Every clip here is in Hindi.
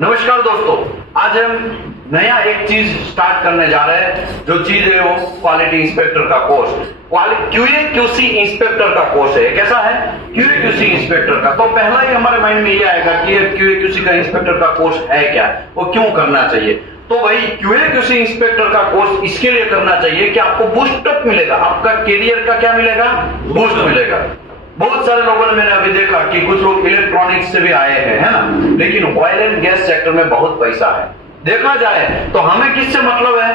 नमस्कार दोस्तों, आज हम नया एक चीज स्टार्ट करने जा रहे हैं। जो चीज है वो क्वालिटी इंस्पेक्टर का कोर्स, क्यूए क्यूसी इंस्पेक्टर का कोर्स है। कैसा है? क्यूए क्यूसी इंस्पेक्टर का। तो पहला ही हमारे माइंड में ये आएगा कि क्यूए क्यूसी का इंस्पेक्टर का कोर्स है क्या, वो क्यों करना चाहिए। तो भाई क्यूए क्यूसी इंस्पेक्टर का कोर्स इसके लिए करना चाहिए कि आपको बूस्टअप मिलेगा, आपका करियर का क्या मिलेगा, बूस्ट मिलेगा। बहुत सारे लोगों ने मैंने अभी देखा कि कुछ लोग इलेक्ट्रॉनिक्स से भी आए हैं, है ना, लेकिन ऑयल एंड गैस सेक्टर में बहुत पैसा है। देखा जाए तो हमें किससे मतलब है?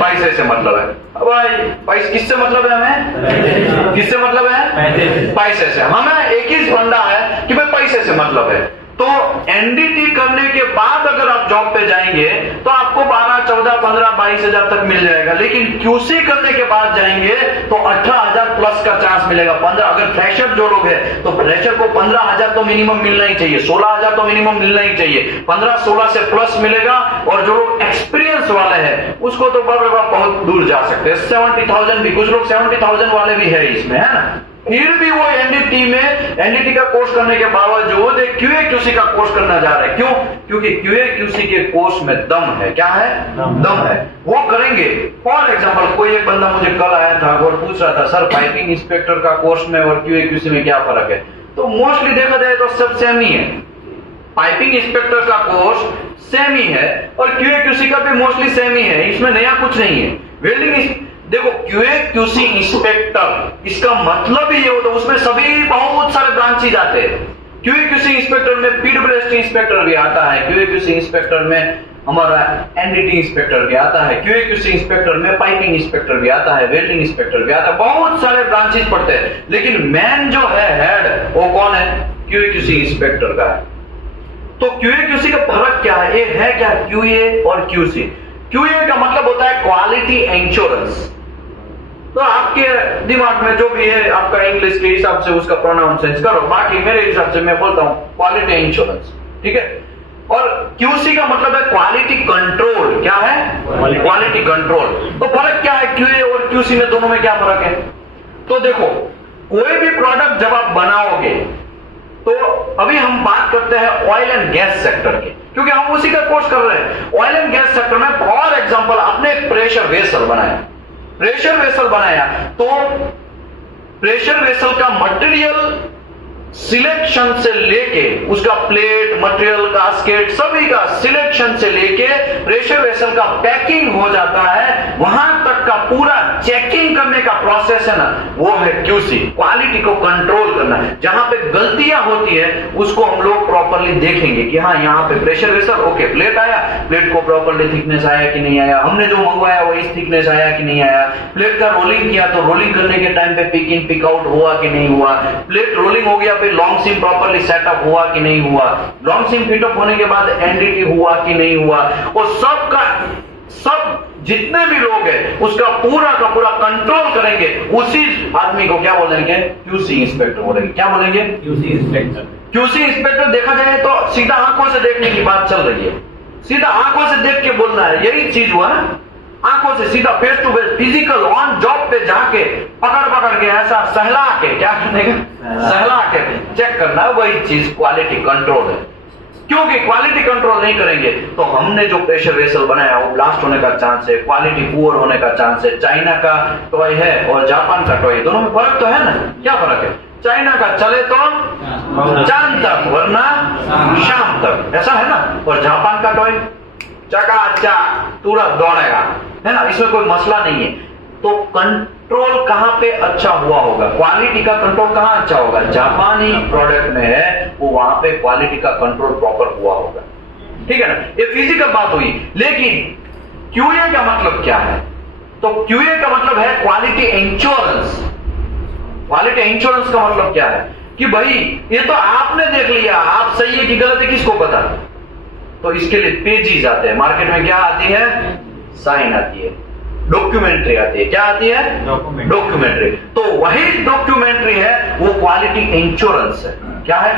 पैसे से मतलब है। भाई पैसे किससे मतलब है? हमें किससे मतलब है? पैसे से। हमें एक ही फंडा है कि भाई पैसे से मतलब है। तो एनडीटी करने के बाद अगर आप जॉब पे जाएंगे तो आपको 12, 14, 15, 22 हजार तक मिल जाएगा, लेकिन क्यूसी करने के बाद जाएंगे तो 18,000 प्लस का चांस मिलेगा। 15 अगर फ्रेशर जो लोग है तो फ्रेशर को 15,000 तो मिनिमम मिलना ही चाहिए, 16,000 तो मिनिमम मिलना ही चाहिए, 15-16 से प्लस मिलेगा। और जो लोग एक्सपीरियंस वाले हैं उसको तो बहुत दूर जा सकते हैं, 70,000 भी, कुछ लोग 70,000 वाले भी है इसमें, है ना। फिर भी वो एनडीटी का कोर्स करने के बावजूद एक क्यूए क्यूसी का कोर्स करना जा रहा है। क्यों? क्योंकि क्यूए क्यूसी के कोर्स में दम है। क्या है? दम है। वो करेंगे। फॉर एग्जांपल कोई एक बंदा मुझे कल आया था और पूछ रहा था, सर पाइपिंग इंस्पेक्टर का कोर्स में और क्यूए क्यूसी में क्या फर्क है? तो मोस्टली देखा जाए तो सब सेम ही है। पाइपिंग इंस्पेक्टर का कोर्स सेम ही है और क्यूए क्यूसी का भी मोस्टली सेम ही है, इसमें नया कुछ नहीं है। वेल्डिंग देखो, क्यूए क्यूसी इंस्पेक्टर इसका मतलब ही ये होता है, उसमें सभी बहुत सारे ब्रांचेज आते हैं। क्यूए क्यूसी इंस्पेक्टर में पीडब्ल्यूएसटी इंस्पेक्टर भी आता है, क्यूए क्यूसी इंस्पेक्टर में हमारा एनडीटी इंस्पेक्टर भी आता है, क्यूए क्यूसी इंस्पेक्टर में पाइपिंग इंस्पेक्टर भी आता है, वेल्डिंग इंस्पेक्टर भी आता है, बहुत सारे ब्रांचेज पड़ते हैं। लेकिन मैन जो है हेड वो कौन है? क्यूए क्यूसी इंस्पेक्टर का है। तो क्यूए क्यूसी का फर्क क्या है? ये है क्या क्यूए और क्यूसी? क्यूए का मतलब होता है क्वालिटी इंश्योरेंस। तो आपके दिमाग में जो भी है आपका इंग्लिश के हिसाब से उसका प्रोनाउंसिएशन करो, बाकी मेरे हिसाब से मैं बोलता हूं क्वालिटी इंश्योरेंस, ठीक है। और क्यूसी का मतलब है क्वालिटी कंट्रोल। क्या है? Quality control. तो फर्क क्या है क्यूए और क्यूसी में? दोनों में क्या फर्क है? तो देखो, कोई भी प्रोडक्ट जब आप बनाओगे तो अभी हम बात करते हैं ऑयल एंड गैस सेक्टर की, क्योंकि हम उसी का कोर्स कर रहे हैं। ऑयल एंड गैस सेक्टर में फॉर एग्जांपल आपने एक प्रेशर वेसल बनाया, तो प्रेशर वेसल का मटेरियल सिलेक्शन से लेके उसका प्लेट, मटेरियल, गास्केट, सभी का सिलेक्शन से लेके प्रेशर वेसल का पैकिंग हो जाता है, वहां तक का पूरा चेकिंग करने का प्रोसेस है ना, वो है क्यूसी। क्वालिटी को कंट्रोल करना है। जहां पे गलतियां होती है उसको हम लोग प्रॉपरली देखेंगे कि हाँ यहाँ पे प्रेशर वेसल, ओके, प्लेट आया, प्लेट को प्रॉपरली थिकनेस आया कि नहीं आया, हमने जो मंगवाया वो इस थिकनेस आया कि नहीं आया, प्लेट का रोलिंग किया तो रोलिंग करने के टाइम पे पिक इन पिक आउट हुआ कि नहीं हुआ, प्लेट रोलिंग हो गया लॉन्ग सिम प्रॉपरली सेटअप हुआ कि नहीं हुआ, लॉन्ग सिम फिटअप होने के बाद एनडीटी हुआ कि नहीं हुआ, और सब जितने भी लोग हैं उसका पूरा का पूरा कंट्रोल करेंगे। उसी आदमी को क्या बोलेंगे? क्यूसी इंस्पेक्टर बोलेंगे। क्या बोलेंगे? QC inspector. क्यूसी इंस्पेक्टर देखा जाए तो सीधा आंखों से देखने की बात चल रही है, सीधा आंखों से देख के बोलना है, यही चीज हुआ ना, आंखों से सीधा face to face physical on job पे जाके पकड़ के ऐसा सहला के, क्या करने का, सहला के चेक करना है, वही चीज क्वालिटी कंट्रोल है। क्योंकि क्वालिटी कंट्रोल नहीं करेंगे तो हमने जो प्रेशर वेसल बनाया वो ब्लास्ट होने का चांस है, क्वालिटी पुअर होने का चांस है। चाइना का टॉय है और जापान का टॉय, दोनों में फर्क तो है ना। क्या फर्क है? चाइना का चले तो चांद तक, वरना शाम तक, ऐसा है ना। और जापान का टॉय चकाचक पूरा दौड़ेगा, है ना, इसमें कोई मसला नहीं है। तो कंट्रोल कहां पे अच्छा हुआ होगा? क्वालिटी का कंट्रोल कहां अच्छा होगा? जापानी प्रोडक्ट में है वो, वहां पे क्वालिटी का कंट्रोल प्रॉपर हुआ होगा, ठीक है ना। ये फिजिकल बात हुई। लेकिन क्यूए का मतलब क्या है? तो क्यूए का मतलब है क्वालिटी इंश्योरेंस। क्वालिटी इंश्योरेंस का मतलब क्या है कि भाई ये तो आपने देख लिया, आप सही है कि गलत है किसको पता। तो इसके लिए पेजेस आते हैं, मार्केट में क्या आती है? साइन आती है, डॉक्यूमेंट्री आती है। क्या आती है? डॉक्यूमेंट्री। तो वही डॉक्यूमेंट्री है वो क्वालिटी इंश्योरेंस है। क्या है?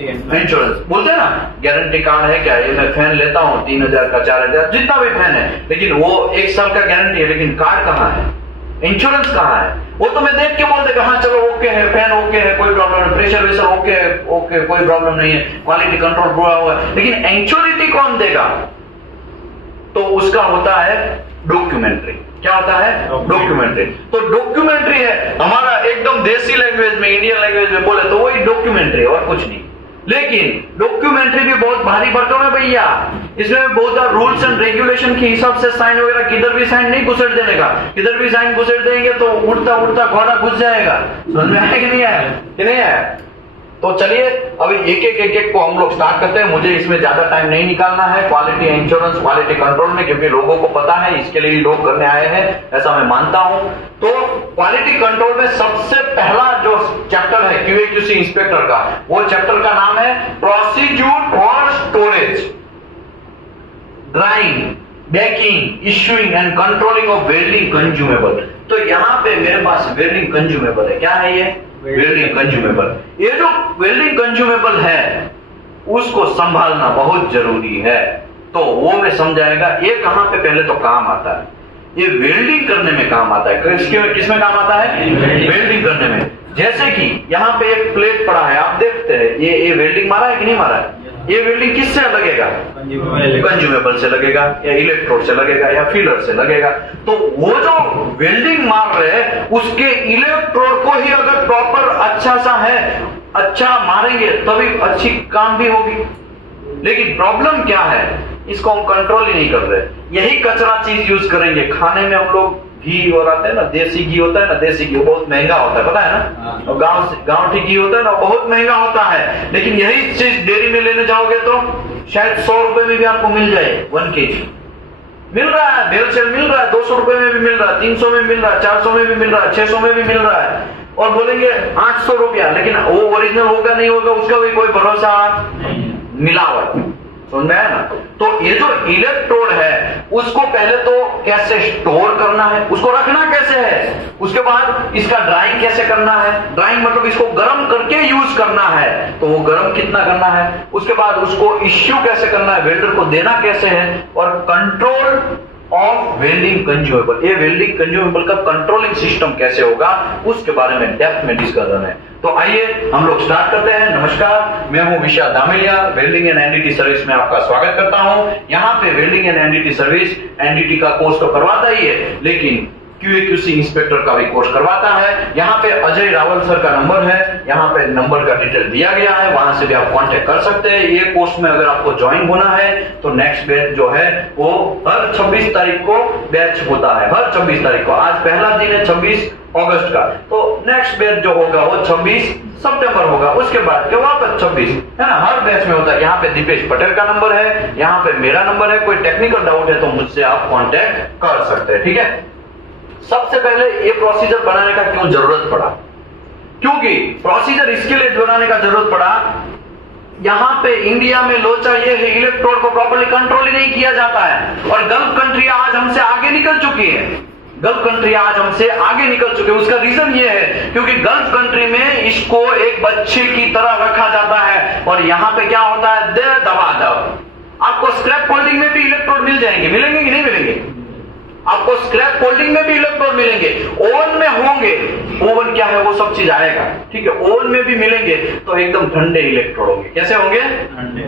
इंश्योरेंस। बोलते हैं ना गारंटी कार्ड है क्या, ये मैं फैन लेता हूं 3,000 का, 4,000, जितना भी फैन है, लेकिन वो 1 साल का गारंटी है, लेकिन कार्ड कहां है? इंश्योरेंस कहाँ है? वो तो मैं देख के बोल देगा हाँ चलो ओके है, फैन ओके है, कोई प्रॉब्लम नहीं, प्रेशर वेशर ओके है, ओके कोई प्रॉब्लम नहीं है, क्वालिटी कंट्रोल पूरा हुआ है। लेकिन इंश्योरिटी कौन देगा? तो उसका होता है डॉक्यूमेंट्री। क्या होता है? डॉक्यूमेंट्री। तो डॉक्यूमेंट्री है हमारा एकदम देसी लैंग्वेज में, इंडियन लैंग्वेज में बोले तो वही डॉक्यूमेंट्री और कुछ नहीं। लेकिन डॉक्यूमेंट्री भी बहुत भारी भरकम है भैया, इसमें बहुत रूल्स एंड रेगुलेशन के हिसाब से साइन वगैरह, किधर भी साइन नहीं घुसेड़ देने का। किधर भी साइन घुसेड़ देंगे तो उड़ता उड़ता घोड़ा घुस जाएगा। समझ में आया कि नहीं आया? कि नहीं आया? तो चलिए अभी एक को हम लोग स्टार्ट करते हैं। मुझे इसमें ज्यादा टाइम नहीं निकालना है क्वालिटी इंश्योरेंस, क्वालिटी कंट्रोल में, क्योंकि लोगों को पता है, इसके लिए लोग करने आए हैं, ऐसा मैं मानता हूं। तो क्वालिटी कंट्रोल में सबसे पहला जो चैप्टर है QA/QC इंस्पेक्टर का, वो चैप्टर का नाम है procedure for storage, drawing, baking, issuing and controlling of welding consumable. तो यहां पे मेरे पास वेल्डिंग कंज्यूमेबल है। क्या है ये? Welding consumable. ये जो वेल्डिंग कंज्यूमेबल है उसको संभालना बहुत जरूरी है। तो वो मैं समझाएगा ये कहां पे पहले तो काम आता है, ये वेल्डिंग करने में काम आता है। किसमें काम आता है? वेल्डिंग करने में। जैसे कि यहाँ पे एक प्लेट पड़ा है, आप देखते हैं ये वेल्डिंग मारा है कि नहीं मारा है? ये वेल्डिंग किससे लगेगा? कंज्यूमेबल से लगेगा, या इलेक्ट्रोड से लगेगा, या फीलर से लगेगा। तो वो जो वेल्डिंग मार रहे हैं उसके इलेक्ट्रोड को ही अगर प्रॉपर अच्छा सा है, अच्छा मारेंगे तभी अच्छी काम भी होगी। लेकिन प्रॉब्लम क्या है, इसको हम कंट्रोल ही नहीं कर रहे। यही कचरा चीज यूज करेंगे खाने में। हम लोग घी और आते हैं ना, देसी घी होता है ना, देसी घी बहुत महंगा होता है, पता है ना। और गांव घी होता है ना, बहुत महंगा होता है। लेकिन यही चीज डेयरी में लेने जाओगे तो शायद 100 रुपए में भी आपको मिल जाए 1 kg। मिल रहा है, बेलसेल मिल रहा है, 200 रुपए में भी मिल रहा है, 300 में मिल रहा है, 400 में भी मिल रहा है, 600 में भी मिल रहा है। और बोलेंगे 800 रुपया, लेकिन वो ओरिजिनल होगा नहीं होगा उसका भी कोई भरोसा, मिलावट। समझ में आया ना? तो ये जो इलेक्ट्रोड है उसको पहले तो कैसे स्टोर करना है, उसको रखना कैसे है, उसके बाद इसका ड्राइंग कैसे करना है। ड्राइंग मतलब इसको गर्म करके यूज करना है, तो वो गर्म कितना करना है, उसके बाद उसको इश्यू कैसे करना है, वेल्डर को देना कैसे है, और कंट्रोल ऑफ वेल्डिंग कंज्यूमेबल, ये वेल्डिंग कंज्यूमेबल का कंट्रोलिंग सिस्टम कैसे होगा उसके बारे में डेप्थ में डिस्कशन है। तो आइए हम लोग स्टार्ट करते हैं। नमस्कार, मैं हूं विशाल Dameliya, welding and NDT service में आपका स्वागत करता हूं। यहाँ पे welding and NDT service NDT का कोर्स तो करवाता ही है, लेकिन QA/QC इंस्पेक्टर का भी कोर्स करवाता है। यहाँ पे अजय रावल सर का नंबर है, यहाँ पे नंबर का डिटेल दिया गया है, वहां से भी आप कांटेक्ट कर सकते हैं। ये कोर्स में अगर आपको ज्वाइन होना है तो नेक्स्ट बैच जो है वो हर 26 तारीख को बैच होता है, हर 26 तारीख को। आज पहला दिन है 26 अगस्त का, तो नेक्स्ट बैच जो होगा वो 26 सितंबर होगा, उसके बाद के वापस 26 है ना, हर बैच में होता है। यहाँ पे दीपेश पटेल का नंबर है, यहाँ पे मेरा नंबर है। कोई टेक्निकल डाउट है तो मुझसे आप कॉन्टेक्ट कर सकते हैं, ठीक है। सबसे पहले ये प्रोसीजर बनाने का क्यों जरूरत पड़ा? क्योंकि प्रोसीजर इसके लिए बनाने का जरूरत पड़ा, यहां पे इंडिया में लोचा ये है, इलेक्ट्रोड को प्रॉपर्ली कंट्रोल ही नहीं किया जाता है। और गल्फ कंट्री आज हमसे आगे निकल चुकी है, गल्फ कंट्री आज हमसे आगे निकल चुके हैं। उसका रीजन ये है क्योंकि गल्फ कंट्री में इसको एक बच्चे की तरह रखा जाता है, और यहां पे क्या होता है, दे दबा दब। आपको स्क्रैप फोल्डिंग में भी इलेक्ट्रोड मिल जाएंगे, मिलेंगे कि नहीं मिलेंगे? आपको स्क्रैप फोल्डिंग में भी इलेक्ट्रोड मिलेंगे, ओवन में होंगे, ओवन क्या है वो सब चीज आएगा, ठीक है। ओवन में भी मिलेंगे तो एकदम ठंडे इलेक्ट्रोड होंगे। कैसे होंगे?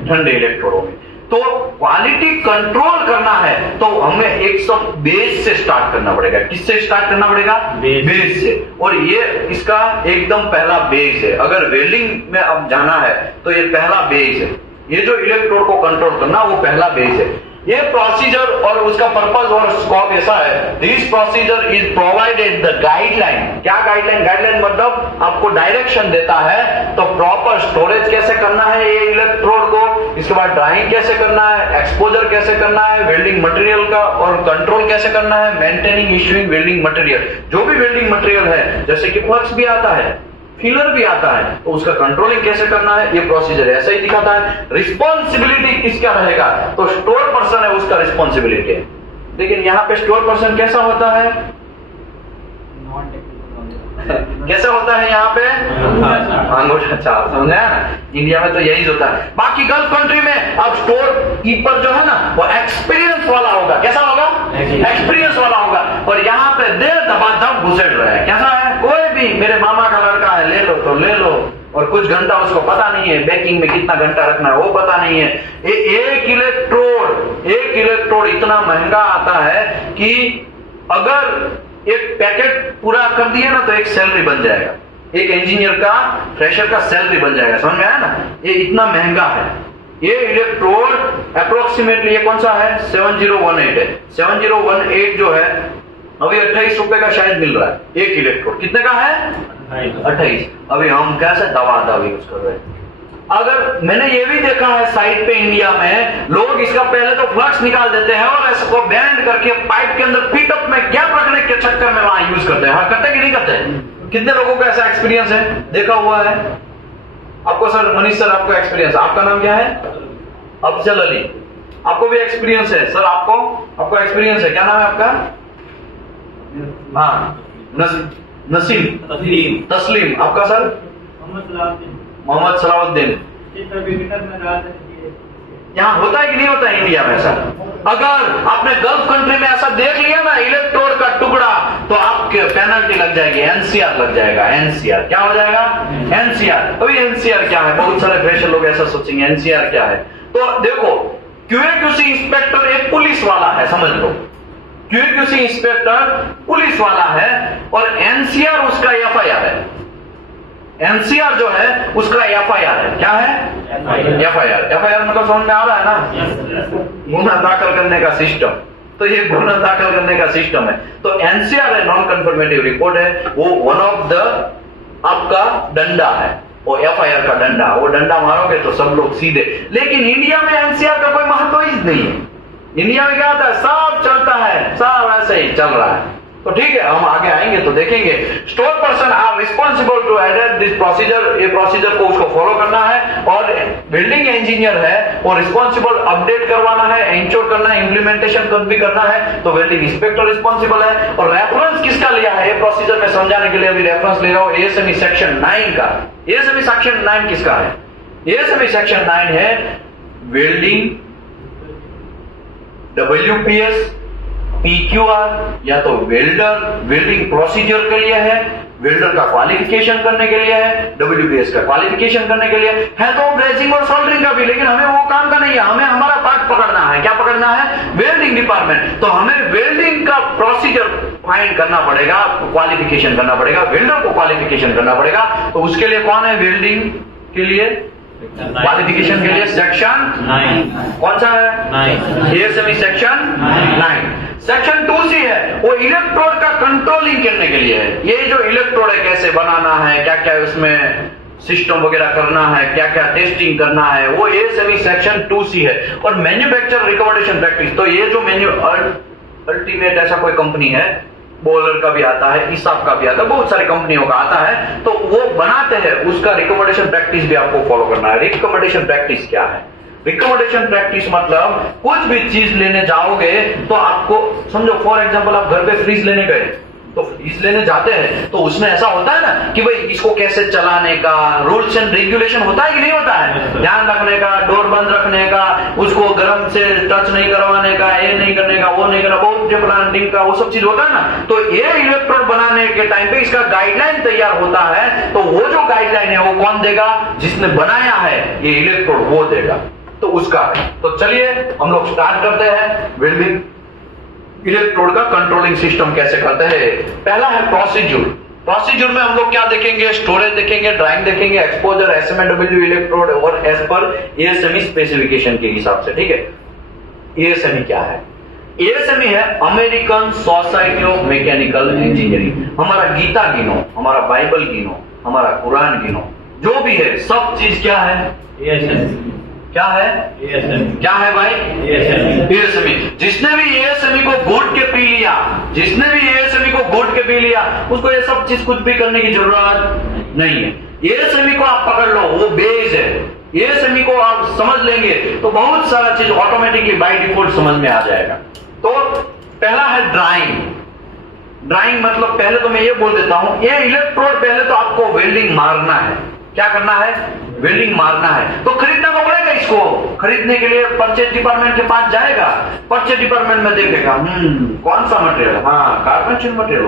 ठंडे इलेक्ट्रोड होंगे। तो क्वालिटी कंट्रोल करना है तो हमें एकदम बेस से स्टार्ट करना पड़ेगा। किससे स्टार्ट करना पड़ेगा? बेस से। और ये इसका एकदम पहला बेस है। अगर वेल्डिंग में अब जाना है तो ये पहला बेस है, ये जो इलेक्ट्रोड को कंट्रोल करना वो पहला बेस है। ये प्रोसीजर और उसका पर्पस और स्कोप ऐसा है, this procedure is provided the guideline. क्या गाइडलाइन? गाइडलाइन मतलब आपको डायरेक्शन देता है, तो प्रॉपर स्टोरेज कैसे करना है ये इलेक्ट्रोड को, इसके बाद ड्राइंग कैसे करना है, एक्सपोजर कैसे करना है वेल्डिंग मटेरियल का, और कंट्रोल कैसे करना है, मेंटेनिंग इश्यूइंग वेल्डिंग मटेरियल। जो भी वेल्डिंग मटेरियल है, जैसे कि फ्लक्स भी आता है, फीलर भी आता है, तो उसका कंट्रोलिंग कैसे करना है ये प्रोसीजर ऐसा ही दिखाता है। रिस्पॉन्सिबिलिटी किसका रहेगा? तो स्टोर पर्सन है, उसका रिस्पॉन्सिबिलिटी है। लेकिन यहाँ पे स्टोर पर्सन कैसा होता है? कैसा होता है यहाँ पे? अंगूठा छाप। समझा ना? इंडिया में तो यही होता है। बाकी गल्फ कंट्री में अब स्टोर कीपर जो है ना वो एक्सपीरियंस वाला होगा। कैसा होगा? एक्सपीरियंस वाला होगा। और यहाँ पे देर दबादब घुसेड़ रहा है। कैसा है? कोई भी मेरे मामा का लड़का है, ले लो तो ले लो, और कुछ घंटा उसको पता नहीं है, बेकिंग में कितना घंटा रखना है वो पता नहीं है। एक इलेक्ट्रोड इतना महंगा आता है कि अगर एक पैकेट पूरा कर दिए ना तो एक सैलरी बन जाएगा, एक इंजीनियर का, फ्रेशर का सैलरी बन जाएगा। समझ में आया ना? ये इतना महंगा है। ये इलेक्ट्रोड अप्रोक्सीमेटली ये कौन सा है? 7018 है। 7018 जो है अभी 28 रुपए का शायद मिल रहा है एक इलेक्ट्रोड। कितने का है? 28। अभी हम कैसे दवा यूज कर रहे हैं। अगर मैंने ये भी देखा है साइड पे इंडिया में लोग इसका पहले तो फ्लक्स निकाल देते हैं और इसको बैंड करके पाइप के अंदर फिट अप में गैप रखने के चक्कर में वहां यूज करते हैं। हाँ, करते कि नहीं करते? कितने लोगों का ऐसा एक्सपीरियंस है, देखा हुआ है? आपको सर, मनीष सर, आपको एक्सपीरियंस, आपका नाम क्या है? अफजल अली, आपको भी एक्सपीरियंस है सर? आपको एक्सपीरियंस है? क्या नाम है आपका? हाँ, नसीम, तस्लीम, आपका सर? मोहम्मद सलाउद्दीन। यहाँ होता है कि नहीं होता है इंडिया में ऐसा? अगर आपने गल्फ कंट्री में ऐसा देख लिया ना इलेक्ट्रोड का टुकड़ा, तो आपके पेनल्टी लग जाएगी, एनसीआर लग जाएगा। एनसीआर क्या हो जाएगा? एनसीआर। अभी एनसीआर क्या है? बहुत सारे फ्रेशर लोग ऐसा सोचेंगे एनसीआर क्या है। तो देखो, क्यूएक्यूसी इंस्पेक्टर एक पुलिस वाला है, समझ लो। क्यूएक्यूसी इंस्पेक्टर पुलिस वाला है और एनसीआर उसका एफआईआर है। एनसीआर जो है उसका एफआईआर है। क्या है? एफआईआर मतलब समझ में आ रहा है ना? गुना दाखिल करने का सिस्टम। तो ये गुना दाखिल करने का सिस्टम है। तो एनसीआर है, नॉन कन्फर्मेटिव रिपोर्ट है, वो वन ऑफ द आपका डंडा है, वो एफआईआर का डंडा। वो डंडा मारोगे तो सब लोग सीधे। लेकिन इंडिया में एनसीआर का कोई महत्व ही नहीं है। इंडिया में क्या होता है? सब चलता है, सब ऐसे ही चल रहा है। तो ठीक है, हम आगे आएंगे तो देखेंगे। Store person are responsible to adopt this procedure. ये प्रोसीजर को उसको फॉलो करना है। और बिल्डिंग इंजीनियर है वो रिस्पॉन्सिबल अपडेट करवाना है, इंश्योर करना है, इंप्लीमेंटेशन भी करना है। तो बिल्डिंग इंस्पेक्टर रिस्पॉन्सिबल है। और रेफरेंस किसका लिया है ये प्रोसीजर में समझाने के लिए अभी रेफरेंस ले रहा हूं एएसएमई सेक्शन 9 का। एएसएमई सेक्शन 9 किसका है? एएसएमई सेक्शन 9 है वेल्डिंग, WPS, PQR, या तो वेल्डिंग प्रोसीजर के लिए है, वेल्डर का क्वालिफिकेशन करने के लिए है, WPS का क्वालिफिकेशन करने के लिए है। तो ब्रेजिंग और सोल्डरिंग का भी, लेकिन हमें वो काम का नहीं है। हमें हमारा पार्ट पकड़ना है। क्या पकड़ना है? Welding department. तो हमें वेल्डिंग का प्रोसीजर फाइंड करना पड़ेगा, क्वालिफिकेशन करना पड़ेगा, वेल्डर को क्वालिफिकेशन करना पड़ेगा। तो उसके लिए कौन है? वेल्डिंग के लिए क्वालिफिकेशन के लिए सेक्शन 9 कौन सा है? ASME section 9। सेक्शन 2C है, वो इलेक्ट्रोड का कंट्रोलिंग करने के लिए है। ये जो इलेक्ट्रोड है कैसे बनाना है, क्या क्या उसमें सिस्टम वगैरह करना है, क्या क्या टेस्टिंग करना है, वो एएसएमई सेक्शन 2C है। और मैन्युफैक्चर रिकमेंडेशन प्रैक्टिस, तो ये जो अल्टीमेट ऐसा कोई कंपनी है, बॉलर का भी आता है, ईसाब का भी आता है, बहुत सारी कंपनियों का आता है। तो वो बनाते हैं, उसका रिकमेंडेशन प्रैक्टिस भी आपको फॉलो करना है। रिकमेंडेशन प्रैक्टिस क्या है? रिकमेंडेशन प्रैक्टिस मतलब कुछ भी चीज लेने जाओगे तो आपको, समझो फॉर एग्जांपल आप घर पे फ्रिज लेने गए, तो फ्रिज लेने जाते हैं तो उसमें ऐसा होता है ना कि भाई इसको कैसे चलाने का रूल्स एंड रेगुलेशन होता है कि नहीं होता है? ध्यान रखने का, डोर बंद रखने का, उसको गर्म से टच नहीं करवाने का, ये नहीं करने का, वो नहीं करना, बहुत प्लांटिंग का, वो सब चीज होता है ना। तो ये इलेक्ट्रोड बनाने के टाइम पे इसका गाइडलाइन तैयार होता है। तो वो जो गाइडलाइन है वो कौन देगा? जिसने बनाया है ये इलेक्ट्रोड, वो देगा। तो उसका है। तो चलिए हम लोग स्टार्ट करते हैं वेल्डिंग इलेक्ट्रोड का कंट्रोलिंग सिस्टम कैसे करते हैं। पहला है प्रोसीजर। प्रोसीजर में हम लोग क्या देखेंगे? स्टोरेज देखेंगे, ड्राइंग देखेंगे, एक्सपोजर, एसएमडब्ल्यू इलेक्ट्रोड और एज पर एएसएमई स्पेसिफिकेशन के हिसाब से। ठीक है, एएसएमई क्या है? एएसएमई है American society of mechanical engineering. हमारा गीता गिनो, हमारा बाइबल गिनो, हमारा कुरान गिनो, जो भी है सब चीज क्या है? एएसएमई। क्या है? क्या है भाई? एएसएमई। जिसने भी एएसएमई को घोट के पी लिया, जिसने भी एएसएमई को घोट के पी लिया, उसको ये सब चीज कुछ भी करने की जरूरत नहीं है। एएसएमई को आप पकड़ लो, वो बेस है। एएसएमई को आप समझ लेंगे तो बहुत सारा चीज ऑटोमेटिकली बाय डिफॉल्ट समझ में आ जाएगा। तो पहला है ड्राइंग। ड्राइंग मतलब पहले तो मैं ये बोल देता हूं, ये इलेक्ट्रोड पहले तो आपको वेल्डिंग मारना है। क्या करना है? वेल्डिंग मारना है तो खरीदना तो पड़ेगा इसको। खरीदने के लिए परचेज डिपार्टमेंट के पास जाएगा, परचेज डिपार्टमेंट में देखेगा कौन सा मटेरियल, हाँ कार्पेंटर मटेरियल,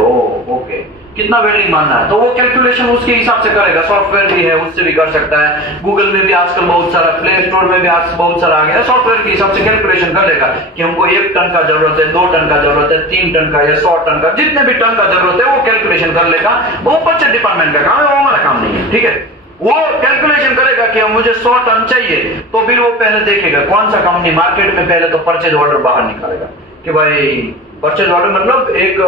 ओके कितना वेल्डिंग मारना है, तो वो कैलकुलेशन उसके हिसाब से करेगा। सॉफ्टवेयर भी है, उससे भी कर सकता है। गूगल में भी आजकल बहुत सारा, प्ले स्टोर में भी आज बहुत सारा आ गया, सॉफ्टवेयर के हिसाब से कैलकुलेशन कर लेगा कि हमको 1 टन का जरूरत है, 2 टन का जरूरत है, 3 टन का या 100 टन का, जितने भी टन का जरूरत है वो कैलकुलेशन कर लेगा। वो परचेज डिपार्टमेंट का काम है, वो हमारा काम नहीं है, ठीक है। वो कैलकुलेशन करेगा कि मुझे 100 टन चाहिए, तो फिर वो पहले देखेगा कौन सा कंपनी मार्केट में, पहले तो परचेज ऑर्डर बाहर निकालेगा कि भाई परचेज ऑर्डर मतलब एक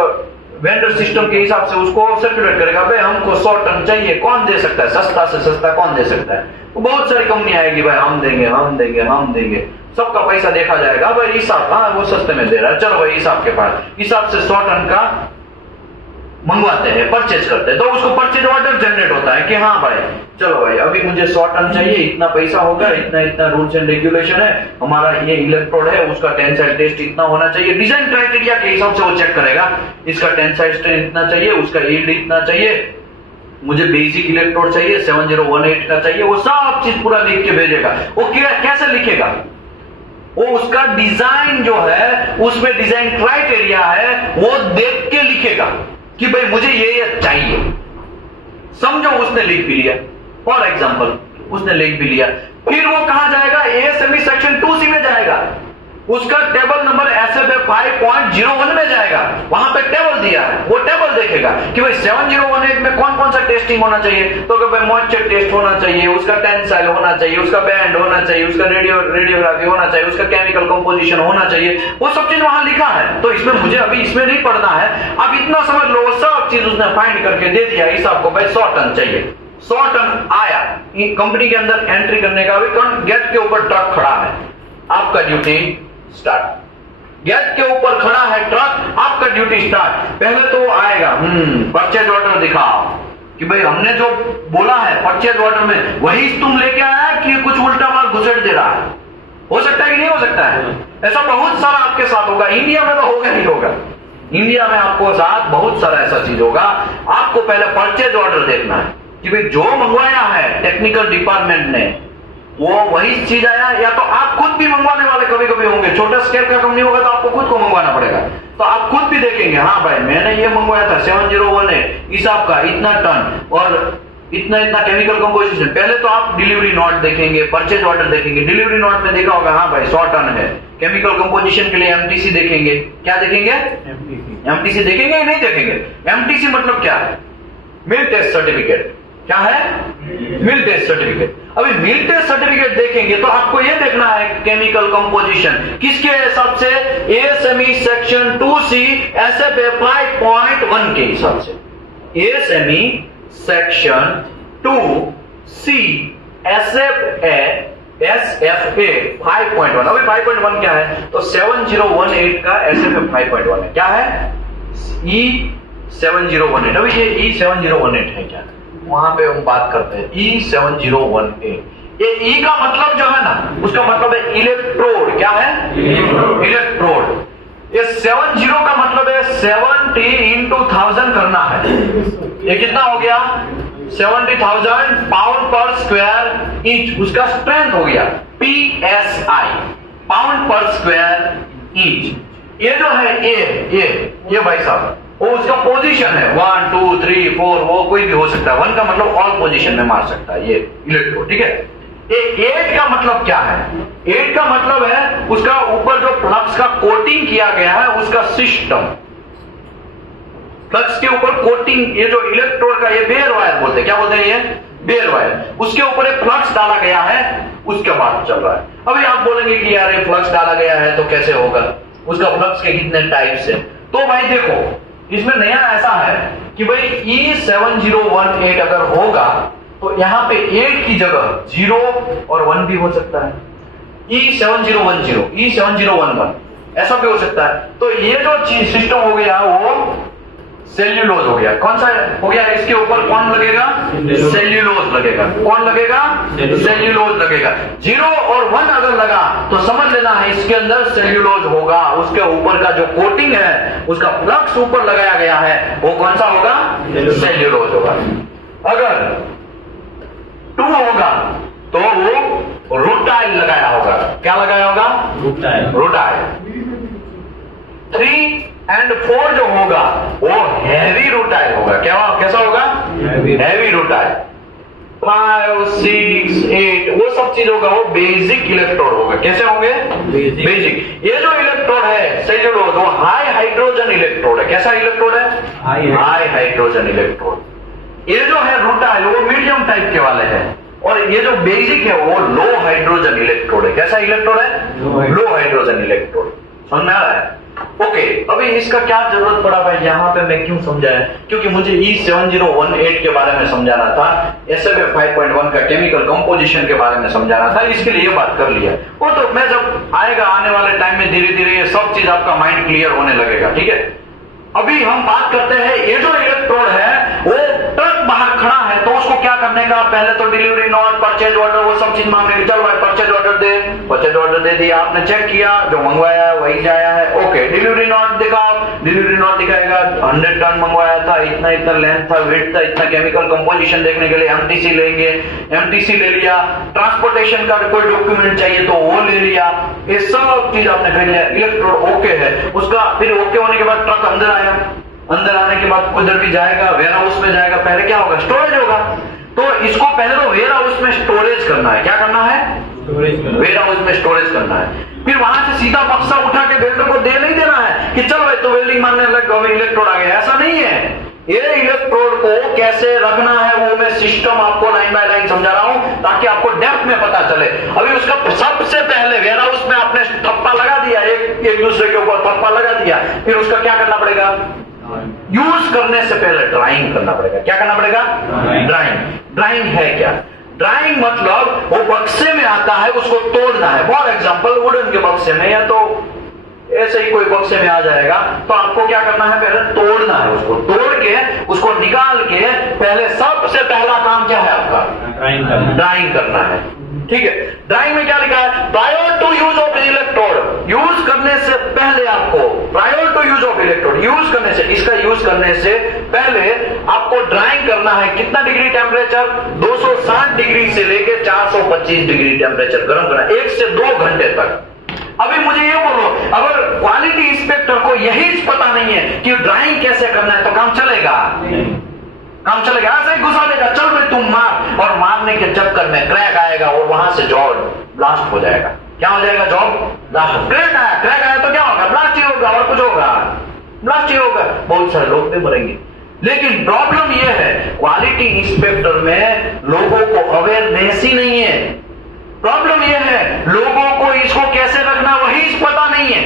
वेंडर सिस्टम के हिसाब से उसको सर्कुलेट करेगा, भाई हमको 100 टन चाहिए, कौन दे सकता है, सस्ता से सस्ता कौन दे सकता है। तो बहुत सारी कंपनी आएगी, भाई हम देंगे हम देंगे हम देंगे, सबका पैसा देखा जाएगा, भाई हिसाब, हाँ वो सस्ते में दे रहा है, चलो भाई हिसाब के पास, हिसाब से 100 टन का मंगवाते हैं, परचेज करते हैं, तो उसको परचेज ऑर्डर जनरेट होता है कि हाँ भाई चलो भाई अभी मुझे 100 टन चाहिए, इतना पैसा होगा, इतना इतना रूल्स एंड रेगुलेशन है, हमारा ये इलेक्ट्रोड है, उसका टेंसाइल टेस्ट इतना होना चाहिए, डिजाइन क्राइटेरिया के हिसाब से वो चेक करेगा, इसका टेंसाइल टेस्ट इतना चाहिए, उसका यील्ड इतना चाहिए, मुझे बेसिक इलेक्ट्रोड चाहिए 7018 का चाहिए, वो सब चीज पूरा लिख के भेजेगा। वो कैसे लिखेगा, वो उसका डिजाइन जो है उसमें डिजाइन क्राइटेरिया है वो देख के लिखेगा कि भाई मुझे ये चाहिए। समझो उसने लिख भी लिया, फॉर एग्जाम्पल उसने लिख भी लिया, फिर वो कहां जाएगा, एएसएमई सेक्शन 2C में जाएगा, उसका टेबल नंबर एसएफ 5.01 में जाएगा, वहां पे टेबल दिया है, वो टेबल देखेगा कि भाई 7018 में कौन कौन सा टेस्टिंग होना चाहिए, तो कि भाई मॉइस्चर टेस्ट होना चाहिए, उसका टेंसाइल होना चाहिए, उसका बैंड होना चाहिए, उसका रेडियोग्राफी होना चाहिए, उसका केमिकल कंपोजिशन होना चाहिए, वो सब चीज वहां लिखा है। तो इसमें मुझे अभी इसमें नहीं पढ़ना है, अब इतना समझ लो, सब चीज उसने फाइंड करके दे दिया, इस आपको भाई 100 टन चाहिए, 100 टन आया, कंपनी के अंदर एंट्री करने का, गेट के ऊपर ट्रक खड़ा है, आपका ड्यूटी स्टार्ट। गेट के ऊपर खड़ा है ट्रक, आपका ड्यूटी स्टार्ट। पहले तो वो आएगा, परचेज ऑर्डर दिखाओ कि भाई हमने जो बोला है परचेज ऑर्डर में वही तुम लेके आया कि कुछ उल्टा माल घुसेड़ दे रहा है। हो सकता है कि नहीं हो सकता है, ऐसा बहुत सारा आपके साथ होगा, इंडिया में तो होगा ही होगा, इंडिया में आपको साथ बहुत सारा ऐसा चीज होगा। आपको पहले परचेज ऑर्डर देखना है कि भाई जो मंगवाया है टेक्निकल डिपार्टमेंट ने वो वही चीज आया, या तो आप खुद भी मंगवाने वाले कभी कभी होंगे, छोटा स्केल का कंपनी होगा तो आपको खुद को मंगवाना पड़ेगा, तो आप खुद भी देखेंगे हाँ भाई मैंने ये मंगवाया था 7018 हिसाब का, इतना टन और इतना इतना केमिकल कंपोजिशन। पहले तो आप डिलीवरी नोट देखेंगे, परचेज ऑर्डर देखेंगे, डिलीवरी नोट में देखा होगा हाँ भाई 100 टन है, केमिकल कंपोजिशन के लिए एमटीसी देखेंगे, क्या देखेंगे, एमटीसी देखेंगे या नहीं देखेंगे। एमटीसी मतलब क्या है, मिल टेस्ट सर्टिफिकेट, क्या है, मिल टेस्ट सर्टिफिकेट। अभी मिल टेस्ट सर्टिफिकेट देखेंगे तो आपको यह देखना है केमिकल कंपोजिशन किसके हिसाब से, एएसएमई सेक्शन 2C एसएफए 5.1 के हिसाब से, एएसएमई सेक्शन 2C एसएफए 5.1। अभी 5.1 क्या है, तो 7018 का एसएफए 5.1 है, क्या है, E7018। अभी ये E7018 है क्या, वहां पे हम बात करते हैं E7018। ये E का मतलब जो है ना, उसका मतलब है इलेक्ट्रोड, क्या है, इलेक्ट्रोड। ये 70 का मतलब है 70 into 1000 करना है, ये कितना हो गया, 70,000 पाउंड पर स्क्वायर इंच, उसका स्ट्रेंथ हो गया PSI, पाउंड पर स्क्वायर इंच। ये जो है ये भाई साहब वो उसका पोजीशन है, 1 2 3 4, वो कोई भी हो सकता है, 1 का मतलब ऑल पोजीशन में मार सकता है ये इलेक्ट्रोड, ठीक है। ये 8 का मतलब क्या है, 8 का मतलब है उसका ऊपर जो फ्लक्स का कोटिंग किया गया है उसका सिस्टम, फ्लक्स के ऊपर कोटिंग, ये जो इलेक्ट्रोड का ये बेयर वायर बोलते हैं, क्या बोलते हैं, ये बेयर वायर, उसके ऊपर एक फ्लक्स डाला गया है, उसके बाद चल रहा है। अभी आप बोलेंगे कि यार ये फ्लक्स डाला गया है तो कैसे होगा, उसका फ्लक्स के कितने टाइप्स है, तो भाई देखो इसमें नया ऐसा है कि भाई E7018 अगर होगा तो यहां पे 8 की जगह 0 और 1 भी हो सकता है, E7010, E7011 ऐसा भी हो सकता है। तो ये जो चीज सिस्टम हो गया वो सेल्यूलोज हो गया, कौन सा हो गया, इसके ऊपर कौन लगेगा, सेल्यूलोज लगेगा, कौन लगेगा, सेल्यूलोज लगेगा। 0 और 1 अगर लगा तो समझ लेना है इसके अंदर सेल्यूलोज होगा, उसके ऊपर का जो कोटिंग है उसका फ्लक्स ऊपर लगाया गया है वो कौन सा होगा, सेल्यूलोज होगा। अगर 2 होगा तो वो रूटाइल लगाया होगा। क्या लगाया होगा? रूटाइल। 3 और 4 जो होगा वो हैवी रूटाइल होगा। कैसा होगा? Heavy rutile. 5, 6, 8 वो सब चीज होगा, वो बेसिक इलेक्ट्रोड होगा। कैसे होंगे? बेसिक। ये जो इलेक्ट्रोड है सही जो वो हाई हाइड्रोजन इलेक्ट्रोड है। कैसा इलेक्ट्रोड है? High hydrogen electrode. ये जो है रूटाइल वो मीडियम टाइप के वाले हैं, और ये जो बेसिक है वो लो हाइड्रोजन इलेक्ट्रोड है। कैसा इलेक्ट्रोड है? लो हाइड्रोजन इलेक्ट्रोड। समझ में आ रहा है? ओके, अभी इसका क्या जरूरत पड़ा भाई, यहाँ पे मैं क्यों समझाया? क्योंकि मुझे E7018 के बारे में समझाना था, SFF 5.1 का केमिकल कंपोजिशन के बारे में समझाना था, इसके लिए ये बात कर लिया। वो तो मैं जब आएगा आने वाले टाइम में धीरे धीरे ये सब चीज आपका माइंड क्लियर होने लगेगा। ठीक है, अभी हम बात करते हैं ये जो इलेक्ट्रोड है वो ट्रक बाहर खड़ा है, तो उसको क्या करने का? पहले तो डिलीवरी नोट, परचेज ऑर्डर, वो सब चीज मांगेंगे। चल भाई परचेज ऑर्डर दे, परचेज ऑर्डर दे दिया, आपने चेक किया, जो मंगवाया है वही जाया है। ओके, डिलीवरी नोट दिखाओ, डिलीवरी नोट दिखाएगा 100 टन मंगवाया था, इतना इतना लेंथ था, वेट था, इतना केमिकल कंपोजिशन देखने के लिए MTC लेंगे, MTC ले लिया। ट्रांसपोर्टेशन का कोई डॉक्यूमेंट चाहिए तो वो ले लिया। ये सब चीज आपने कर लिया, इलेक्ट्रोड ओके है। उसका फिर ओके होने के बाद ट्रक अंदर आया, अंदर आने के बाद उधर भी जाएगा, वेयर हाउस में जाएगा। पहले क्या होगा? स्टोरेज होगा। तो इसको पहले तो वेयर हाउस में स्टोरेज करना है। क्या करना है? वेयर हाउस में स्टोरेज करना है। फिर वहां से सीधा बक्सा उठा के वेल्डर को दे नहीं देना है कि चल भाई तो वेल्डिंग मारने लग गए, इलेक्ट्रोड आ गया। ऐसा नहीं है। ये इलेक्ट्रोड को कैसे रखना है वो मैं सिस्टम आपको लाइन बाय लाइन समझा रहा हूं, ताकि आपको डेप्थ में पता चले। अभी उसका सबसे पहले वेयर हाउस में आपने ठप्पा लगा दिया, एक दूसरे के ऊपर ठप्पा लगा दिया, फिर उसका क्या करना पड़ेगा? यूज करने से पहले ड्राइंग करना पड़ेगा। क्या करना पड़ेगा? ड्राइंग। ड्राइंग है क्या? ड्राइंग मतलब वो बक्से में आता है, उसको तोड़ना है। फॉर एग्जांपल वुडन के बक्से में या तो ऐसे ही कोई बक्से में आ जाएगा, तो आपको क्या करना है? पहले तोड़ना है, उसको तोड़ के उसको निकाल के पहले सबसे पहला काम क्या है आपका? ड्राइंग करना है। ठीक है, ड्राइंग में क्या लिखा है? Prior to use of electrode, use करने से पहले आपको, prior to use of electrode, use करने से, इसका यूज करने से पहले आपको ड्राइंग करना है। कितना डिग्री टेम्परेचर? 260 डिग्री से लेके 425 डिग्री टेम्परेचर गर्म करना, 1 से 2 घंटे तक। अभी मुझे ये बोलो, अगर क्वालिटी इंस्पेक्टर को यही पता नहीं है कि ड्राइंग कैसे करना है, तो काम चलेगा? काम चलेगा? ऐसे ही घुसा देगा, चल भाई तुम मार, और मारने के चक्कर में क्रैक आएगा और वहां से जॉब ब्लास्ट हो जाएगा। क्या हो जाएगा? Job blast. क्रैक आया तो क्या होगा? ब्लास्ट ही होगा, और कुछ होगा? ब्लास्ट ही होगा। बहुत सारे लोग भी मरेंगे। लेकिन प्रॉब्लम यह है क्वालिटी इंस्पेक्टर में लोगों को अवेयरनेस ही नहीं है। प्रॉब्लम यह है लोगों को इसको कैसे रखना वही पता नहीं है।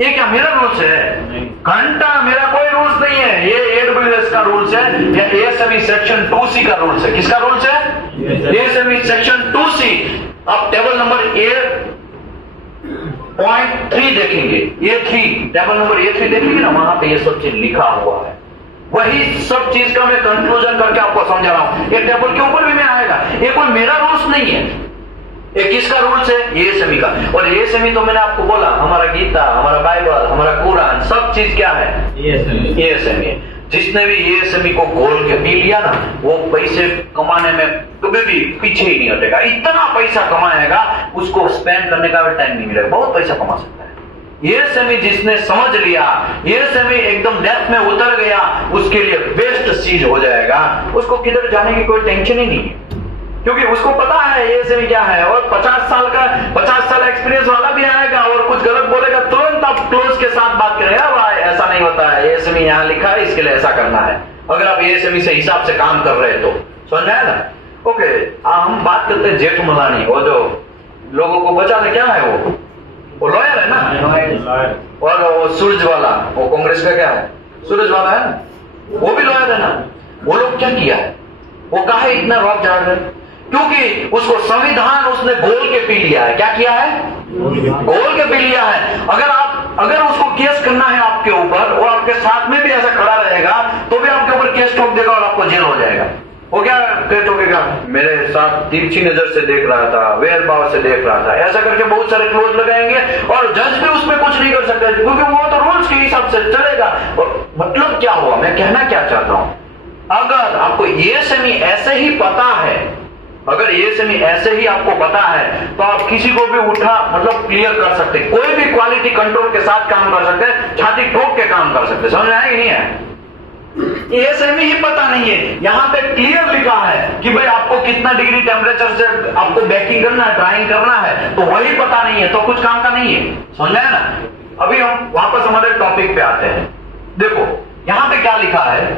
ये क्या मेरा रूल्स है? घंटा मेरा कोई रूल्स नहीं है, ये AWS का रूल्स है या ASME सेक्शन 2C का रूल्स है। किसका रूल्स है? ASME section 2C। अब टेबल नंबर A.3 देखेंगे, A3 टेबल नंबर A3 देखेंगे ना, वहां पे ये सब चीज लिखा हुआ है। वही सब चीज का मैं कंक्लूजन करके आपको समझा रहा हूं। ये टेबल के ऊपर भी मैं आएगा, ये कोई मेरा रूल्स नहीं है। ये किसका रूल्स है? ASME का। और ASME तो मैंने आपको बोला, हमारा गीता, हमारा बाइबल, हमारा कुरान, सब चीज क्या है? ASME। जिसने भी ASME को घोल के पी लिया ना, वो पैसे कमाने में कभी भी पीछे ही नहीं हटेगा। इतना पैसा कमाएगा, उसको स्पेंड करने का भी टाइम नहीं मिलेगा, बहुत पैसा कमा सकता है। ASME जिसने समझ लिया, ASME एकदम डेप्थ में उतर गया, उसके लिए बेस्ट चीज हो जाएगा। उसको किधर जाने की कोई टेंशन ही नहीं है, क्योंकि उसको पता है ASME क्या है। और 50 साल एक्सपीरियंस वाला भी आएगा और कुछ गलत बोलेगा, तुरंत आप क्लोज के साथ बात करेगा, भाई ऐसा नहीं होता है, ASME यहाँ लिखा है, इसके लिए ऐसा करना है। अगर आप ASME से हिसाब से काम कर रहे तो समझ आया ना? ओके, हम बात करते हैं जेठमलानी, वो जो लोगों को बचाने, क्या है वो लॉयर है ना। और वो सूरज वाला, वो कांग्रेस का क्या है? सूरज वाला है ना, वो भी लॉयर है ना। वो लोग क्या किया है? वो काहे इतना रॉक झाड़ रहे? क्योंकि उसको संविधान उसने गोल के पी लिया है। क्या किया है? गोल के पी लिया है। अगर उसको केस करना है आपके ऊपर, वो आपके साथ में भी ऐसा खड़ा रहेगा, तो भी आपके ऊपर केस ठोक देगा और आपको जेल हो जाएगा। वो क्या केस ठोकेगा? मेरे साथ तिरछी नजर से देख रहा था, वेर भाव से देख रहा था, ऐसा करके बहुत सारे क्लोज लगाएंगे और जज भी उसमें कुछ नहीं कर सकते, क्योंकि वो तो रूल्स के हिसाब से चलेगा। और मतलब क्या हुआ? मैं कहना क्या चाहता हूं, अगर आपको ASME ऐसे ही पता है, अगर ये सेमी ऐसे ही आपको पता है तो आप किसी को भी उठा मतलब क्लियर कर सकते, कोई भी क्वालिटी कंट्रोल के साथ काम कर सकते हैं, छाती ठोक के काम कर सकते। समझ में आया कि नहीं है? ये सेमी ही पता नहीं है, यहां पे क्लियर लिखा है कि भाई आपको कितना डिग्री टेम्परेचर से आपको बेकिंग करना है, ड्राइंग करना है, तो वही पता नहीं है तो कुछ काम का नहीं है। समझ में आया ना? अभी हम वापस हमारे टॉपिक पे आते हैं। देखो यहां पे क्या लिखा है,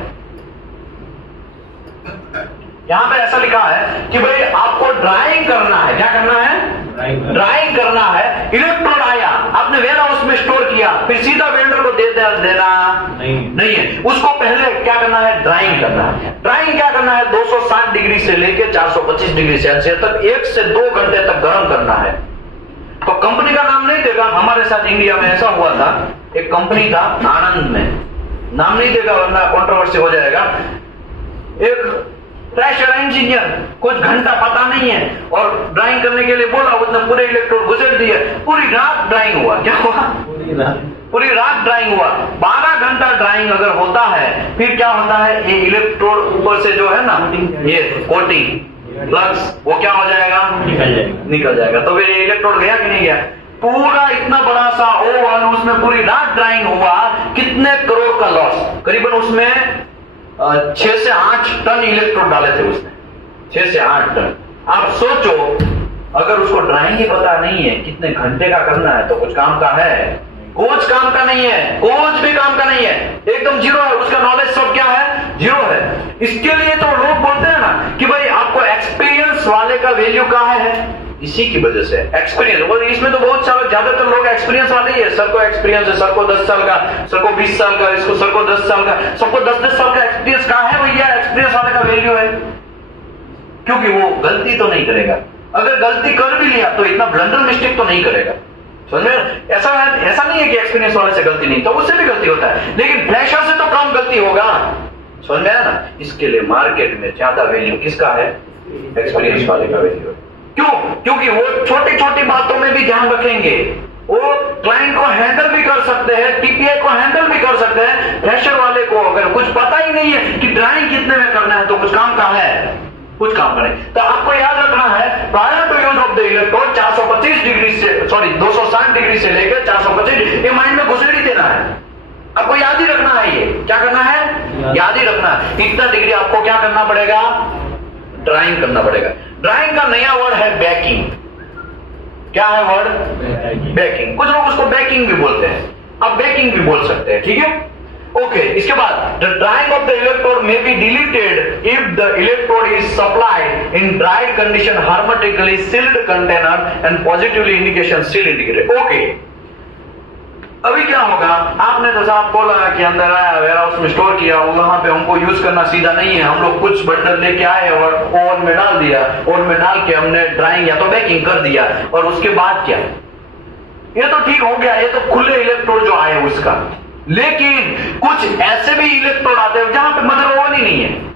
यहां पे ऐसा लिखा है कि भाई आपको ड्राइंग करना है। क्या करना है? ड्राइंग करना है। इलेक्ट्रोड आया, आपने वेयर हाउस में स्टोर किया, फिर सीधा वेल्डर को दे देना नहीं है। उसको पहले क्या करना है? ड्राइंग करना है। ड्राइंग क्या करना है? 260 डिग्री से लेकर 425 डिग्री सेल्सियस तक 1 से 2 घंटे तक गर्म करना है। तो कंपनी का नाम नहीं देगा। हमारे साथ इंडिया में ऐसा हुआ था, एक कंपनी था आनंद में, नाम नहीं देगा वरना कंट्रोवर्सी हो जाएगा। एक प्रेशर इंजीनियर कुछ घंटा पता नहीं है और ड्राइंग करने के लिए बोला, उसने पूरे इलेक्ट्रोड घुसेड़ दिए, पूरी रात ड्राइंग हुआ। क्या हुआ? पूरी रात ड्राइंग हुआ। 12 घंटा ड्राइंग अगर होता है फिर क्या होता है? ये इलेक्ट्रोड ऊपर से जो है ना ये कोटिंग फ्लक्स वो क्या हो जाएगा? निकल जाएगा। तो फिर ये इलेक्ट्रोड गया कि नहीं गया? पूरा इतना बड़ा सा ओवन, उसमें पूरी रात ड्राइंग हुआ, कितने करोड़ का लॉस। करीबन उसमें 6 से 8 टन इलेक्ट्रोड डाले थे उसने, 6 से 8 टन। आप सोचो अगर उसको ड्राइंग ही पता नहीं है कितने घंटे का करना है तो कुछ काम का है? कुछ काम का नहीं है, कुछ भी काम का नहीं है, एकदम जीरो है। उसका नॉलेज सब क्या है? जीरो है। इसके लिए तो लोग बोलते हैं ना कि भाई आपको एक्सपीरियंस वाले का वैल्यू कहाँ है? इसी की वजह से एक्सपीरियंस। और इसमें तो बहुत सारे ज्यादातर लोग एक्सपीरियंस वाले ही है। सर को एक्सपीरियंस है, सर को 10 साल का, सर को 20 साल का, इसको सर को 10 साल का, सबको 10-10 साल का एक्सपीरियंस कहाँ है भैया? एक्सपीरियंस वाले का वैल्यू है, क्योंकि वो गलती तो नहीं करेगा। अगर गलती कर भी लिया तो इतना ब्लंडर मिस्टेक तो नहीं करेगा। समझ में? ऐसा नहीं है कि एक्सपीरियंस वाले से गलती नहीं, तो उससे भी गलती होता है, लेकिन फ्रेशर से तो कम गलती होगा। समझ में आया ना? इसके लिए मार्केट में ज्यादा वैल्यू किसका है? एक्सपीरियंस वाले का वैल्यू है। क्यों? क्योंकि वो छोटी छोटी बातों में भी ध्यान रखेंगे, वो क्लाइंट को हैंडल भी कर सकते हैं, टीपीआई को हैंडल भी कर सकते हैं। फ्रेशर वाले को अगर कुछ पता ही नहीं है कि ड्राइंग कितने में करना है तो कुछ काम का है? कुछ काम का नहीं। तो आपको याद रखना है prior to use of the electrode 425 degree से 260 डिग्री से लेकर 425, ये माइंड में घुसेड़ ही देना है। आपको याद ही रखना है। ये क्या करना है? याद ही रखना है। इतना डिग्री आपको क्या करना पड़ेगा? ड्राइंग करना पड़ेगा। ड्राइंग का नया वर्ड है बेकिंग। क्या है वर्ड? बेकिंग। कुछ लोग उसको बेकिंग भी बोलते हैं, अब बेकिंग भी बोल सकते हैं, ठीक है? ओके। इसके बाद the drying of the electrode may be deleted if the electrode is supplied in dried condition hermetically sealed container and positively indication seal indicated। Okay, अभी क्या होगा? आपने तो साहब बोला कि अंदर आया, वेयर हाउस में स्टोर किया, वहां पे हमको यूज करना सीधा नहीं है, हम लोग कुछ बंडल लेके आए और ओवन में डाल दिया, ओवन में डाल के हमने ड्राइंग या तो बेकिंग कर दिया, और उसके बाद क्या? ये तो ठीक हो गया, ये तो खुले इलेक्ट्रोड जो आए उसका। लेकिन कुछ ऐसे भी इलेक्ट्रोड आते हैं जहां पे मदर ओवन ही नहीं है।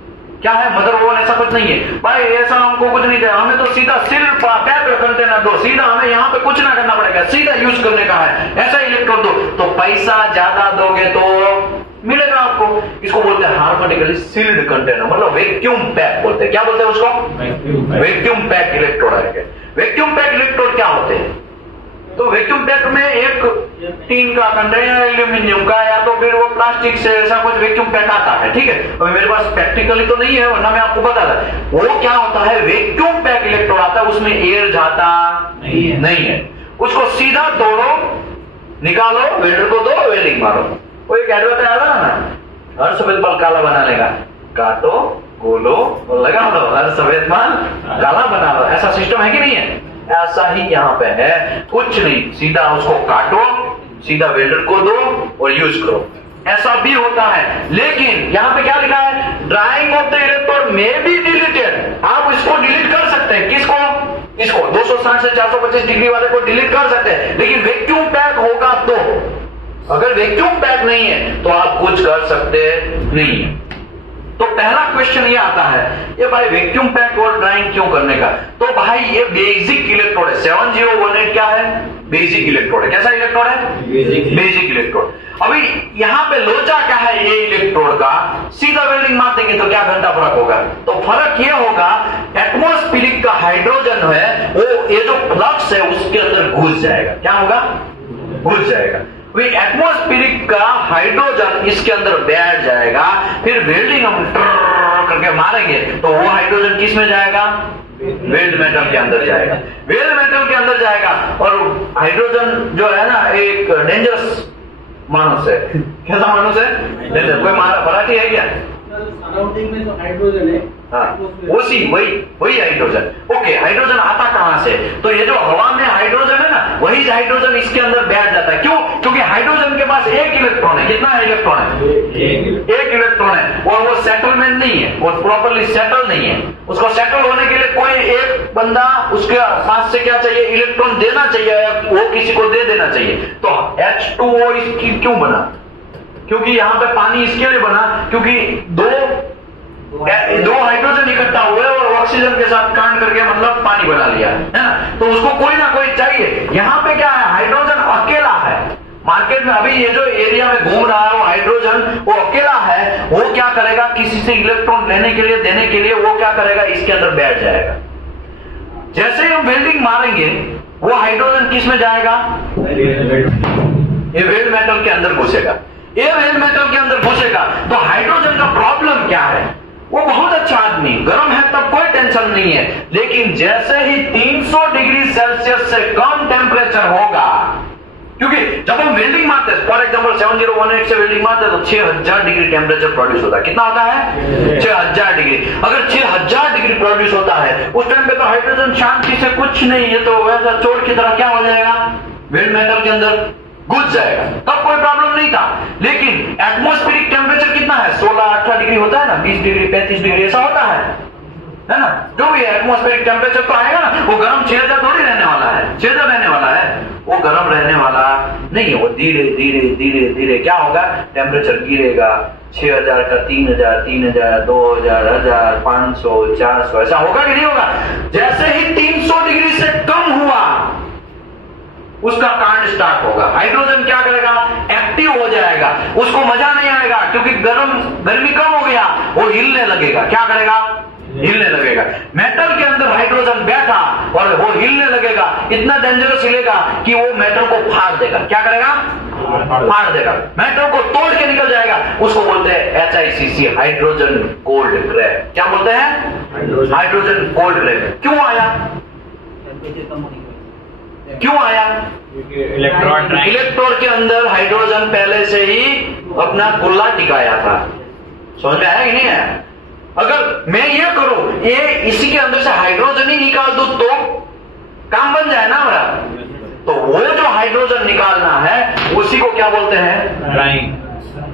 क्या है? मदर ओवन ऐसा कुछ नहीं है भाई, ऐसा हमको कुछ नहीं चाहिए, हमें तो सीधा सिर्फ पैक कंटेनर दो, सीधा हमें यहाँ पे कुछ ना करना पड़ेगा, सीधा यूज करने का है, ऐसा इलेक्ट्रोड दो। तो पैसा ज्यादा दोगे तो मिलेगा आपको। इसको बोलते हैं हार्मोनिकली सील्ड कंटेनर, मतलब वैक्यूम पैक बोलते हैं। क्या बोलते हैं उसको? वैक्यूम पैक इलेक्ट्रोड आएंगे। वैक्यूम पैक इलेक्ट्रोड क्या होते हैं? तो वैक्यूम पैक में एक टीन का कंटेनर, एल्यूमिनियम का, या तो फिर वो प्लास्टिक से ऐसा कुछ वैक्यूम पैक आता है, ठीक है? अभी मेरे पास प्रैक्टिकली तो नहीं है, वरना मैं आपको बता रहा। वो क्या होता है? वैक्यूम पैक इलेक्ट्रोड आता है, उसमें एयर जाता नहीं है। उसको सीधा तोड़ो, निकालो, वेल्डर को दो, वेल्डिंग मारो। वो एक एडवर्टाइज आता है ना, हर सफेद बाल काला बनाने का, काटो, गोलो और लगा लो, हर सफेद बाल काला बना लो। ऐसा सिस्टम है कि नहीं है? ऐसा ही यहाँ पे है। कुछ नहीं, सीधा उसको काटो, सीधा वेल्डर को दो और यूज करो, ऐसा भी होता है। लेकिन यहाँ पे क्या लिखा है? ड्राइंग ऑफ द इलेक्ट्रोड में बी डिलीटेड। आप इसको डिलीट कर सकते हैं। किसको? इसको 260 से 425 डिग्री वाले को डिलीट कर सकते हैं, लेकिन वैक्यूम पैक होगा तो। अगर वैक्यूम पैक नहीं है तो आप कुछ कर सकते नहीं है। तो पहला क्वेश्चन ये आता है, ये भाई वैक्यूम पैक और ड्राइंग क्यों करने का? तो भाई ये बेसिक इलेक्ट्रोड है। 7018 क्या है? बेसिक इलेक्ट्रोड है। कैसा इलेक्ट्रोड है? Basic electrode. अभी यहाँ पे लोचा क्या है ये इलेक्ट्रोड का? सीधा वेल्डिंग मार देंगे तो क्या घंटा फर्क होगा? तो फर्क ये होगा, एटमॉस्फेरिक का हाइड्रोजन है वो ये जो फ्लक्स है उसके अंदर घुस जाएगा। क्या होगा? घुस जाएगा। एटमॉस्फेरिक का हाइड्रोजन इसके अंदर बैठ जाएगा, फिर वेल्डिंग हम करके मारेंगे तो वो हाइड्रोजन किस में जाएगा? वेल्ड मेटल के अंदर जाएगा। वेल्ड मेटल के अंदर जाएगा और हाइड्रोजन जो है ना एक डेंजरस मानुस है। कैसा मानुस है? डेंजर। कोई मराठी है क्या? सराउंडिंग में जो हाइड्रोजन है, हाँ वही हाइड्रोजन। ओके, हाइड्रोजन आता कहां से? तो ये जो हवा में हाइड्रोजन है ना, वही हाइड्रोजन इसके अंदर बैठ जाता है। क्यों? क्योंकि हाइड्रोजन के पास एक इलेक्ट्रॉन है। कितना इलेक्ट्रॉन है? एक इलेक्ट्रॉन है और वो सेटलमेंट नहीं है, वो प्रॉपरली सेटल नहीं है। उसको सेटल होने के लिए कोई एक बंदा उसके पास से क्या चाहिए? इलेक्ट्रॉन देना चाहिए, वो किसी को दे देना चाहिए। तो H2O इसकी क्यों बना? क्योंकि यहां पे पानी इसके लिए बना क्योंकि दो हाइड्रोजन इकट्ठा हुए और ऑक्सीजन के साथ कांड करके मतलब पानी बना लिया है ना। तो उसको कोई ना कोई चाहिए। यहां पे क्या है? हाइड्रोजन अकेला है। मार्केट में अभी ये जो एरिया में घूम रहा है वो हाइड्रोजन वो अकेला है। वो क्या करेगा? किसी से इलेक्ट्रॉन लेने के लिए देने के लिए वो क्या करेगा? इसके अंदर बैठ जाएगा। जैसे ही हम वेल्डिंग मारेंगे वो हाइड्रोजन किस में जाएगा? ये वेल्ड मेटल के अंदर घुसेगा। ये वेल्ड मेटल के अंदर घुसेगा तो हाइड्रोजन का प्रॉब्लम क्या है? वो बहुत अच्छा आदमी, गर्म है तब कोई टेंशन नहीं है, लेकिन जैसे ही 300 डिग्री सेल्सियस से कम टेम्परेचर होगा, क्योंकि जब हम वेल्डिंग मारते हैं, फॉर एग्जांपल 7018 से वेल्डिंग मारते हैं तो 6000 डिग्री टेम्परेचर प्रोड्यूस होता है। कितना होता है? 6000 डिग्री। अगर 6000 डिग्री प्रोड्यूस होता है उस टाइम पे तो हाइड्रोजन शांति से कुछ नहीं, ये तो वैसा चोट की तरह क्या हो जाएगा? वेल्ड मेटल के अंदर घुस जाएगा। तब कोई प्रॉब्लम नहीं था। लेकिन एटमॉस्फेरिक टेम्परेचर कितना है? 16-18 डिग्री होता है ना, 20 डिग्री 35 डिग्री ऐसा होता है ना। जो भी एटमॉस्फेरिक टेम्परेचर तो आएगा ना, वो गर्म 6000 थोड़ी रहने वाला है। 6000 रहने वाला है, वो गर्म रहने वाला नहीं है। वो धीरे धीरे धीरे धीरे क्या होगा? टेम्परेचर गिरेगा। 6000 का 3000, 3000, 2000, 1000, 500, 400 ऐसा होगा कि नहीं होगा? जैसे ही 300 डिग्री से कम हुआ उसका कांड स्टार्ट होगा। हाइड्रोजन क्या करेगा? एक्टिव हो जाएगा। उसको मजा नहीं आएगा क्योंकि गर्मी कम हो गया, वो हिलने लगेगा। क्या करेगा? हिलने लगेगा। मेटल के अंदर हाइड्रोजन बैठा और वो हिलने लगेगा, इतना डेंजरस हिलेगा कि वो मेटल को फाड़ देगा। क्या करेगा? फाड़ देगा। मेटल को तोड़ के निकल जाएगा। उसको बोलते हैं HICC, हाइड्रोजन कोल्ड क्रैक। क्या बोलते हैं? Hydrogen cold crack. क्यों आया? क्यों आया? इलेक्ट्रोड के अंदर हाइड्रोजन पहले से ही अपना कुल्ला टिकाया था। समझ में आया कि नहीं आया? अगर मैं ये करूं, ये इसी के अंदर से हाइड्रोजन ही निकाल दूं तो काम बन जाए ना हमारा। तो वो जो हाइड्रोजन निकालना है उसी को क्या बोलते हैं? ड्राइंग।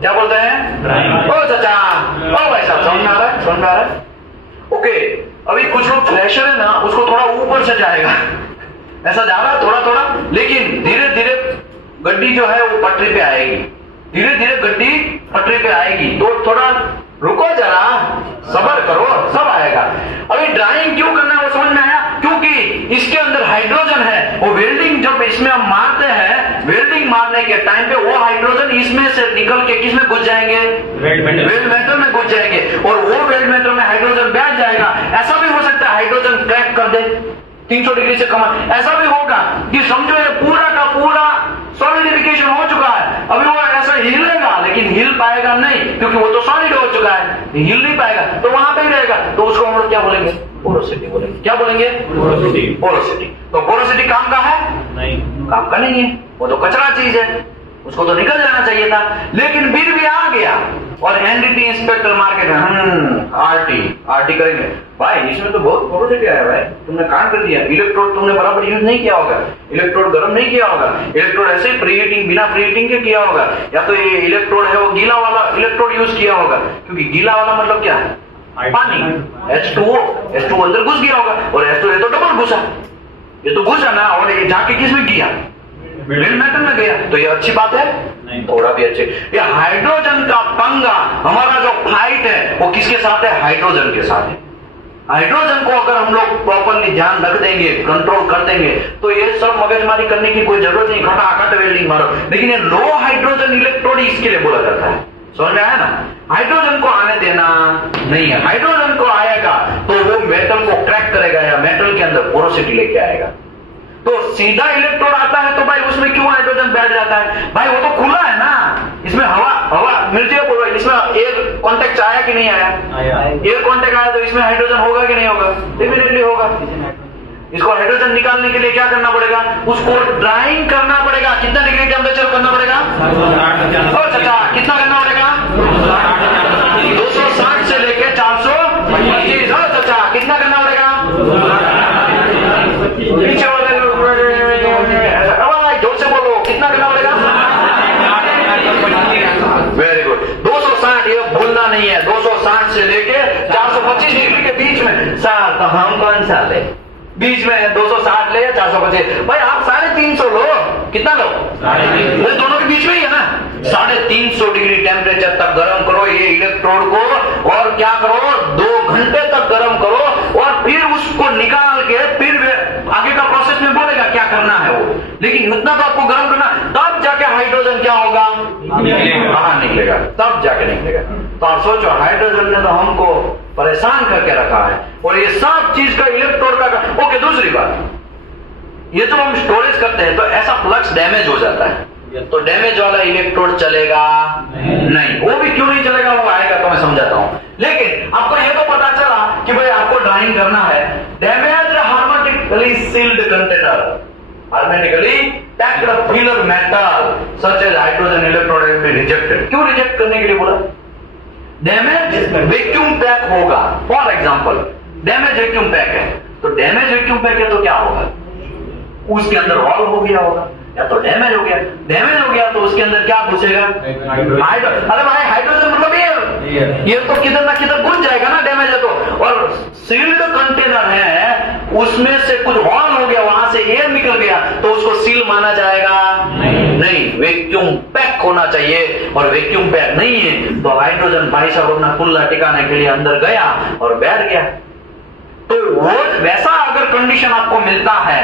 क्या बोलते हैं? ड्राइंग। ओ चाचा, ओ भाई साहब, समझ में आ रहा है? समझ में आ रहा है? ओके, अभी कुछ लोग थ्रेशर है ना, उसको थोड़ा ऊपर से जाएगा, ऐसा जा रहा है थोड़ा थोड़ा, लेकिन धीरे धीरे गड्डी जो है वो पटरी पे आएगी। धीरे धीरे गड्डी पटरी पे आएगी। तो थोड़ा रुको जरा, सब्र करो, सब आएगा। अभी ड्राइंग क्यों करना है वो समझ में आया? क्योंकि इसके अंदर हाइड्रोजन है। वो वेल्डिंग जब इसमें हम मारते हैं, वेल्डिंग मारने के टाइम पे वो हाइड्रोजन इसमें से निकल के किसमें घुस जाएंगे? वेल्ड मेटल में घुस जाएंगे और वो वेल्ड मेटल में हाइड्रोजन बैठ जाएगा। ऐसा भी हो सकता है हाइड्रोजन क्रैक कर दे 300 डिग्री से कम। ऐसा भी होगा कि समझो ये पूरा का पूरा सॉलिडिफिकेशन हो चुका है। अभी वो ऐसा हिलेगा लेकिन हिल पाएगा नहीं, क्योंकि वो तो सॉलिड हो चुका है, हिल नहीं पाएगा, तो वहां पे ही रहेगा। तो उसको हम लोग क्या बोलेंगे? पोरोसिटी बोलेंगे। क्या बोलेंगे? पोरोसिटी। पोरोसिटी। तो पोरोसिटी काम का है? नहीं, काम का नहीं है। वो तो कचरा चीज है, उसको तो निकल जाना चाहिए था। लेकिन बिल भी आ गया और एनडीटी इंस्पेक्टर मार्केट में आरटी करेंगे। भाई इसमें तो बहुत पोरोसिटी आया भाई, तुमने काम कर दिया। इलेक्ट्रोड तुमने बराबर यूज नहीं किया होगा, इलेक्ट्रोड गर्म नहीं किया होगा, इलेक्ट्रोड ऐसे प्रीहीटिंग बिना प्रीहीटिंग के किया होगा, या तो ये इलेक्ट्रोड है वो गीला वाला इलेक्ट्रोड यूज किया होगा। क्योंकि गीला वाला मतलब क्या है? पानी, H2O अंदर घुस गया होगा और H2O तो डबल घुसा, ये तो घुसा ना, और जाके किसमें किया? मिड मेटल में गया, तो ये अच्छी बात है नहीं, थोड़ा भी अच्छी। ये हाइड्रोजन का पंगा, हमारा जो फाइट है वो किसके साथ है? हाइड्रोजन के साथ है। हाइड्रोजन को अगर हम लोग प्रॉपरली ध्यान रख देंगे, कंट्रोल कर देंगे, तो ये सब मगजमारी करने की कोई जरूरत नहीं, खटाखट वेल्डिंग मारो। लेकिन ये लो हाइड्रोजन इलेक्ट्रोड इसके लिए बोला जाता है, समझ में आया ना? हाइड्रोजन को आने देना नहीं है। हाइड्रोजन को आएगा तो वो मेटल को क्रैक करेगा या मेटल के अंदर पोरोसिटी लेके आएगा। तो सीधा इलेक्ट्रोड आता है तो भाई उसमें क्यों हाइड्रोजन बैठ जाता है? भाई वो तो खुला है ना, इसमें हवा मिलती है, बोलो इसमें एयर कांटेक्ट आया कि नहीं आया? एयर कांटेक्ट आया तो इसमें हाइड्रोजन होगा कि नहीं होगा? डेफिनेटली होगा। इसको हाइड्रोजन निकालने के लिए क्या करना पड़ेगा? उसको ड्राइंग करना पड़ेगा। कितना डिग्री टेम्परेचर करना पड़ेगा? अच्छा, कितना करना पड़ेगा? 260 से लेके 425। अच्छा, कितना करना पड़ेगा? नीचे वाले जोर से बोलो, कितना करना पड़ेगा? Very good, 260। ये भूलना नहीं है, 260 से लेके 425 डिग्री के बीच में। सर तो हम कौन सा ले? बीच में 260 ले या 425? भाई आप 350 लो। कितना लो? 350। दोनों के बीच में ही है ना। 350 डिग्री टेम्परेचर तक गर्म करो ये इलेक्ट्रोड को, और क्या करो? 2 घंटे तक गर्म करो, और फिर उसको निकाल के फिर आगे का प्रोसेस में बोलेगा क्या करना है वो। लेकिन इतना तो आपको गर्म करना, तब जाके हाइड्रोजन क्या होगा? बाहर निकलेगा, तब जाके निकलेगा। तो आप सोचो, हाइड्रोजन ने तो हमको परेशान करके रखा है, और ये सब चीज का इलेक्ट्रोड का। ओके, दूसरी बात, ये जो हम स्टोरेज करते हैं तो ऐसा फ्लक्स डैमेज हो जाता है, तो डैमेज वाला इलेक्ट्रोड चलेगा नहीं। वो भी क्यों नहीं चलेगा, वो आएगा तो मैं समझाता हूं। लेकिन आपको ये तो पता चला कि भाई आपको ड्राइंग करना है। Damage hermetically sealed container, hermetically packed filler metal such as hydrogen electrode has been rejected। क्यों रिजेक्ट करने के लिए बोला? डैमेज वैक्यूम पैक होगा। For example, damage vacuum pack है, तो डैमेज वैक्यूम पैक है तो क्या होगा? उसके अंदर हॉल हो गया होगा, या तो डैमेज हो गया। डैमेज हो गया तो उसके अंदर क्या घुसेगा? अरे भाई, हाइड्रोजन मतलब ये तो किधर ना किधर घुस जाएगा ना, डैमेज है तो। और सील्ड कंटेनर है, उसमें से कुछ हॉल हो गया, वहां से एयर निकल गया, तो उसको सील माना जाएगा नहीं। वैक्यूम पैक होना चाहिए, और वैक्यूम पैक नहीं है तो हाइड्रोजन भाई साहब अपना कुल्ला टिकाने के लिए अंदर गया और बैठ गया। तो वो वैसा अगर कंडीशन आपको मिलता है,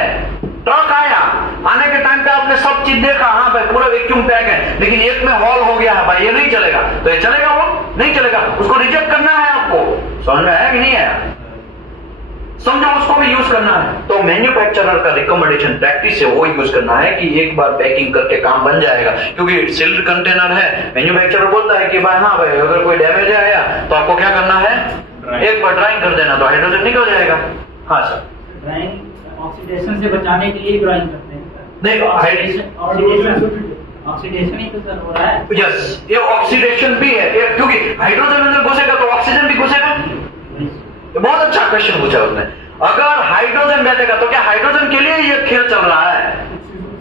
ट्रक आया, आने के टाइम पे आपने सब चीज देखा, हाँ भाई पूरा वैक्यूम पैक है, लेकिन एक में हॉल हो गया है, भाई ये नहीं चलेगा, तो ये चलेगा? वो नहीं चलेगा, उसको रिजेक्ट करना है आपको। समझ में आया कि नहीं आया? समझो, उसको भी यूज करना है। तो मैन्युफैक्चरर का रिकमेंडेशन प्रैक्टिस है वो यूज करना है कि एक बार पैकिंग करके काम बन जाएगा, क्योंकि सील्ड कंटेनर है। मैन्युफैक्चरर बोलता है कि भाई हाँ भाई, अगर कोई डैमेज आया तो आपको क्या करना है? एक बार ड्राइंग कर देना, तो हाइड्रोजन निकल जाएगा। हाँ सर, ड्राइंग ऑक्सीडेशन से बचाने के लिए ड्राइंग करते हैं। नहीं, ऑक्सीडेशन ही तो सर हो रहा है। यस, ये ऑक्सीडेशन भी है, क्योंकि हाइड्रोजन अंदर घुसेगा तो ऑक्सीजन भी घुसेगा। बहुत अच्छा क्वेश्चन पूछा उसने। अगर हाइड्रोजन बैठेगा तो क्या हाइड्रोजन के लिए ये खेल चल रहा है?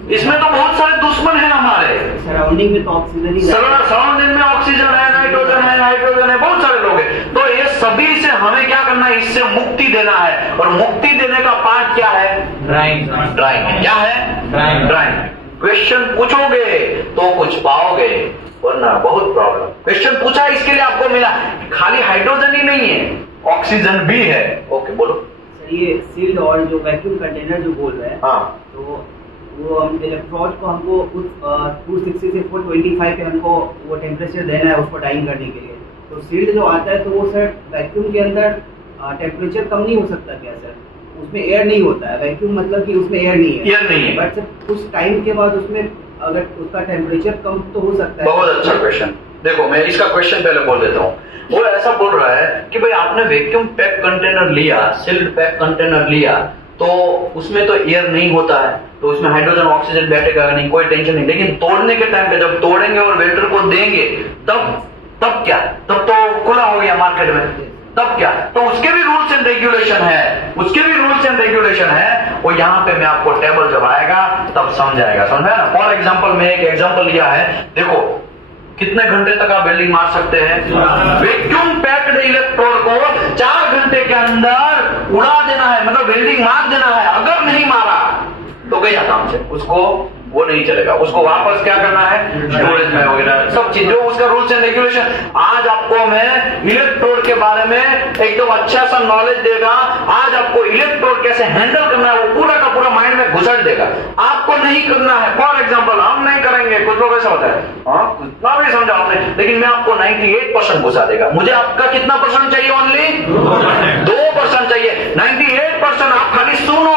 इसमें तो बहुत सारे दुश्मन हैं हमारे। सराउंडिंग में तो ऑक्सीजन ही, सराउंडिंग में ऑक्सीजन है, नाइट्रोजन है, हाइड्रोजन है, बहुत सारे लोग हैं। तो ये सभी से हमें क्या करना है? इससे मुक्ति देना है, और मुक्ति देने का पार्ट क्या है? ड्राइंग। क्या है? ड्राइंग। क्वेश्चन पूछोगे तो कुछ पाओगे, वरना बहुत प्रॉब्लम। क्वेश्चन पूछा इसके लिए आपको मिला, खाली हाइड्रोजन ही नहीं है, ऑक्सीजन भी है। ओके, बोलो सर। ये सील्ड और जो वैक्यूम कंटेनर जो बोल रहे हैं, हाँ, तो वो हम इलेक्ट्रोड को हमको 260 से 425 पे हमको वो टेम्परेचर देना है उसको डाइंग करने के लिए। तो सील्ड जो आता है तो वो सर वैक्यूम के अंदर टेम्परेचर कम नहीं हो सकता क्या सर? उसमें एयर नहीं होता है, वैक्यूम मतलब कि उसमें एयर नहीं है। एयर नहीं है, बट सर कुछ टाइम के बाद उसमें अगर उसका टेम्परेचर कम तो हो सकता है। बहुत अच्छा क्वेश्चन। देखो, मैं इसका क्वेश्चन पहले बोल देता हूँ। वो ऐसा बोल रहा है कि भाई आपने वैक्यूम पैक कंटेनर लिया, सील्ड पैक कंटेनर लिया, तो उसमें तो एयर नहीं होता है, तो उसमें हाइड्रोजन ऑक्सीजन बैठेगा नहीं, कोई टेंशन नहीं। लेकिन तोड़ने के टाइम पे जब तोड़ेंगे और वेल्डर को देंगे, तब क्या? तब तो खुला हो गया मार्केट में, तब क्या? तो उसके भी रूल्स एंड रेगुलेशन है, वो यहाँ पे मैं आपको टेबल जब आएगा तब समझाएगा, समझा ना? फॉर एग्जाम्पल, मैं एक एग्जाम्पल लिया है, देखो कितने घंटे तक आप वेल्डिंग मार सकते हैं? वैक्यूम पैक्ड इलेक्ट्रोड को 4 घंटे के अंदर उड़ा देना है, मतलब वेल्डिंग मार देना है। अगर नहीं मारा तो गया काम से, उसको वो नहीं चलेगा, उसको वापस क्या करना है, स्टोरेज में वगैरह सब चीज जो उसका रूल्स एंड रेगुलेशन। आज आपको मैं इलेक्ट्रोड के बारे में एकदम अच्छा सा नॉलेज देगा, आज आपको इलेक्ट्रोड कैसे हैंडल करना है वो पूरा का पूरा माइंड में घुसट देगा। आपको नहीं करना है, फॉर एग्जाम्पल हम नहीं करेंगे, कुछ लोग ऐसा होता है कितना भी समझा आपने, लेकिन मैं आपको 98% घुसा देगा। मुझे आपका कितना परसेंट चाहिए, ओनली 2% चाहिए। 98% आप खाली सुनो,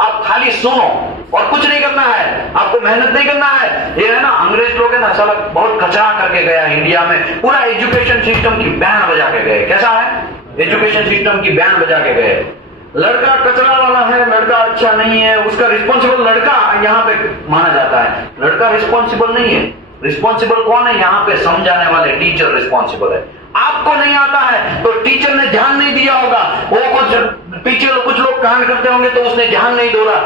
आप खाली सुनो और कुछ नहीं करना है, आपको मेहनत नहीं करना है। ये है ना, अंग्रेज लोग है ना साला बहुत कचरा करके गया इंडिया में, पूरा एजुकेशन सिस्टम की बैंड बजा के गए। कैसा है, एजुकेशन सिस्टम की बैंड बजा के गए। लड़का कचरा वाला है, लड़का अच्छा नहीं है, उसका रिस्पॉन्सिबल लड़का यहाँ पे माना जाता है, लड़का रिस्पॉन्सिबल नहीं है। रिस्पॉन्सिबल कौन है यहाँ पे, समझाने वाले टीचर रिस्पॉन्सिबल है। आपको नहीं आता है तो टीचर ने ध्यान नहीं दिया होगा, वो कुछ पीछे कुछ लोग कांड करते होंगे तो उसने ध्यान नहीं दौड़ा।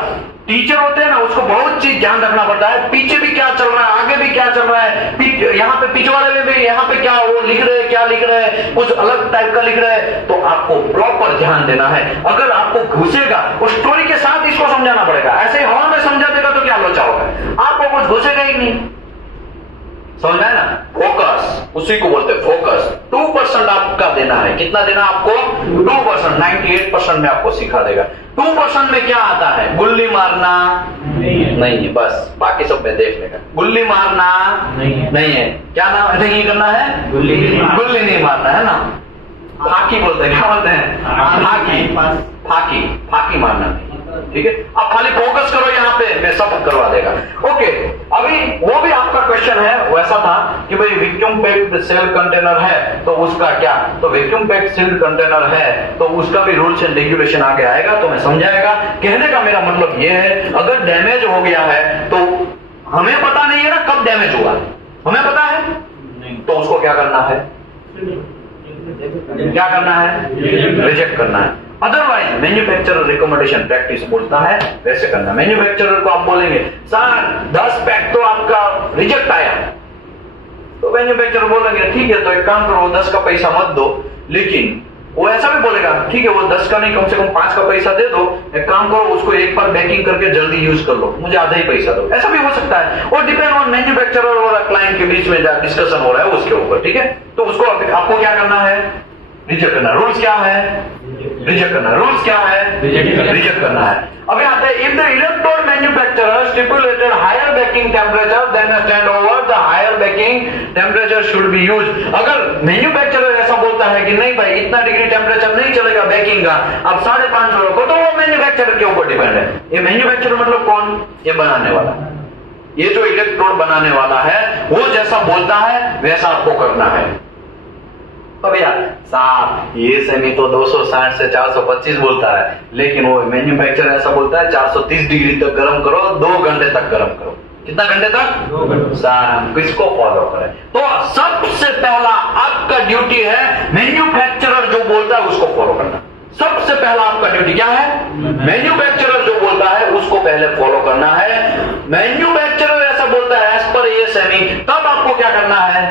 टीचर होते हैं ना, उसको बहुत चीज ध्यान रखना पड़ता है, पीछे भी क्या चल रहा है, आगे भी क्या चल रहा है, यहाँ पे पीछे वाले में भी यहाँ पे क्या वो लिख रहे हैं, क्या लिख रहे हैं, कुछ अलग टाइप का लिख रहे हैं, तो आपको प्रॉपर ध्यान देना है। अगर आपको घुसेगा उस स्टोरी के साथ इसको समझाना पड़ेगा, ऐसे हॉल में समझा देगा तो क्या लोचा होगा, आपको कुछ घुसेगा ही नहीं। समझ में ना, फोकस उसी को बोलते हैं फोकस। 2% आपका देना है, कितना देना आपको, 2%। 98% में आपको सिखा देगा। 2% में क्या आता है, गुल्ली मारना नहीं है, बस बाकी सब में देख लेगा। गुल्ली मारना नहीं है, क्या नाम नहीं करना है, गुल्ली नहीं मारना है ना, फाकी बोलते हैं, क्या बोलते हैं, फाकी मारना नहीं। ठीक है, अब खाली फोकस करो यहाँ पे, मैं सब करवा देगा। ओके, अभी वो भी आपका क्वेश्चन है वैसा था कि भाई वैक्यूम पैक्ड सेल कंटेनर है तो उसका क्या, तो वैक्यूम पैक्ड सेल कंटेनर है तो उसका भी रूल्स एंड रेगुलेशन आगे आएगा तो मैं समझाएगा। कहने का मेरा मतलब ये है, अगर डैमेज हो गया है तो हमें पता नहीं है ना कब डैमेज हुआ, हमें पता है नहीं, तो उसको क्या करना है, क्या करना है, रिजेक्ट करना है। अदरवाइज मैन्युफैक्चरर रिकमेंडेशन प्रैक्टिस बोलता है वैसे करना। मैन्युफैक्चरर को आप बोलेंगे सर 10 पैक तो आपका रिजेक्ट आया, तो मैन्युफैक्चरर बोलेंगे ठीक है तो एक काम करो 10 का पैसा मत दो, लेकिन वो ऐसा भी बोलेगा ठीक है वो 10 का नहीं कम से कम 5 का पैसा दे दो, एक काम करो उसको एक बार पैकिंग करके जल्दी यूज कर लो, मुझे आधा ही पैसा दो, ऐसा भी हो सकता है। और डिपेंड ऑन मैन्युफैक्चरर और क्लाइंट के बीच में डिस्कशन हो रहा है उसके ऊपर। ठीक है, तो उसको आपको क्या करना है, रिजेक्ट करना। रूल्स क्या है, रिजेक्ट करना। रूल्स क्या है, रिजेक्ट करना है। अभी आते हैं, if the electrode manufacturer stipulated higher baking temperature then stand over the higher baking temperature should be use. अगर मैन्युफैक्चरर ऐसा बोलता है कि नहीं भाई इतना डिग्री टेम्परेचर नहीं चलेगा बेकिंग का, अब 550 रखो, तो वो मैन्युफैक्चरर के ऊपर डिपेंड है। ये मैन्युफैक्चरर मतलब कौन, ये बनाने वाला, ये जो इलेक्ट्रोड बनाने वाला है वो जैसा बोलता है वैसा आपको करना है। तो भैया साहब ये सेमी तो 260 से 425 बोलता है, लेकिन वो मैन्युफैक्चरर ऐसा बोलता है 430 डिग्री तक गर्म करो, 2 घंटे तक गर्म करो। कितना घंटे तक, 2 घंटे। सर किसको फॉलो करें, तो सबसे पहला आपका ड्यूटी है मैन्युफैक्चरर जो बोलता है उसको फॉलो करना। सबसे पहला आपका ड्यूटी क्या है, मैन्युफैक्चरर जो बोलता है उसको पहले फॉलो करना है। मैन्युफैक्चरर ऐसा बोलता है एज पर एएसएमई, तब आपको क्या करना है,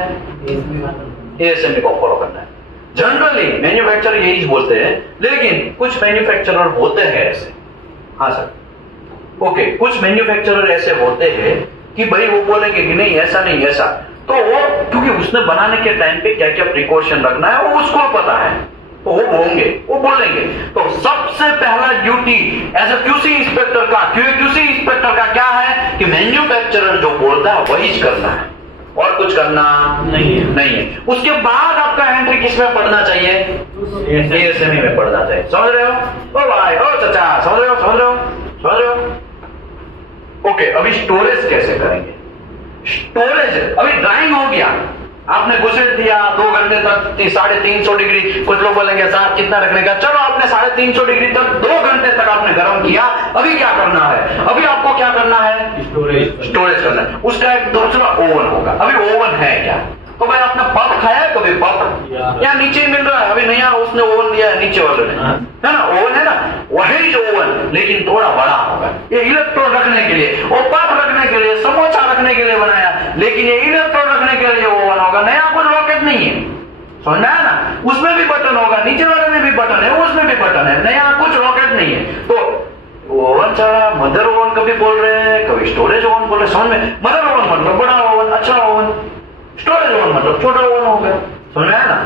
एएसएमई को फॉलो करना है। जनरली मैन्युफैक्चरर यही बोलते हैं, लेकिन कुछ मैन्युफैक्चरर होते हैं ऐसे, हाँ सर ओके, कुछ मैन्युफैक्चरर ऐसे होते हैं कि भाई वो बोलेंगे कि नहीं ऐसा नहीं ऐसा, तो वो क्योंकि उसने बनाने के टाइम पे क्या क्या प्रिकॉशन रखना है वो उसको पता है, तो वो होंगे, वो बोलेंगे। तो सबसे पहला duty as a QC inspector का, क्यूसी इंस्पेक्टर का क्या है कि मैन्युफैक्चरर जो बोलता है वही करना है और कुछ करना नहीं है। उसके बाद आपका एंट्री किसमें पढ़ना चाहिए, एएसएमई में पढ़ना चाहिए। समझ रहे हो, ओ भाई ओ चाचा, समझ रहे हो। ओके, अभी स्टोरेज कैसे करेंगे। स्टोरेज अभी ड्राइंग हो गया, आपने घुसेट दिया 2 घंटे तक 350 डिग्री, कुछ लोग बोलेंगे साहब कितना रखने का, चलो आपने 350 डिग्री तक 2 घंटे तक आपने गर्म किया, अभी क्या करना है, अभी आपको क्या करना है, स्टोरेज करना है। उसका एक दूसरा ओवन होगा। अभी ओवन है क्या, तो भाई आपने पप खाया है कभी, पप या नीचे मिल रहा है, अभी नया उसने ओवन लिया है नीचे वाले ने, है ना, ओवन है ना, वही जो ओवन लेकिन थोड़ा बड़ा होगा। ये इलेक्ट्रोड रखने के लिए और पप रखने के लिए, समोसा रखने के लिए बनाया, लेकिन ये इलेक्ट्रोड रखने के लिए ओवन होगा। नया कुछ रॉकेट नहीं है, समझ में आया ना, उसमें भी बटन होगा, नीचे वाले में भी बटन है, उसमें भी बटन है, नया कुछ रॉकेट नहीं है। तो ओवन चढ़ा, मदर ओवन कभी बोल रहे हैं, कभी स्टोरेज ओवन बोल रहे हैं। समझ में? मदर ओवन मतलब बड़ा ओवन, अच्छा ओवन, स्टोरेज ओवन मतलब छोटा ओवन हो गया। समझ में आया ना?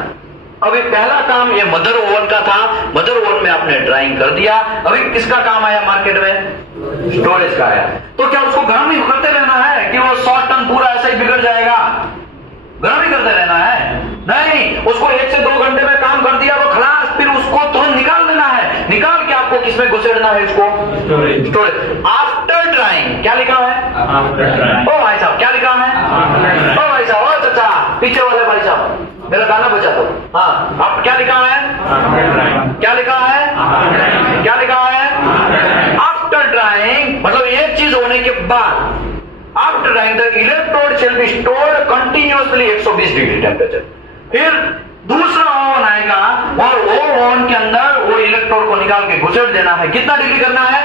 अभी पहला काम ये मदर ओवन का था, मदर ओवन में आपने ड्राइंग कर दिया। अभी किसका काम आया मार्केट में? स्टोरेज का आया। तो क्या उसको गर्म ही करते रहना है कि वो 100 टन पूरा ऐसा ही बिगड़ जाएगा? गर्म ही करते रहना है? नहीं, उसको 1 से 2 घंटे में काम कर दिया तो खलास, फिर उसको तुरंत निकाल देना है। निकाल के आपको किसमें घुसेड़ना है इसको? स्टोरेज। आफ्टर ड्राइंग क्या लिखा है? ओ भाई साहब क्या लिखा है? ओ भाई साहब, ओ चाचा, पीछे वाले भाई साहब, मेरा गाना बजा दो। हाँ, आप क्या लिखा है? क्या लिखा है? क्या लिखा है? आफ्टर ड्राइंग मतलब एक चीज होने के बाद, after drawing the electrode shall be stored continuously 120 degree temperature. फिर दूसरा ओवन आएगा और वो ओवन के अंदर वो इलेक्ट्रोड को निकाल के घुसेड़ देना है। कितना डिग्री करना है?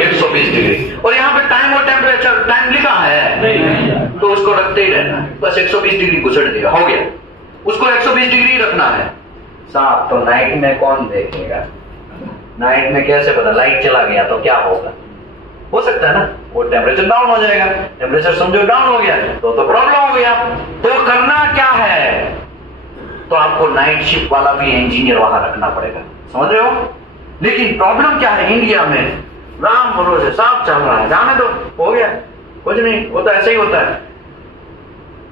120 डिग्री। और यहाँ पे टाइम और टेम्परेचर टाइम लिखा है तो उसको रखते ही रहना है, बस 120 डिग्री घुसेड़ देगा, हो गया। उसको 120 डिग्री रखना है। साहब तो नाइट में कौन देखेगा? नाइट में कैसे पता? लाइट चला गया तो क्या होगा? हो सकता है ना वो टेम्परेचर डाउन हो जाएगा। टेम्परेचर समझो डाउन हो गया तो प्रॉब्लम हो गया। तो करना क्या है? तो आपको नाइट शिफ्ट वाला भी इंजीनियर वहां रखना पड़ेगा, समझ रहे हो? लेकिन प्रॉब्लम क्या है? इंडिया में राम भरोसे साफ चल रहा है, जाने दो, हो गया, कुछ नहीं होता, ऐसे ही होता है।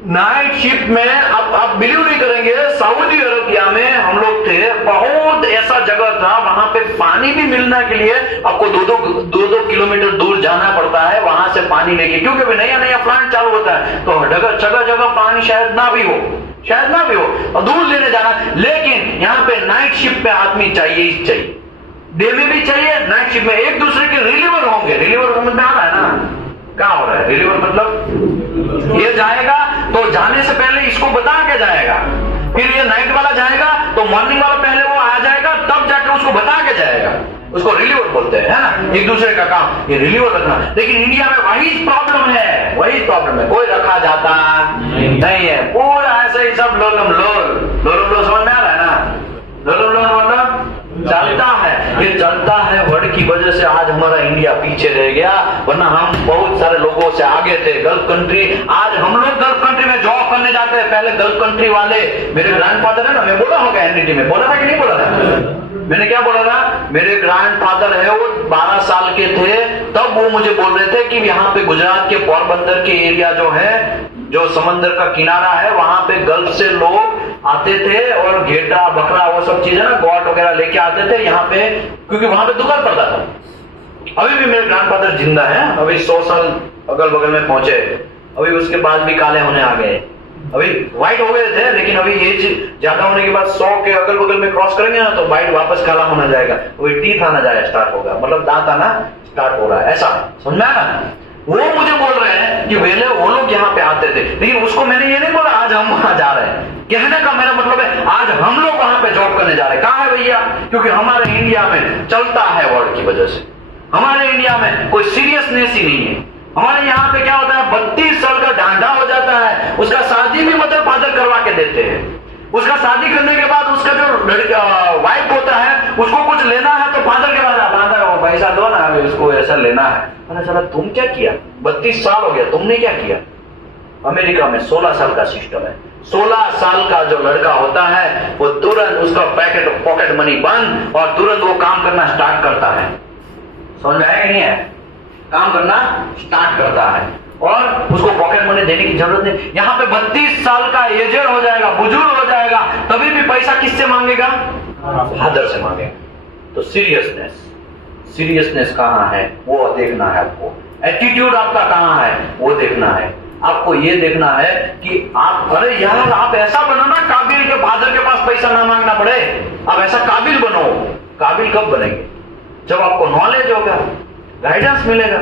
नाइट शिफ्ट में आप बिलीव नहीं करेंगे, सऊदी अरबिया में हम लोग थे, बहुत ऐसा जगह था वहां पे पानी भी मिलने के लिए आपको 2-2 किलोमीटर दूर जाना पड़ता है वहां से पानी लेके, क्योंकि अभी नया नया प्लांट चालू होता है तो जगह जगह पानी शायद ना भी हो और दूर लेने जाना। लेकिन यहाँ पे नाइट शिफ्ट पे आदमी चाहिए ही चाहिए, डे में भी चाहिए, नाइट शिफ्ट में एक दूसरे के रिलीवर होंगे। रिलीवर समझ में आ रहा है ना? क्या हो रहा है? रिलीवर मतलब ये जाएगा तो जाने से पहले इसको बता के जाएगा, फिर ये नाइट वाला जाएगा तो मॉर्निंग वाला पहले वो आ जाएगा, तब जाके उसको बता के जाएगा। उसको रिलीवर बोलते हैं, है ना? एक दूसरे का काम ये रिलीवर रखना। लेकिन इंडिया में वही प्रॉब्लम है, कोई रखा जाता नहीं है, पूरा ऐसे ही सब लोलम लोल समझ में आ रहा है ना? लोलम लोल मतलब चलता है, ये चलता है वर्ड की वजह से आज हमारा इंडिया पीछे रह गया, वरना हम बहुत सारे लोगों से आगे थे। गल्फ कंट्री, आज हम लोग गल्फ कंट्री में जॉब करने जाते हैं, पहले गल्फ कंट्री वाले, मेरे ग्रैंडफादर है ना, मैं बोला होगा एनडीटी में, बोला था कि नहीं बोला था? मैंने क्या बोला था? मेरे ग्रैंडफादर है वो 12 साल के थे तब वो मुझे बोल रहे थे कि यहाँ पे गुजरात के पोरबंदर के एरिया जो है, जो समंदर का किनारा है, वहां पे गल्फ से लोग आते थे और घेटा बकरा वो सब चीजें ना, गोट वगैरह लेके आते थे यहाँ पे, क्योंकि वहां पे दुकान पड़ता था। अभी भी मेरे ग्रैंडफादर जिंदा है, अभी 100 साल अगल बगल में पहुंचे, अभी उसके बाद भी काले होने आ गए, अभी व्हाइट हो गए थे, लेकिन अभी एज ज्यादा होने के बाद 100 के अगल बगल में क्रॉस करेंगे ना तो व्हाइट वापस काला होना जाएगा, वही टीथ आना जाएगा स्टार्ट होगा, मतलब दांत आना स्टार्ट हो रहा है, ऐसा समझ में आया ना? वो मुझे बोल रहे हैं कि पहले वो लोग यहाँ पे आते थे, लेकिन उसको मैंने ये नहीं बोला आज हम वहां जा रहे हैं। कहने का मेरा मतलब है आज हम लोग वहां पे जॉब करने जा रहे हैं। कहाँ है भैया? क्योंकि हमारे इंडिया में चलता है वर्ड की वजह से, हमारे इंडिया में कोई सीरियसनेस ही नहीं है। हमारे यहाँ पे क्या होता है, 32 साल का ढांढा हो जाता है, उसका शादी भी मदर फादर करवा के देते हैं। उसका शादी करने के बाद उसका जो वाइफ होता है उसको कुछ लेना है तो फादर के बाद पैसा दो ना, अभी उसको ऐसा लेना है। पता चला तुम क्या किया, 32 साल हो गया, तुमने क्या किया? अमेरिका में 16 साल का सिस्टम है। 16 साल का जो लड़का होता है वो तुरंत उसका पॉकेट मनी बंद और तुरंत वो काम करना स्टार्ट करता है। समझ में आया नहीं है? काम करना स्टार्ट करता है और उसको पॉकेट मनी देने की जरूरत नहीं। यहाँ पे 32 साल का एजेड हो जाएगा, बुजुर्ग हो जाएगा, तभी भी पैसा किससे मांगेगा? फादर से मांगेगा। तो सीरियसनेस कहाँ है वो देखना है आपको, एटीट्यूड आपका कहाँ है वो देखना है। आपको ये देखना है कि आप, अरे यार आप ऐसा बनो ना काबिल के फादर के पास पैसा ना मांगना पड़े, आप ऐसा काबिल बनो। काबिल कब बनेंगे? जब आपको नॉलेज होगा, गाइडेंस मिलेगा।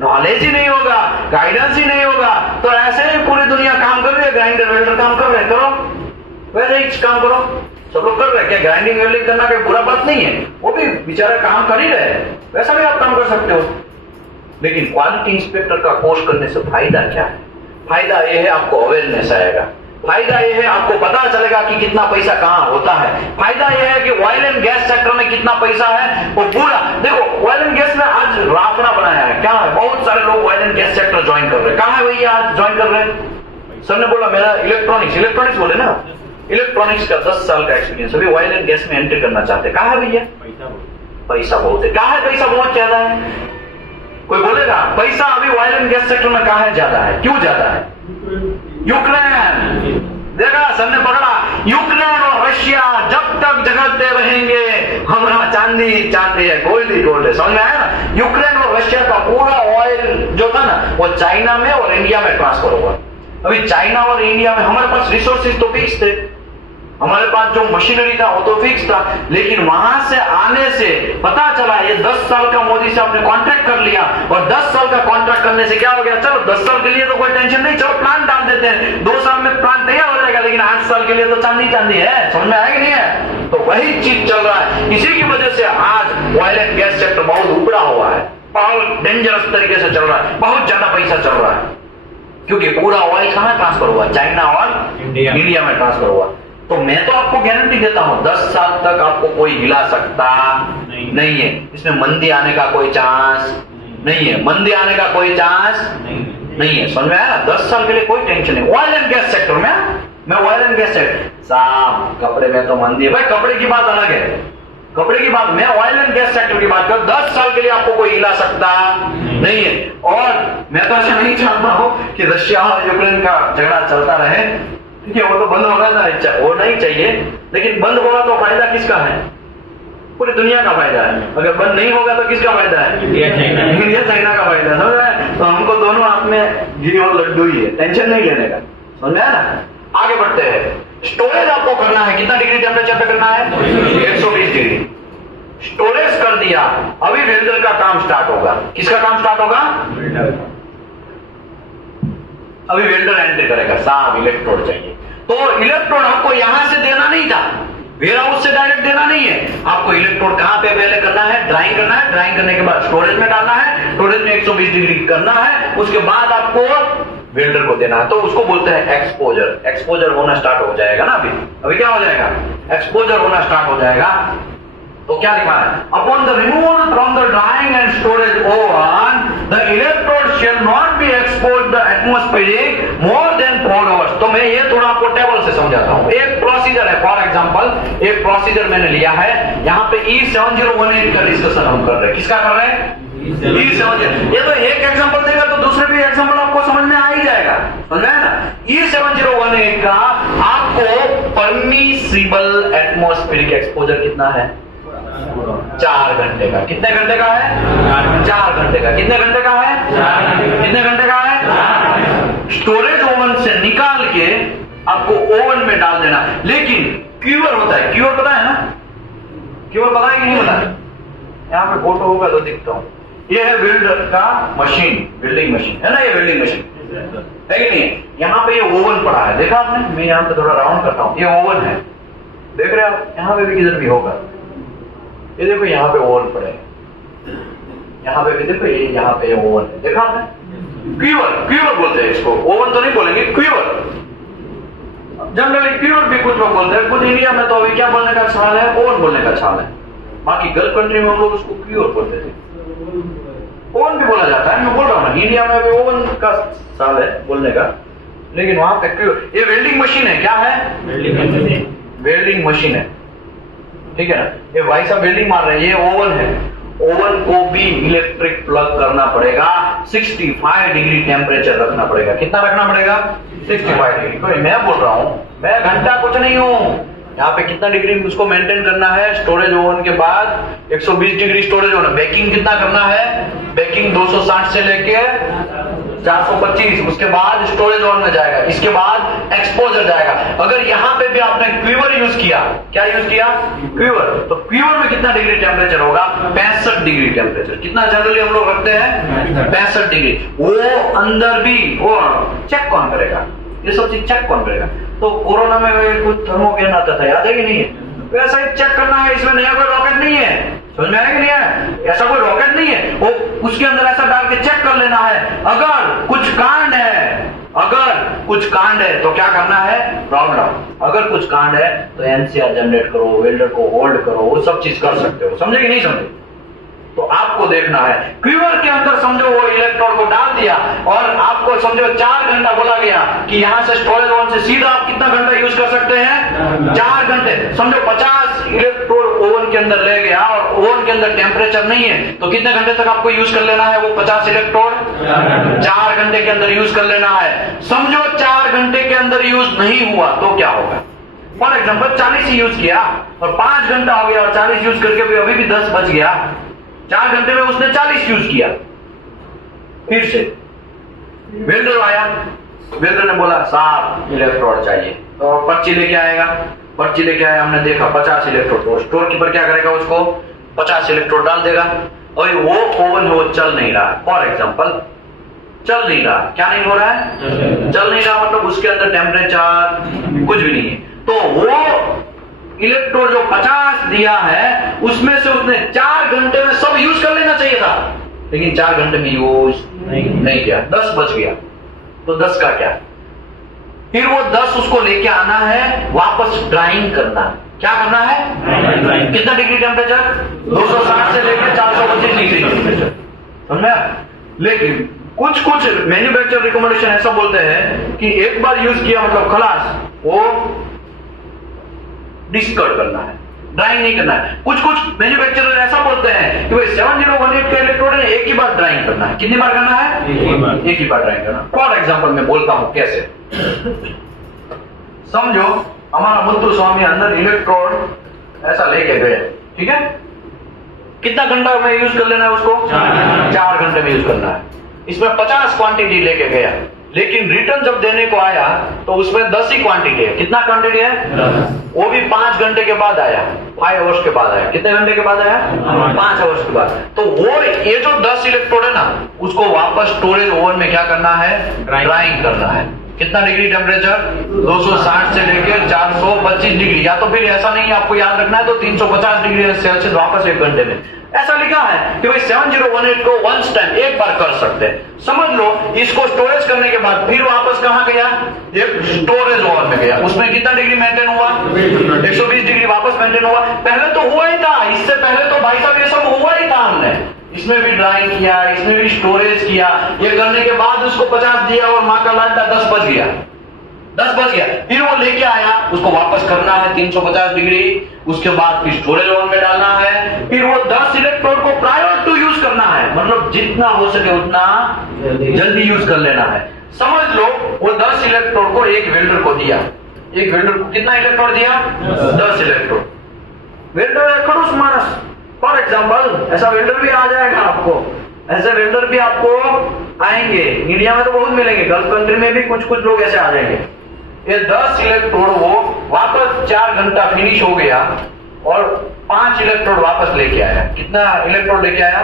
नॉलेज ही नहीं होगा, गाइडेंस ही नहीं होगा तो ऐसे ही पूरी दुनिया काम कर रही है, ग्राइंडर वेल्डर काम कर रहे, करो वैसे ही काम करो, सब लोग कर रहे हैं। क्या ग्राइंडिंग वेल्डिंग करना कोई बुरा बात नहीं है, वो भी बेचारे काम कर ही रहे हैं, वैसा भी आप काम कर सकते हो। लेकिन क्वालिटी इंस्पेक्टर का कोर्स करने से फायदा क्या है? फायदा ये है आपको अवेयरनेस आएगा फायदा यह है आपको पता चलेगा कि कितना पैसा कहां होता है। फायदा यह है कि ऑयल एंड गैस सेक्टर में कितना पैसा है वो पूरा देखो। ऑयल एंड गैस में आज राफड़ा बनाया है, क्या है, बहुत सारे लोग oil and gas sector join कर रहे हैं। कहां है भैया आज ज्वाइन कर रहे हैं? सर ने बोला मेरा इलेक्ट्रॉनिक्स बोले ना, इलेक्ट्रॉनिक्स का 10 साल का एक्सपीरियंस, अभी ऑयल एंड गैस में एंट्री करना चाहते हैं। कहां है भैया? पैसा बहुत है। कहां है पैसा बहुत ज्यादा है? कोई बोलेगा पैसा अभी ऑयल एंड गैस सेक्टर में कहां है ज्यादा है? क्यों ज्यादा है? यूक्रेन, देखा सर ने पकड़ा, यूक्रेन और रशिया जब तक झगड़ते रहेंगे हमारा चांदी है, गोल्ड ही गोल्ड है। समझ में आया ना? यूक्रेन और रशिया का पूरा ऑयल जो था ना वो चाइना में और इंडिया में ट्रांसफर हुआ। अभी चाइना और इंडिया में हमारे पास रिसोर्सेज तो फिक्स थे, हमारे पास जो मशीनरी था वो तो फिक्स था, लेकिन वहां से आने से पता चला ये 10 साल का मोदी से आपने कॉन्ट्रैक्ट कर लिया, और 10 साल का कॉन्ट्रैक्ट करने से क्या हो गया, चलो 10 साल के लिए तो कोई टेंशन नहीं, चलो प्लान डाल देते हैं, 2 साल में प्लान तैयार हो जाएगा, लेकिन 8 साल के लिए तो चांदी है। समझ में आया कि नहीं है? तो वही चीज चल रहा है। इसी की वजह से आज ऑयल एंड गैस सेक्टर बहुत उपड़ा हुआ है, बहुत डेंजरस तरीके से चल रहा है, बहुत ज्यादा पैसा चल रहा है, क्योंकि पूरा ऑयल कहां ट्रांसफर हुआ? चाइना और इंडिया में ट्रांसफर हुआ। तो मैं तो आपको गारंटी देता हूं 10 साल तक आपको कोई हिला सकता नहीं है। इसमें मंदी आने का कोई चांस नहीं है, मंदी आने का कोई चांस नहीं है। समझ में आया ना? 10 साल के लिए कोई टेंशन नहीं। ऑयल एंड गैस सेक्टर में मैं ऑयल एंड गैस सेक्टर साहब, कपड़े में तो मंदी है भाई, कपड़े की बात अलग है, कपड़े की बात, मैं ऑयल एंड गैस सेक्टर की बात कर। 10 साल के लिए आपको कोई हिला सकता नहीं है। और मैं तो ऐसा नहीं चाहता हूं कि रशिया और यूक्रेन का झगड़ा चलता रहे, ठीक है, वो तो बंद होना वो नहीं चाहिए, लेकिन बंद होगा तो फायदा किसका है? पूरी दुनिया का फायदा है। अगर बंद नहीं होगा तो किसका फायदा है? इंडिया चाइना का फायदा। समझ में? तो हमको दोनों हाथ में घी और लड्डू ही है, टेंशन नहीं लेने का। समझ में आया ना? आगे बढ़ते हैं। स्टोरेज आपको करना है, कितना डिग्री टेम्परेचर पे करना है? 120 डिग्री। स्टोरेज कर दिया, अभी वेल्डर का काम स्टार्ट होगा। किसका काम स्टार्ट होगा? अभी वेल्डर एंट्री करेगा, साहब इलेक्ट्रोड चाहिए, तो इलेक्ट्रोड आपको यहां से देना नहीं था, वेयर हाउस से डायरेक्ट देना नहीं है, आपको इलेक्ट्रोड कहां पे पहले करना है? ड्राइंग करना है, ड्राइंग करने के बाद स्टोरेज में डालना है, स्टोरेज में 120 डिग्री करना है, उसके बाद आपको वेल्डर को देना है, तो उसको बोलते हैं एक्सपोजर। एक्सपोजर होना स्टार्ट हो जाएगा ना, अभी क्या हो जाएगा? एक्सपोजर होना स्टार्ट हो जाएगा। तो क्या लिखा है? Upon the removal from the drawing and storage oven the electrode shell not be expose the atmospheric more than 4 hours. तो मैं ये थोड़ा आपको टेबल से समझाता हूं। एक प्रोसीजर है, फॉर एग्जांपल एक प्रोसीजर मैंने लिया है, यहाँ पे E7018 का डिस्कशन हम कर रहे हैं। किसका कर रहे हैं? E70। ये तो एक एग्जांपल देगा तो दूसरे भी एग्जांपल आपको समझ में आ ही जाएगा। समझ में ना? E7018 का आपको परमिसिबल एटमॉस्फेरिक एक्सपोजर कितना है? 4 घंटे का। कितने घंटे का है? 4 घंटे का। कितने घंटे का है? कितने घंटे का है? स्टोरेज ओवन से निकाल के आपको ओवन में डाल देना। लेकिन क्यूअर होता है, क्यूअर पता है ना? क्यूअर पता है कि नहीं पता? यहाँ पे फोटो होगा तो दिखता हूं। ये है वेल्डर का मशीन, वेल्डिंग मशीन है ना, ये वेल्डिंग मशीन है कि नहीं? यहाँ पे ये ओवन पड़ा है, देखा आपने? मैं यहाँ पे थोड़ा राउंड करता हूँ, ये ओवन है, देख रहे हो आप? यहाँ पे भी किधर भी होगा, ये देखो यहाँ पे ओवन पड़े, यहाँ पे भी देखो, ये यहाँ पे ओवन है, देखा आपने? क्यूअर, क्यूअर बोलते हैं इसको, ओवन तो नहीं बोलेंगे, क्यूअर। जनरली क्यूअर भी कुछ लोग बोलते हैं, कुछ इंडिया में तो अभी क्या बोलने का चाल है? ओवन बोलने का चाल है। बाकी गल्फ कंट्री में हम लोग उसको क्यूअर बोलते थे, ओवन भी बोला जाता है। मैं बोल रहा हूँ ना, इंडिया में भी ओवन का चाल है बोलने का, लेकिन वहां पे क्यूअर। ये वेल्डिंग मशीन है, क्या है? वेल्डिंग मशीन है, ठीक है ना? ये भाई साहब वेल्डिंग मार रहे हैं, ये ओवन है। ओवन को भी इलेक्ट्रिक प्लग करना पड़ेगा, 65 डिग्री टेम्परेचर रखना पड़ेगा। कितना रखना पड़ेगा? 65 डिग्री। तो मैं बोल रहा हूं, मैं घंटा कुछ नहीं हूं, यहाँ पे कितना डिग्री उसको मेंटेन करना है? स्टोरेज ओवन के बाद 120 डिग्री स्टोरेज ओवन। बेकिंग कितना करना है? बेकिंग 260 से लेके 425, उसके बाद स्टोरेज ओवन में जाएगा, इसके बाद एक्सपोजर जाएगा। अगर यहाँ पे भी आपने क्यूअर यूज किया, क्या यूज किया? क्यूअर। तो क्यूअर में कितना डिग्री टेम्परेचर होगा? 65 डिग्री टेम्परेचर। कितना जनरली हम लोग रखते हैं? 65 डिग्री। वो अंदर भी वो चेक कौन करेगा? ये सब चीज चेक कौन करेगा? तो कोरोना में कुछ थर्मोगेन आता था, याद है कि नहीं है? वैसा ही चेक करना है, इसमें नया कोई रॉकेट नहीं है। समझ में आया कि नहीं है? ऐसा कोई रॉकेट नहीं है, वो उसके अंदर ऐसा डाल के चेक कर लेना है। अगर कुछ कांड है अगर कुछ कांड है तो क्या करना है, प्रॉब्लम। अगर कुछ कांड है तो एनसीआर जनरेट करो, वेल्डर को होल्ड करो, वो सब चीज कर सकते हो। समझे कि नहीं समझे? तो आपको देखना है क्यूअर के अंदर समझो वो इलेक्ट्रोड को डाल दिया और आपको समझो 4 घंटा बोला गया कि यहां से स्टोरेज ओवन से सीधा आप कितना घंटा यूज कर सकते हैं, 4 घंटे। समझो 50 इलेक्ट्रोड ओवन के अंदर ले गया और ओवन के अंदर टेम्परेचर नहीं है, तो कितने घंटे तक आपको यूज कर लेना है वो 50 इलेक्ट्रोड? 4 घंटे के अंदर यूज कर लेना है। समझो 4 घंटे के अंदर यूज नहीं हुआ तो क्या होगा? फॉर एग्जाम्पल 40 ही यूज किया और 5 घंटा हो गया और 40 यूज करके भी अभी भी 10 बच गया। 4 घंटे में उसने 40 यूज किया। फिर से वेल्डर आया, वेल्डर ने बोला 7 इलेक्ट्रोड चाहिए, तो पर्ची लेके आएगा। पर्ची लेके आया, हमने देखा 50 इलेक्ट्रोड, तो स्टोर कीपर क्या करेगा, उसको 50 इलेक्ट्रोड डाल देगा। और वो ओवन है वो चल नहीं रहा, फॉर एग्जाम्पल चल नहीं रहा। क्या नहीं हो रहा है? चल नहीं रहा, मतलब उसके अंदर टेम्परेचर कुछ भी नहीं है। तो वो इलेक्ट्रोड जो 50 दिया है उसमें से उसने 4 घंटे में सब यूज कर लेना चाहिए था, लेकिन 4 घंटे में यूज नहीं किया, 10 बच गया। तो 10 का क्या? फिर वो 10 उसको लेके आना है, वापस ड्राइंग करना। क्या करना है? कितना डिग्री टेम्परेचर? 260 से लेकर 425 डिग्री टेम्परेचर। समझ में? लेकिन कुछ मैन्युफैक्चर रिकमेंडेशन ऐसा बोलते हैं कि एक बार यूज किया मतलब खलास, वो डिस्कार्ड करना है, ड्राइंग नहीं करना है। कुछ मैन्युफैक्चरर ऐसा बोलते हैं कि भाई 7018 के इलेक्ट्रोड है एक ही बार ड्राइंग करना है। कितनी बार करना है? एक ही बार ड्राइंग करना। फॉर एग्जांपल मैं बोलता हूं कैसे। समझो हमारा मुत्तु स्वामी अंदर इलेक्ट्रोड ऐसा लेके गए, ठीक है? कितना घंटा में यूज कर लेना है उसको? 4 घंटे में यूज करना है। इसमें 50 क्वांटिटी लेके गया, लेकिन रिटर्न जब देने को आया तो उसमें 10 ही क्वांटिटी है। कितना क्वांटिटी है? वो भी 5 घंटे के बाद आया, 5 आवर्स के बाद आया। कितने घंटे के बाद आया? 5 आवर्स के बाद। तो वो ये जो 10 इलेक्ट्रोड है ना, उसको वापस स्टोरेज ओवन में क्या करना है? ड्राइंग करना है। कितना डिग्री टेम्परेचर? 260 से लेकर 425 डिग्री, या तो फिर ऐसा नहीं आपको याद रखना है तो 350 डिग्री सेल्सियस वापस 1 घंटे में। ऐसा लिखा है कि भाई 7018 को वंस टाइम एक बार कर सकते हैं। समझ लो इसको स्टोरेज करने के बाद फिर वापस कहां गया? एक स्टोरेज ओवन में गया। उसमें कितना डिग्री मेंटेन हुआ? 120 डिग्री वापस मेंटेन हुआ। पहले तो हुआ ही था, इससे पहले तो भाई साहब ये सब हुआ ही था। हमने इसमें भी ड्राइंग किया, इसमें भी स्टोरेज किया। ये करने के बाद उसको 50 दिया और माँ का लाल था 10 बच गया। 10 बच गया, फिर वो लेके आया, उसको वापस करना है 350 डिग्री, उसके बाद फिर स्टोरेज ओवन में डालना है। फिर वो 10 इलेक्ट्रोड को प्रायर टू यूज करना है, मतलब जितना हो सके उतना जल्दी यूज कर लेना है। समझ लो वो 10 इलेक्ट्रोड को एक वेल्डर को दिया। एक वेल्डर को कितना इलेक्ट्रोड दिया? 10 इलेक्ट्रोड। वेल्डर है खड़ूस मानस। फॉर एग्जाम्पल ऐसा वेल्डर भी आ जाएगा आपको, ऐसे वेल्डर भी आपको आएंगे। इंडिया में तो बहुत मिलेंगे, गल्फ कंट्री में भी कुछ लोग ऐसे आ जाएंगे। ये 10 इलेक्ट्रोड वो वापस 4 घंटा फिनिश हो गया और 5 इलेक्ट्रोड वापस लेके आया। कितना इलेक्ट्रोड लेके आया?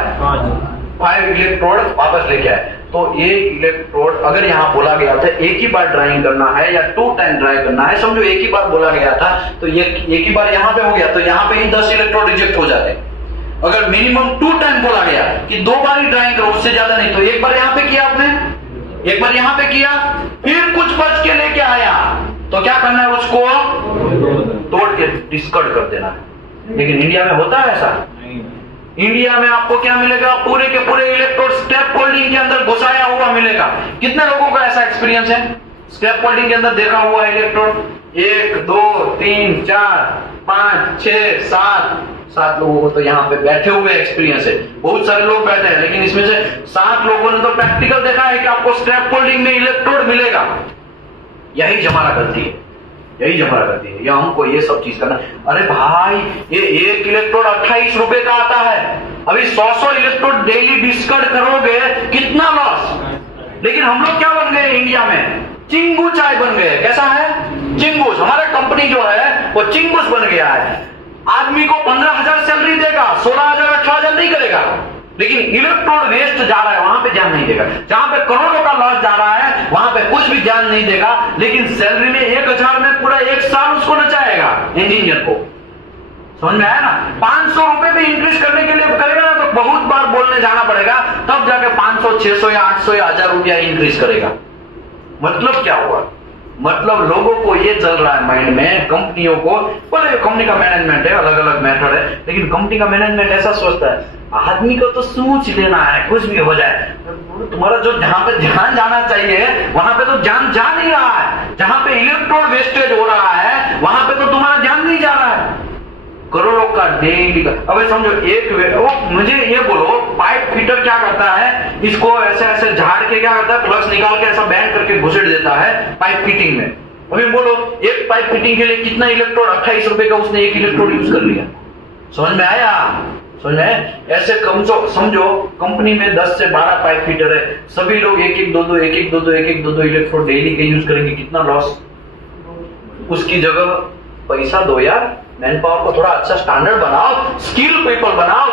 5 इलेक्ट्रोड वापस लेके आया। तो ये इलेक्ट्रोड अगर यहाँ बोला गया था एक ही बार ड्राइंग करना है या 2 टाइम ड्राई करना है, समझो एक ही बार बोला गया था तो ये एक ही बार यहाँ पे हो गया, तो यहाँ पे ही 10 इलेक्ट्रोड रिजेक्ट हो जाते। अगर मिनिमम 2 टाइम बोला गया कि 2 बार ही ड्राइंग करो, उससे ज्यादा नहीं, तो एक बार यहाँ पे किया आपने, एक बार यहाँ पे किया, फिर कुछ बच के लेके आया, तो क्या करना है? उसको तोड़ के डिस्कार्ड कर देना है। लेकिन इंडिया में होता है ऐसा? इंडिया में आपको क्या मिलेगा? पूरे के पूरे इलेक्ट्रोड स्क्रैप फोल्डिंग के अंदर घुसाया हुआ मिलेगा। कितने लोगों का ऐसा एक्सपीरियंस है? स्क्रैप फोल्डिंग के अंदर देखा हुआ है इलेक्ट्रोड? 1 2 3 4 5 6 7 लोगों को तो यहाँ पे बैठे हुए एक्सपीरियंस है। बहुत सारे लोग बैठे हैं, लेकिन इसमें से 7 लोगों ने तो प्रैक्टिकल देखा है कि आपको स्क्रैप फोल्डिंग में इलेक्ट्रोड मिलेगा। यही जमाना करती है, यही जमाना करती है, या हमको ये सब चीज करना। अरे भाई ये एक इलेक्ट्रोड 28 रुपए का आता है। अभी 100 इलेक्ट्रोड डेली डिस्कार्ड करोगे, कितना लॉस। लेकिन हम लोग क्या बन गए इंडिया में? चिंगू चाय बन गए। कैसा है? चिंगूस। हमारा कंपनी जो है वो चिंगूस बन गया है। आदमी को 15,000 सैलरी देगा, 16,000 18,000 नहीं करेगा, लेकिन इलेक्ट्रोड वेस्ट जा रहा है वहां पे ध्यान नहीं देगा। जहां पे करोड़ों का लॉस जा रहा है वहां पे कुछ भी ध्यान नहीं देगा, लेकिन सैलरी में 1,000 में पूरा 1 साल उसको नचाएगा इंजीनियर को। समझ में आया ना? 500 रुपए भी इंक्रीज करने के लिए करेगा ना तो बहुत बार बोलने जाना पड़ेगा, तब जाके 500 600 या 800 या 1000 रुपया इंक्रीज करेगा। मतलब क्या हुआ? मतलब लोगों को ये चल रहा है माइंड में, कंपनियों को, बोले कंपनी का मैनेजमेंट है, अलग अलग मेथड है, लेकिन कंपनी का मैनेजमेंट ऐसा सोचता है आदमी को तो सूच लेना है, कुछ भी हो जाए। तुम्हारा जो जहां पे ध्यान जाना चाहिए वहां पे तो ध्यान जा नहीं रहा है, जहां पे इलेक्ट्रॉन वेस्टेज हो रहा है वहां पे तो तुम्हारा ध्यान नहीं जा रहा है। करोड़ों का डेली का, अब समझो एक मुझे ये बोलो, पाइप फिटर क्या करता है, इसको ऐसे ऐसे झाड़ के क्या करता है, प्लग्स निकाल के ऐसा बैंड करके घुसेड़ देता है पाइप फिटिंग में। अभी बोलो एक पाइप फिटिंग के लिए कितना इलेक्ट्रोड, 28 रुपए का उसने एक इलेक्ट्रोड यूज कर लिया। समझ में आया? समझ में? ऐसे समझो कंपनी में 10 से 12 पाइप फिटर है, सभी लोग एक एक दो दो इलेक्ट्रोड डेली के यूज करेंगे, कितना लॉस। उसकी जगह पैसा दो यार, मैन पावर को थोड़ा अच्छा स्टैंडर्ड बनाओ, स्किल पीपल बनाओ।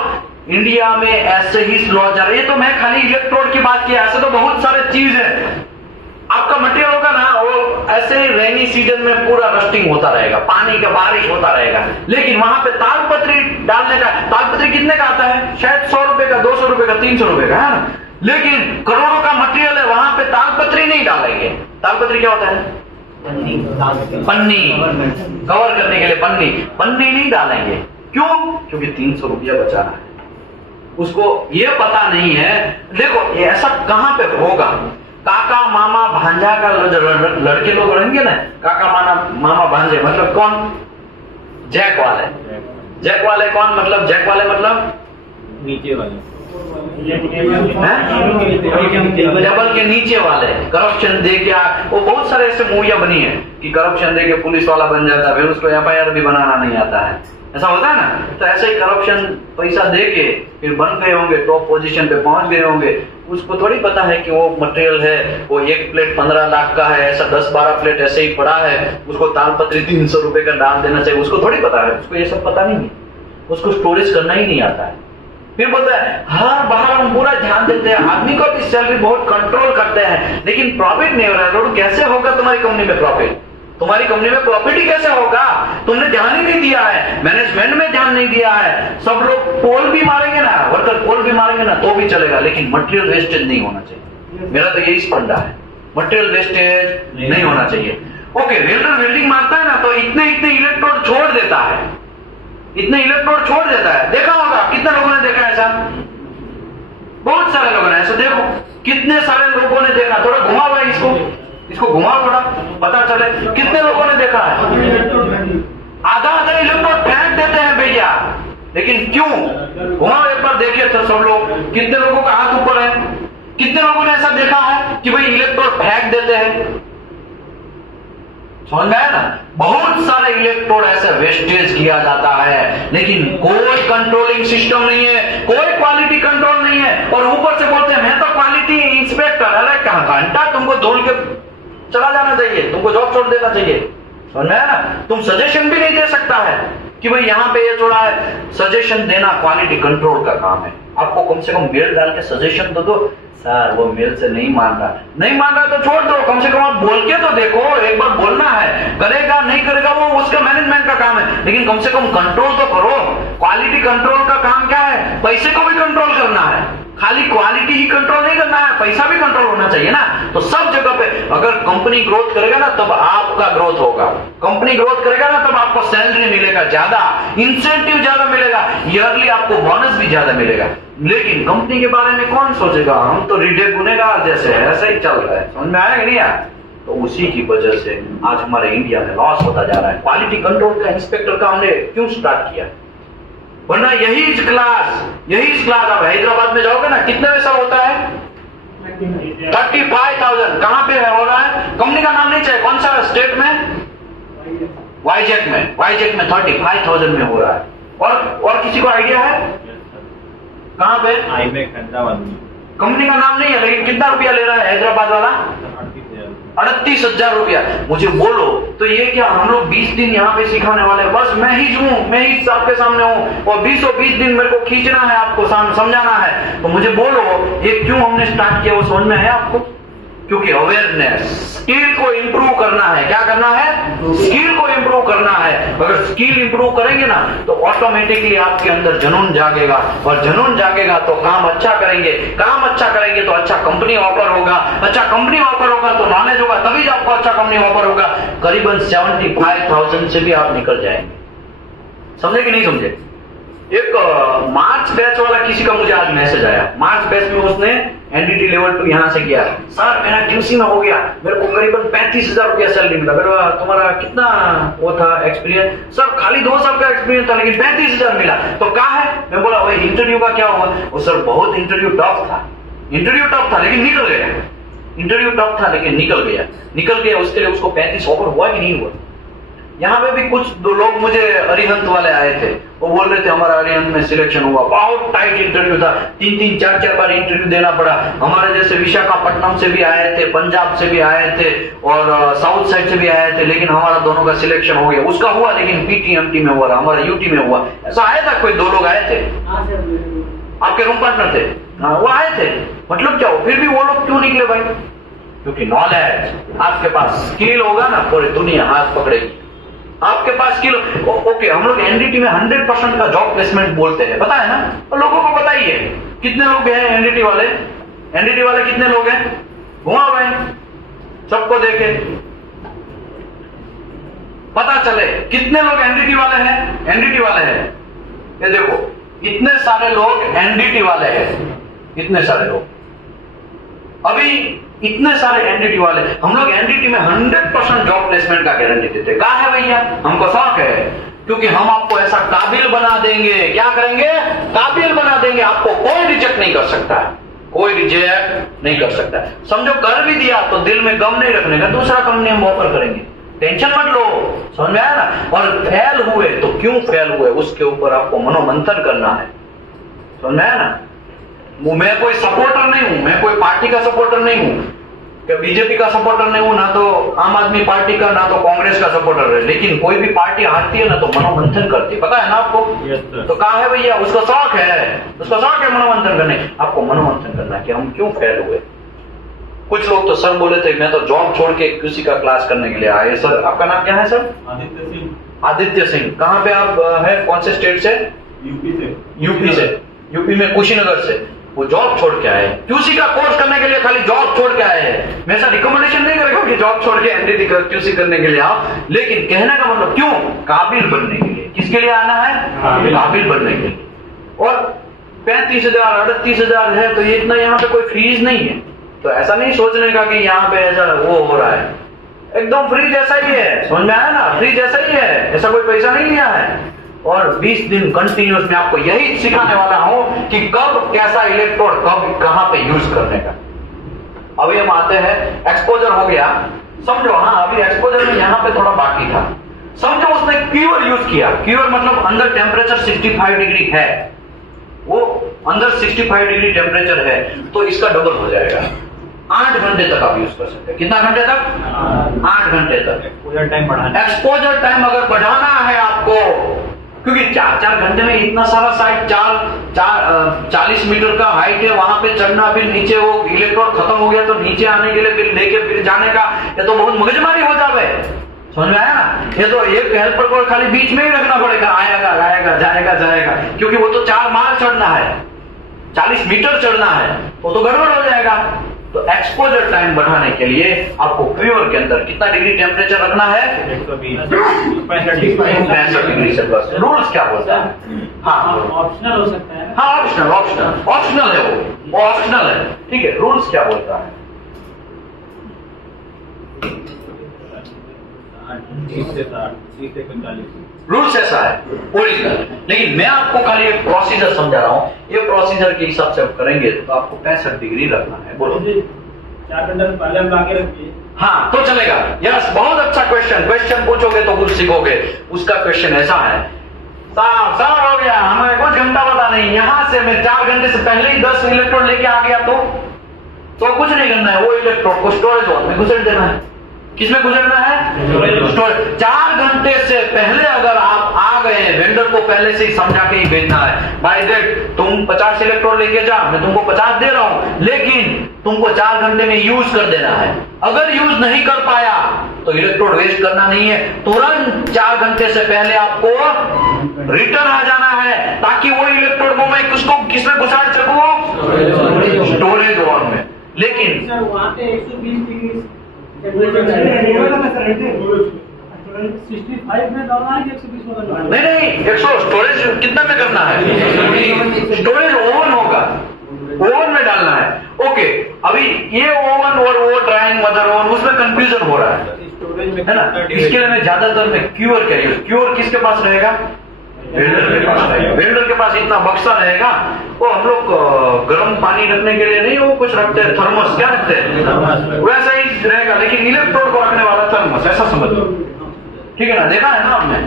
इंडिया में ऐसे ही स्लो जा रही है। तो मैं खाली इलेक्ट्रोड की बात किया, ऐसे तो बहुत सारे चीज है। आपका मटेरियल होगा ना, वो ऐसे ही रेनी सीजन में पूरा रस्टिंग होता रहेगा, पानी का बारिश होता रहेगा, लेकिन वहां पे तालपत्री डालने का, तालपत्री कितने का आता है? शायद 100 रुपए का, 200 रुपए का, 300 रुपए का, है ना। लेकिन करोड़ों का मटेरियल है, वहां पे तालपत्री नहीं डालेंगे। तालपत्री क्या होता है? पन्नी, कवर करने के लिए पन्नी नहीं डालेंगे। क्यों? क्योंकि 300 रुपया बचाना है। उसको ये पता नहीं है। देखो ऐसा कहां पे होगा, काका मामा भांजा का लड़के लोग रहेंगे ना, काका मामा भांजे, मतलब कौन? जैक वाले। जैक वाले कौन? मतलब जैक वाले मतलब नीचे वाले, टेबल के नीचे वाले, करप्शन दे के। वो बहुत सारे ऐसे मूवियां बनी है कि करप्शन दे के पुलिस वाला बन जाता है, फिर उसको FIR भी बनाना नहीं आता है, ऐसा होता है ना। तो ऐसे ही करप्शन पैसा दे के फिर बन गए होंगे, टॉप पोजीशन पे पहुंच गए होंगे। उसको थोड़ी पता है कि वो मटेरियल है, वो एक प्लेट 15 लाख का है, ऐसा 10-12 प्लेट ऐसे ही पड़ा है, उसको तालपत्री 300 रुपए का डाल देना चाहिए। उसको थोड़ी पता है, उसको ये सब पता नहीं है, उसको स्टोरेज करना ही नहीं आता है। फिर बोलता है हर बार हम पूरा ध्यान देते हैं, आदमी को भी सैलरी बहुत कंट्रोल करते हैं, लेकिन प्रॉफिट नहीं हो रहा है। कैसे होगा तुम्हारी कंपनी में प्रॉफिट? तुम्हारी कंपनी में प्रॉफिट ही कैसे होगा? तुमने ध्यान ही नहीं दिया है, मैनेजमेंट में ध्यान नहीं दिया है। सब लोग पोल भी मारेंगे ना, वर्कर पोल भी मारेंगे ना तो भी चलेगा, लेकिन मटेरियल वेस्टेज नहीं होना चाहिए। मेरा तो यही फंडा है, मटेरियल वेस्टेज नहीं होना चाहिए। ओके, वेल्डर वेल्डिंग मारता है ना, तो इतने इलेक्ट्रोड छोड़ देता है, इतने इलेक्ट्रोड छोड़ देता है। देखा होगा, कितने लोगों ने देखा ऐसा? बहुत सारे लोगों ने ऐसा, देखो कितने सारे लोगों ने देखा। थोड़ा घुमा हुआ है, इसको घुमाओ थोड़ा, पता चले कितने लोगों ने देखा है। आधा इलेक्ट्रोड फेंक देते हैं भैया, लेकिन क्यों? घुमाओ एक बार, देखिए तो सब लोग, कितने लोगों का हाथ ऊपर है? कितने लोगों ने ऐसा देखा है कि भाई इलेक्ट्रोड फेंक देते हैं? समझ में आया ना? बहुत सारे इलेक्ट्रोड ऐसे वेस्टेज किया जाता है, लेकिन कोई कंट्रोलिंग सिस्टम नहीं है, कोई क्वालिटी कंट्रोल नहीं है। और ऊपर से बोलते हैं मैं तो क्वालिटी इंस्पेक्टर। अरे कहां घंटा, तुमको धूल के चला जाना चाहिए, तुमको जॉब छोड़ देना चाहिए। समझ में आया ना? तुम सजेशन भी नहीं दे सकता है कि भाई यहाँ पे ये छोड़ा है। सजेशन देना क्वालिटी कंट्रोल का काम है। आपको कम से कम मेल डाल के सजेशन तो दो। सर वो मेल से नहीं मान रहा तो छोड़ दो, कम से कम आप बोल के तो देखो। एक बार बोलना है, करेगा नहीं करेगा वो उसका मैनेजमेंट का काम है, लेकिन कम से कम कंट्रोल तो करो। क्वालिटी कंट्रोल का काम क्या है? पैसे को भी कंट्रोल करना है, खाली क्वालिटी ही कंट्रोल नहीं करना है, पैसा भी कंट्रोल होना चाहिए ना। तो सब जगह पे अगर कंपनी ग्रोथ करेगा ना तब आपका ग्रोथ होगा, कंपनी ग्रोथ करेगा ना तब आपको सैलरी मिलेगा ज्यादा, इंसेंटिव ज्यादा मिलेगा, ईयरली आपको बोनस भी ज्यादा मिलेगा। लेकिन कंपनी के बारे में कौन सोचेगा? हम तो रीढ़े गुनेगार जैसे है, ऐसा ही चल रहा है। समझ में आया कि नहीं आया? तो उसी की वजह से आज हमारे इंडिया में लॉस होता जा रहा है। क्वालिटी कंट्रोल का इंस्पेक्टर का हमने क्यों स्टार्ट किया? वरना यही क्लास आप हैदराबाद में जाओगे ना, कितने पैसा होता है? 35,000। कहां पे हो रहा है? कंपनी का नाम नहीं चाहिए, कौन सा स्टेट में? वाईजैक में 35,000 में हो रहा है। और किसी को आइडिया है कहां पे? हैदराबाद में। कंपनी का नाम नहीं है, लेकिन कितना रुपया ले रहा है हैदराबाद वाला? 38,000 रुपया। मुझे बोलो तो ये क्या हम लोग 20 दिन यहाँ पे सिखाने वाले हैं? बस मैं ही सबके सामने हूँ और 20 दिन मेरे को खींचना है, आपको समझाना है। तो मुझे बोलो ये क्यों हमने स्टार्ट किया, वो समझ में है आपको? क्योंकि अवेयरनेस, स्किल को इंप्रूव करना है। क्या करना है? स्किल को इंप्रूव करना है। अगर स्किल इंप्रूव करेंगे ना तो ऑटोमेटिकली आपके अंदर जुनून जागेगा, और जुनून जागेगा तो काम अच्छा करेंगे, काम अच्छा करेंगे तो अच्छा कंपनी ऑफर होगा, अच्छा कंपनी ऑफर होगा तो नॉलेज होगा, तभी आपको अच्छा कंपनी ऑफर होगा। करीबन 75,000 से भी आप निकल जाएंगे। समझे कि नहीं समझे? एक मार्च बैच वाला किसी का मुझे आज मैसेज आया, मार्च बैच में उसने एनडीटी लेवल 2 यहां से किया। सर मेरा क्यूसी में हो गया, मेरे को करीबन 35,000 रुपया सैलरी मिला। मेरा तुम्हारा कितना वो था एक्सपीरियंस? सर खाली 2 साल का एक्सपीरियंस था लेकिन 35,000 मिला। तो क्या है? मैं बोला वही इंटरव्यू का क्या हुआ? वो सर बहुत इंटरव्यू टफ था, इंटरव्यू टफ था लेकिन निकल गया, इंटरव्यू टफ था लेकिन निकल गया। उसके लिए उसको 35 ऑफर हुआ कि नहीं हुआ? यहाँ पे भी कुछ 2 लोग मुझे अरिहंत वाले आए थे, वो बोल रहे थे हमारा अरिहंत में सिलेक्शन हुआ, बहुत टाइट इंटरव्यू था, 3-3, 4-4 बार इंटरव्यू देना पड़ा। हमारे जैसे विशाखापट्टनम से भी आए थे, पंजाब से भी आए थे और साउथ साइड से भी आए थे, लेकिन हमारा दोनों का सिलेक्शन हो गया। उसका हुआ लेकिन पीटीएमटी में हुआ, हमारा यूटी में हुआ। ऐसा आया था कोई 2 लोग आए थे आपके रूम पार्टनर थे? हाँ वो आए थे। मतलब क्या हो? फिर भी वो लोग क्यों निकले भाई? क्योंकि नॉलेज, आपके पास स्किल होगा ना पूरी दुनिया हाथ पकड़ेगी। आपके पास स्किल ओके। हम लोग एनडीटी में 100% का जॉब प्लेसमेंट बोलते हैं, पता है ना? तो लोगों को बताइए कितने लोग हैं एनडीटी वाले? एनडीटी वाले कितने लोग हैं? घुमा भाई, सबको देखे पता चले कितने लोग एनडीटी वाले हैं। एनडीटी वाले हैं, ये देखो इतने सारे लोग एनडीटी वाले हैं, इतने सारे लोग। अभी इतने सारे एनडीटी वाले, हम लोग एनडीटी में 100% जॉब प्लेसमेंट का गारंटी देते हैं। कहा है भैया? हमको शौक है, क्योंकि हम आपको ऐसा काबिल बना देंगे। क्या करेंगे? काबिल बना देंगे। आपको कोई रिजेक्ट नहीं कर सकता है, कोई रिजेक्ट नहीं कर सकता है। समझो कर भी दिया तो दिल में गम नहीं रखने का, दूसरा कंपनी हम ऑफर करेंगे, टेंशन मत लो। समझ में आया ना? और फेल हुए तो क्यों फेल हुए उसके ऊपर आपको मनोमंथन करना है। समझ में आया ना? मैं कोई सपोर्टर नहीं हूं, मैं कोई पार्टी का सपोर्टर नहीं हूं, कि बीजेपी का सपोर्टर नहीं हूं, ना तो आम आदमी पार्टी का, ना तो कांग्रेस का सपोर्टर है। लेकिन कोई भी पार्टी हारती है ना तो मनोमंथन करती है, पता है ना आपको? तो कहा है भैया उसका शौक है, उसका शौक है मनोमंथन करने। आपको मनोमंथन करना कि हम क्यों फेल हुए। कुछ लोग तो सर बोले थे मैं तो जॉब छोड़ के किसी का क्लास करने के लिए आए। सर आपका नाम क्या है सर? आदित्य सिंह। आदित्य सिंह। कहाँ पे आप है? कौन से स्टेट से? यूपी से। यूपी से। यूपी में कुशीनगर से। वो जॉब छोड़ के आए, क्यूसी का कोर्स करने के लिए खाली जॉब छोड़ के आए हैं। मैं ऐसा रिकमेंडेशन नहीं करेगा कि जॉब छोड़ के एनडीटी क्यूसी करने के लिए आओ, लेकिन कहने का मतलब क्यों? काबिल बनने के लिए। किसके लिए आना है? काबिल बनने के लिए। और 35,000 38,000 है तो ये इतना यहाँ पे कोई फीस नहीं है। तो ऐसा नहीं सोचने का कि यहाँ पे ऐसा वो हो रहा है, एकदम फ्री जैसा ही है। समझ में आया ना? फ्री जैसा ही है, ऐसा कोई पैसा नहीं लिया है। और 20 दिन कंटिन्यूस में आपको यही सिखाने वाला हूं कि कब कैसा इलेक्ट्रोड कब कहां पे यूज करने का। अभी हम आते हैं, एक्सपोजर हो गया समझो। हाँ अभी एक्सपोजर में यहां पे थोड़ा बाकी था। समझो उसने क्यूअर यूज किया। क्यूअर मतलब अंदर टेम्परेचर 65 डिग्री है, वो अंदर 65 डिग्री टेम्परेचर है तो इसका डबल हो जाएगा। 8 घंटे तक आप यूज कर सकते हैं। कितना घंटे तक? 8 घंटे तक। एक्सपोजर टाइम बढ़ाना। एक्सपोजर टाइम अगर बढ़ाना है आपको, क्योंकि 4-4 घंटे में इतना सारा साइट 40 मीटर का हाइट है, वहां पे चढ़ना, फिर नीचे वो इलेक्ट्रोड खत्म हो गया तो नीचे आने के लिए फिर लेके फिर जाने का, ये तो बहुत मगजमारी हो जावे। समझ में आया ना? ये तो एक हेल्पर को खाली बीच में ही रखना पड़ेगा, आएगा आएगा जाएगा जाएगा, क्योंकि वो तो 4 माइल चढ़ना है, 40 मीटर चढ़ना है, वो तो गड़बड़ हो जाएगा। तो एक्सपोजर टाइम बढ़ाने के लिए आपको क्यूअर के अंदर कितना डिग्री टेम्परेचर रखना है? 120 डिग्री से प्लस। रूल्स क्या बोलता है? हाँ ऑप्शनल हो सकता है। हाँ ऑप्शनल है, वो ऑप्शनल है। ठीक है, रूल्स क्या बोलता है? 30 से 45 रूल्स ऐसा है ओरिजिनल। लेकिन मैं आपको खाली एक प्रोसीजर समझा रहा हूँ, ये प्रोसीजर के हिसाब से आप करेंगे तो आपको 65 डिग्री रखना है। बोलो 4 घंटे पहले हम लाके रखिए। हाँ तो चलेगा। यस बहुत अच्छा क्वेश्चन पूछोगे तो कुछ सीखोगे। उसका क्वेश्चन ऐसा है, साफ हो गया, हमें कुछ घंटा पता नहीं, यहां से मैं 4 घंटे से पहले ही 10 इलेक्ट्रोड लेके आ गया तो कुछ नहीं करना है, वो इलेक्ट्रोड को स्टोरेज वॉल में घुसेड़ देना है। किसमें गुजरना है? स्टोरेज। 4 घंटे से पहले अगर आप आ गए, वेंडर को पहले से ही समझा के ही भेजना है, बाय दैट तुम 50 इलेक्ट्रोड लेके जा, मैं तुमको 50 दे रहा हूं, लेकिन तुमको 4 घंटे में यूज कर देना है। अगर यूज नहीं कर पाया तो इलेक्ट्रोड वेस्ट करना नहीं है, तुरंत 4 घंटे से पहले आपको रिटर्न आ जाना है, ताकि वो इलेक्ट्रोड को मैं किसको किसमें घुसा सकूं? स्टोरेज ओवन में। लेकिन सर वहाँ पे 120 डिग्री 65 में डालना है कि 120 में डालना है? नहीं, 100 स्टोरेज कितना में करना है? स्टोरेज ओवन होगा, ओवन में डालना है। ओके, अभी ये ओवन और वो ड्राइंग मदर ओवन, उसमें कंफ्यूजन हो रहा है ना। इसके लिए मैं ज्यादातर में क्यूअर क्या यूज, क्यूअर किसके पास रहेगा? वेल्डर के पास रहेगा। वेल्डर के पास इतना बक्सा रहेगा, वो हम लोग गर्म पानी रखने के लिए नहीं, वो कुछ रखते हैं थर्मस, क्या रखते हैं वैसा ही रहेगा, लेकिन इलेक्ट्रोड को रखने वाला थर्मस, ऐसा समझ लो, ठीक है ना? देखा है ना आपने?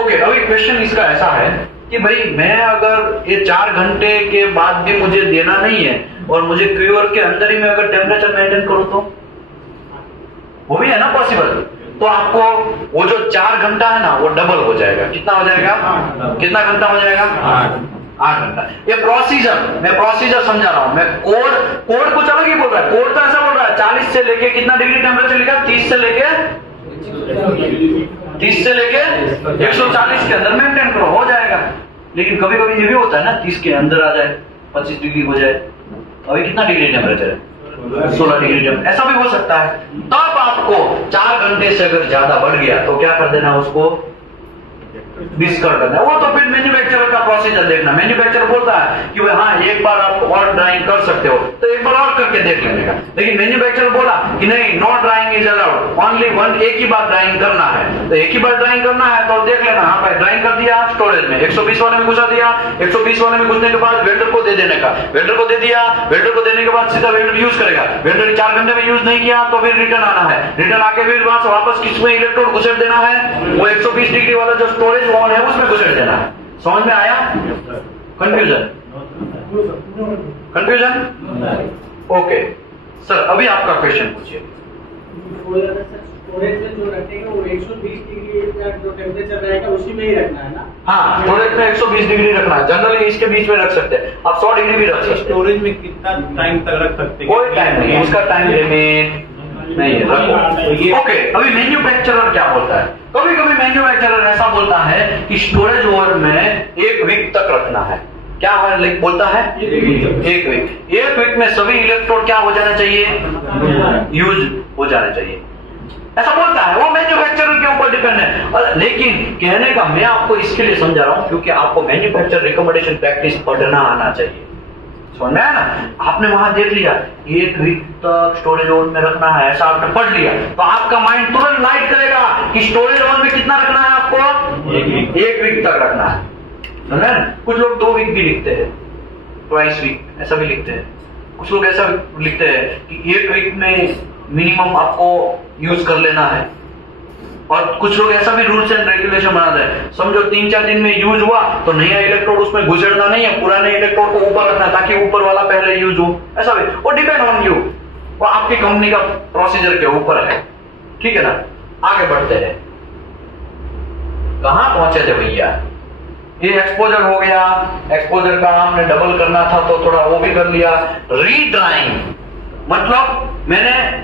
ओके, अभी क्वेश्चन इसका ऐसा है कि भाई मैं अगर ये 4 घंटे के बाद भी मुझे देना नहीं है और मुझे क्यूअर के अंदर ही मैं अगर टेम्परेचर मेंटेन करूं तो वो भी है ना पॉसिबल। तो आपको वो जो 4 घंटा है ना वो डबल हो जाएगा। कितना हो जाएगा? कितना घंटा हो जाएगा? 8 घंटा। ये प्रोसीजर, मैं प्रोसीजर समझा रहा हूं, मैं कोड कुछ अलग ही बोल रहा है। कोड तो ऐसा बोल रहा है 40 से लेके कितना डिग्री टेम्परेचर लिखा? 30 से लेके 140 के अंदर मेंटेन करो, हो जाएगा। लेकिन कभी कभी ये भी होता है ना 30 के अंदर आ जाए, 25 डिग्री हो जाए। अभी कितना डिग्री टेम्परेचर है? 16 डिग्री टेम्परेचर, ऐसा भी हो सकता है। तब आपको 4 घंटे से अगर ज्यादा बढ़ गया तो क्या कर देना? उसको डिस्कार्ड करना है। वो तो फिर मैन्युफैक्चरर का प्रोसीजर देखना। मैन्युफैक्चरर बोलता है कि हाँ एक बार आप और ड्राइंग कर सकते हो, तो एक बार और करके देख लेने का। लेकिन मैन्युफैक्चरर बोला कि नहीं, not drawing is allowed, only one, एक ही बार ड्राइंग करना है। तो एक ही बार ड्राइंग करना है तो देख लेना, हाँ भाई ड्राइंग कर दिया स्टोरेज में, 120 वाले में घुसा दिया, 120 वाले में घुसने के बाद वेल्डर को दे देने का, वेल्डर को दे दिया, वेल्डर को देने के बाद सीधा वेल्डर यूज करेगा। वेल्डर 4 घंटे में यूज नहीं किया तो फिर रिटर्न आना है, रिटर्न आके फिर वहां से वापस किसमें इलेक्ट्रोड घुसेड़ देना है? वो 120 डिग्री वाला जो स्टोरेज ओवन है उसमें घुसेड़ देना है। समझ में आया? कंफ्यूजन? ओके सर, अभी आपका क्वेश्चन पूछिए। स्टोरेज में जो रखेंगे वो 120 डिग्री का जो टेम्परेचर रहेगा उसी में ही रखना है ना? हाँ, स्टोरेज में 120 डिग्री रखना है। जनरली इसके बीच में रख सकते हैं, आप 100 डिग्री भी रख सकते हैं। स्टोरेज में कितना टाइम तक रख सकते हैं? कोई टाइम नहीं, उसका टाइम लिमिट नहीं है, रखो। ओके, अभी मैन्युफैक्चरर क्या बोलता है? कभी कभी मैन्युफैक्चरर ऐसा बोलता है कि स्टोरेज ओवन में 1 वीक तक रखना है। क्या बोलता है? 1 वीक। 1 वीक में सभी इलेक्ट्रोड क्या हो जाना चाहिए? यूज हो जाना चाहिए, ऐसा बोलता है। वो मैन्युफैक्चरर के ऊपर डिपेंड है। लेकिन कहने का मैं आपको इसके लिए समझा रहा हूं क्योंकि आपको मैन्युफैक्चरर रिकमेंडेशन प्रैक्टिस पढ़ना आना चाहिए। समझ में आया ना? आपने वहां देख लिया 1 वीक तक स्टोरेज ओवन में रखना है, ऐसा आपने पढ़ लिया तो आपका माइंड तुरंत लाइट करेगा कि स्टोरेज ओवन में कितना रखना है आपको? 1 वीक तक रखना है। समझ में? कुछ लोग 2 वीक भी लिखते हैं, 2 वीक ऐसा भी लिखते हैं। कुछ लोग ऐसा लिखते हैं कि 1 वीक में मिनिमम आपको यूज कर लेना है। और कुछ लोग ऐसा भी रूल्स एंड रेगुलेशन बनाते हैं, समझो 3-4 दिन में यूज हुआ तो नया इलेक्ट्रोड उसमें घुसेड़ना नहीं है, पुराने इलेक्ट्रोड को ऊपर रखना ताकि ऊपर वाला पहले यूज हो। ऐसा भी वो डिपेंड ऑन यू, वो आपकी कंपनी का प्रोसीजर के ऊपर है। ठीक है ना? आगे बढ़ते हैं। कहां पहुंचे थे भैया? ये एक्सपोजर हो गया, एक्सपोजर का हमने डबल करना था तो थोड़ा वो भी कर लिया। रीड्राइंग मतलब मैंने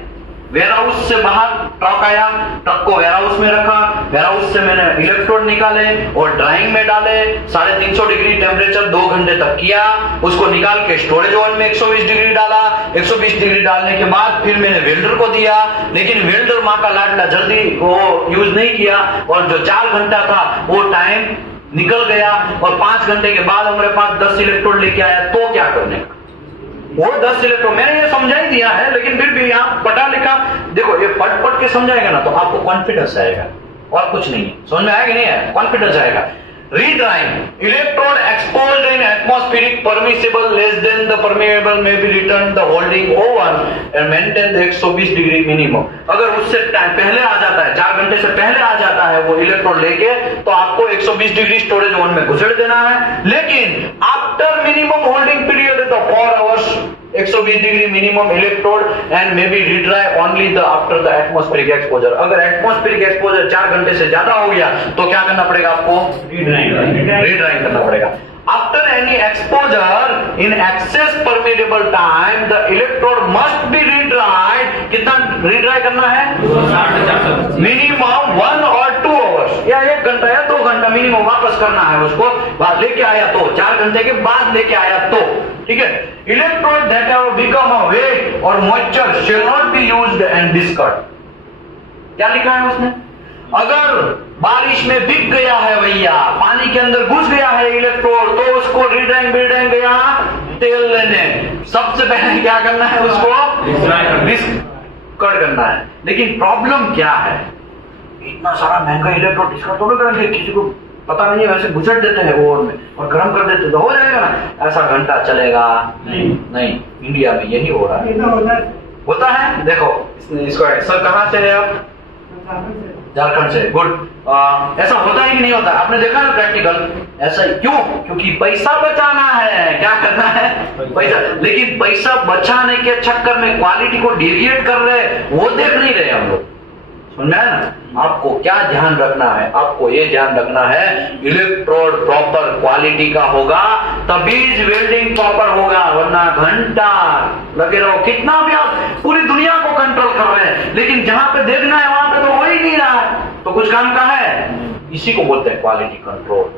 वेयरहाउस से बाहर ट्रक आया, ट्रक को वेयरहाउस में रखा, वेयरहाउस से मैंने इलेक्ट्रोड निकाले और ड्राइंग में डाले, 350 डिग्री टेम्परेचर 2 घंटे तक किया, उसको निकाल के स्टोरेज ओवन में 120 डिग्री डाला। 120 डिग्री डालने के बाद फिर मैंने वेल्डर को दिया, लेकिन वेल्डर माँ का लाडला जल्दी वो यूज नहीं किया और जो 4 घंटा था वो टाइम निकल गया और 5 घंटे के बाद हमारे पास 10 इलेक्ट्रोड लेके आया, तो क्या करने का? वो 10 इलेक्ट्रोड मैंने ये समझा ही दिया है, लेकिन फिर भी आप पढ़ा लिखा देखो, ये पढ़ के समझाएगा ना तो आपको कॉन्फिडेंस आएगा और कुछ नहीं है। समझ में आएगा? नहीं है, कॉन्फिडेंस आएगा। Redrying electrode exposed in atmospheric permissible less than the permeable may be return the holding oven and maintain the 120 degree minimum. अगर उससे पहले आ जाता है, 4 घंटे से पहले आ जाता है वो इलेक्ट्रोड लेके, तो आपको 120 डिग्री स्टोरेज ओवन में घुसेड़ देना है। लेकिन आफ्टर मिनिमम होल्डिंग पीरियड तो 4 hours 120 degree minimum electrode and may be redry only the after the atmospheric exposure. अगर एटमॉस्फेरिक एक्सपोजर 4 घंटे से ज्यादा हो गया तो क्या करना पड़ेगा आपको? रीड्राइंग करना पड़ेगा। After any exposure in excess permeable time, the electrode must be redried। कितना रीड्राई करना है? मिनिमम 1 और 2 आवर्स, या 1 घंटा या 2 घंटा मिनिमम वापस करना है उसको। लेके आया तो 4 घंटे के बाद लेके आया तो ठीक है। Electrode that have become a wet और moisture shall not be used and discard. क्या लिखा है उसने? अगर बारिश में बिक गया है भैया, पानी के अंदर घुस गया है इलेक्ट्रोड, तो उसको रीड्राइंग गया तेल लेने, सबसे पहले क्या करना है? उसको डिस्कार्ड करना है। लेकिन प्रॉब्लम क्या है? इतना सारा महंगा इलेक्ट्रोड डिस्कार्ड थोड़ा करेंगे, किसी को पता नहीं है, वैसे घुसट देते हैं ओवन में और गर्म कर देते तो हो जाएगा ना। ऐसा घंटा चलेगा नहीं। इंडिया में यही हो रहा है, होता है। देखो इसको सर कहाँ से है आप? झारखंड से। गुड। ऐसा होता है कि नहीं होता? आपने देखा ना प्रैक्टिकल? ऐसा क्यों? क्योंकि पैसा बचाना है। क्या करना है? पैसा। लेकिन पैसा बचाने के चक्कर में क्वालिटी को डेविएट कर रहे, वो देख नहीं रहे हम लोग। समझ में आया ना? आपको क्या ध्यान रखना है? आपको ये ध्यान रखना है इलेक्ट्रोड प्रॉपर क्वालिटी का होगा तभी वेल्डिंग प्रॉपर होगा, वरना घंटा लगे रहो, कितना भी आप पूरी दुनिया को कंट्रोल कर रहे हैं, लेकिन जहां पे देखना है वहां पे तो हो ही नहीं रहा है, तो कुछ काम का है। इसी को बोलते हैं क्वालिटी कंट्रोल।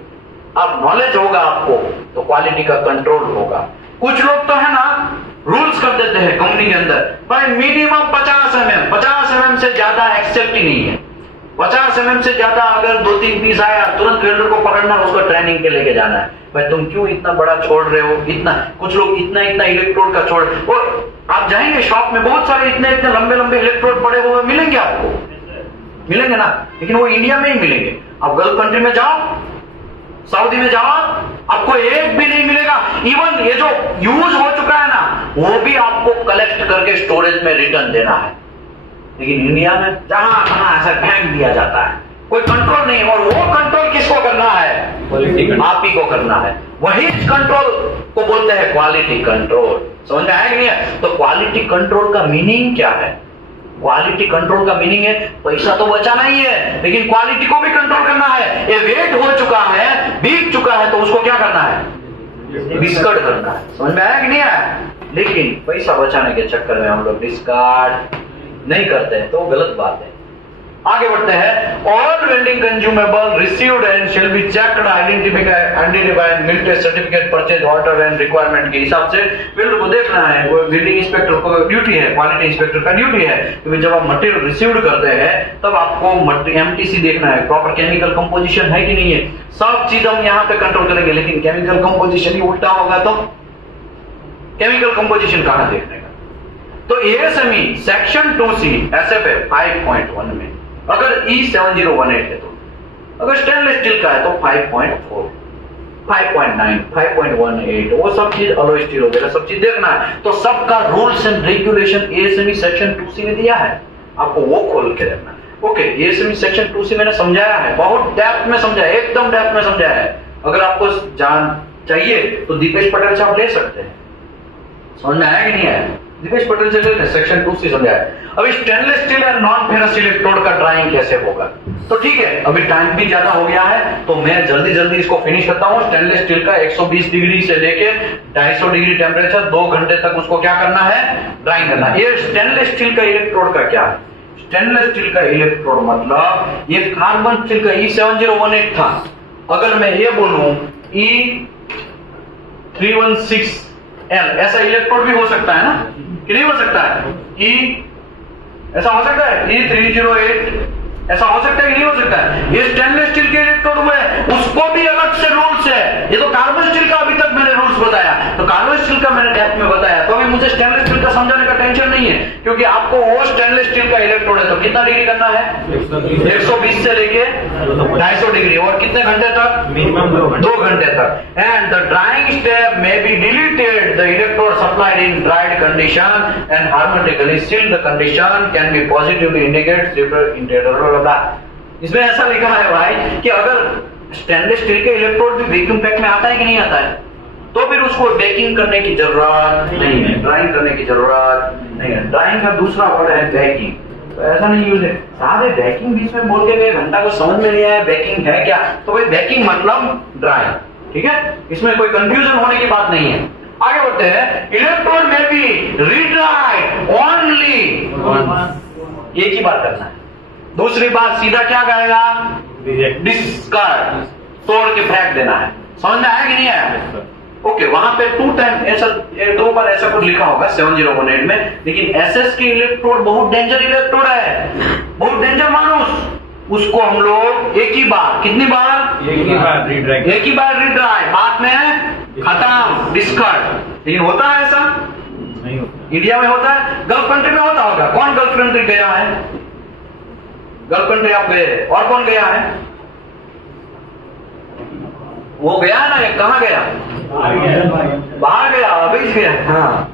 अब नॉलेज होगा आपको तो क्वालिटी का कंट्रोल होगा। कुछ लोग तो है ना रूल्स कर देते हैं कंपनी के अंदर, भाई मिनिमम 50 mm से ज्यादा एक्सेप्ट ही नहीं है। 50 mm से ज्यादा अगर 2-3 पीस आया तुरंत वेल्डर को पकड़ना, उसको ट्रेनिंग के लेके जाना है। भाई तुम क्यों इतना बड़ा छोड़ रहे हो? इतना कुछ लोग इतना इलेक्ट्रोड का छोड़, और आप जाएंगे शॉप में बहुत सारे इतने लंबे इलेक्ट्रोड पड़े हुए मिलेंगे, आपको मिलेंगे ना, लेकिन वो इंडिया में ही मिलेंगे। आप गल्फ कंट्री में जाओ, सऊदी में जाओ, आपको एक भी नहीं मिलेगा। इवन ये जो यूज हो चुका है ना, वो भी आपको कलेक्ट करके स्टोरेज में रिटर्न देना है। लेकिन इंडिया में जहां तहां ऐसा फेंक दिया जाता है, कोई कंट्रोल नहीं। और वो कंट्रोल किसको करना है? आप ही को करना है। वही कंट्रोल को बोलते हैं क्वालिटी कंट्रोल। समझ में आया कि नहीं? तो क्वालिटी कंट्रोल का मीनिंग क्या है? क्वालिटी कंट्रोल का मीनिंग है पैसा तो बचाना ही है, लेकिन क्वालिटी को भी कंट्रोल करना है। ये वेट हो चुका है, बिक चुका है, तो उसको क्या करना है? डिस्कार्ड करना है। समझ में आया कि नहीं आया? लेकिन पैसा बचाने के चक्कर में हम लोग डिस्कार्ड नहीं करते हैं, तो गलत बात है। आगे बढ़ते हैं। All welding consumable received and shall be checked, identified mill test certificate purchase order and requirement के हिसाब से वेल्डर को देखना है। वो वेल्डिंग इंस्पेक्टर को ड्यूटी है, क्वालिटी इंस्पेक्टर का ड्यूटी है कि जब आप मटेरियल रिसीव्ड करते हैं तब आपको एमटीसी देखना है, प्रॉपर केमिकल कंपोजिशन है कि नहीं है। सब चीज हम यहाँ पे कंट्रोल करेंगे, लेकिन केमिकल कंपोजिशन ही उल्टा होगा तो केमिकल कंपोजिशन कहां देखने का? तो एएसएमई सेक्शन 2C एसएफए 5.1 में अगर E7018 है, तो अगर स्टेनलेस स्टील का है तो 5.4, 5.9, 5.18, वो सब चीज अलॉय स्टील वगैरह सब चीज देखना है। तो सबका rules and regulation ASME section 2C में दिया है, आपको वो खोल के देखना है। ओके, एएसएमई सेक्शन 2C मैंने समझाया है, बहुत डेप्थ में समझाया, एकदम डेप्थ में समझाया है। अगर आपको जान चाहिए तो दीपेश पटेल से आप ले सकते हैं। समझ में आया कि नहीं आया? दीपेश पटेल से लेते सेक्शन 2C समझाया। अभी stainless steel and non ferrous electrode का ड्राइंग कैसे होगा? तो ठीक है, अभी टाइम भी ज्यादा हो गया है तो मैं जल्दी इसको फिनिश करता हूं। स्टेनलेस स्टील का 120 डिग्री से लेके 250 डिग्री टेम्परेचर 2 घंटे तक उसको क्या करना है? ड्राइंग करना है। ये स्टेनलेस स्टील का इलेक्ट्रोड का क्या है? स्टेनलेस स्टील का इलेक्ट्रोड मतलब ये कार्बन स्टील का E7018 था। अगर मैं ये बोलूं E316L, ऐसा इलेक्ट्रोड भी हो सकता है ना कि नहीं हो सकता है? ऐसा हो सकता है E308, ऐसा हो सकता है कि नहीं हो सकता है? ये स्टेनलेस स्टील के इलेक्ट्रोड हुए, उसको भी अलग से रूल्स है। ये तो कार्बन स्टील का अभी तक मैंने रूल्स बताया, तो कार्बन स्टील का मैंने डेप्थ में बताया, तो अभी मुझे स्टेनलेस स्टील का समझाने का टेंशन नहीं है, क्योंकि आपको वो स्टेनलेस स्टील का इलेक्ट्रोड है तो कितना डिग्री करना है? 120 से लेके 250 डिग्री, और कितने घंटे तक? मिनिमम 2 घंटे तक। And the drying step may be deleted, the electrode supplied in dried condition and hermetically sealed condition can be positively indicate indicator. इसमें ऐसा लिखा है भाई कि अगर स्टेनलेस स्टील के इलेक्ट्रोड भी वैक्यूम पैक में आता है कि नहीं आता है? तो फिर उसको बेकिंग करने की जरूरत नहीं है, ड्राइंग करने की जरूरत नहीं है। ड्राइंग का दूसरा वर्ड है बेकिंग, तो ऐसा नहीं यूज है साहब बेकिंग बीच में बोल के गए, घंटा को समझ में नहीं आया बेकिंग है क्या, तो भाई बेकिंग मतलब ड्राइंग, ठीक है, इसमें कोई कंफ्यूजन होने की बात नहीं है। आगे बढ़ते हैं, इलेक्ट्रोड में भी रीड्राइड ओनली, एक ही बार करना है। दूसरी बात सीधा क्या कहेगा, डिस्कार्ड, तोड़ के फेंक देना है। समझ में आया कि नहीं आया? ओके, वहां पे 2 टाइम ऐसा 2 बार ऐसा कुछ लिखा होगा 7018 में, लेकिन एसएस के इलेक्ट्रोड बहुत डेंजर इलेक्ट्रोड है, बहुत डेंजर मानुस, उसको हम लोग एक ही बार, कितनी बार, एक ही बार रीड्राइव, एक ही बार रीड्राइव, बाद में खत्म, डिस्कार्ड। लेकिन होता है ऐसा नहीं होता, इंडिया में होता है, गल्फ कंट्री में होता होगा। कौन गल्फ कंट्री गया है, गल्फ कंट्री आप गए, और कौन गया है, वो गया ना, कहाँ गया, बाहर गया, अभी गया, हाँ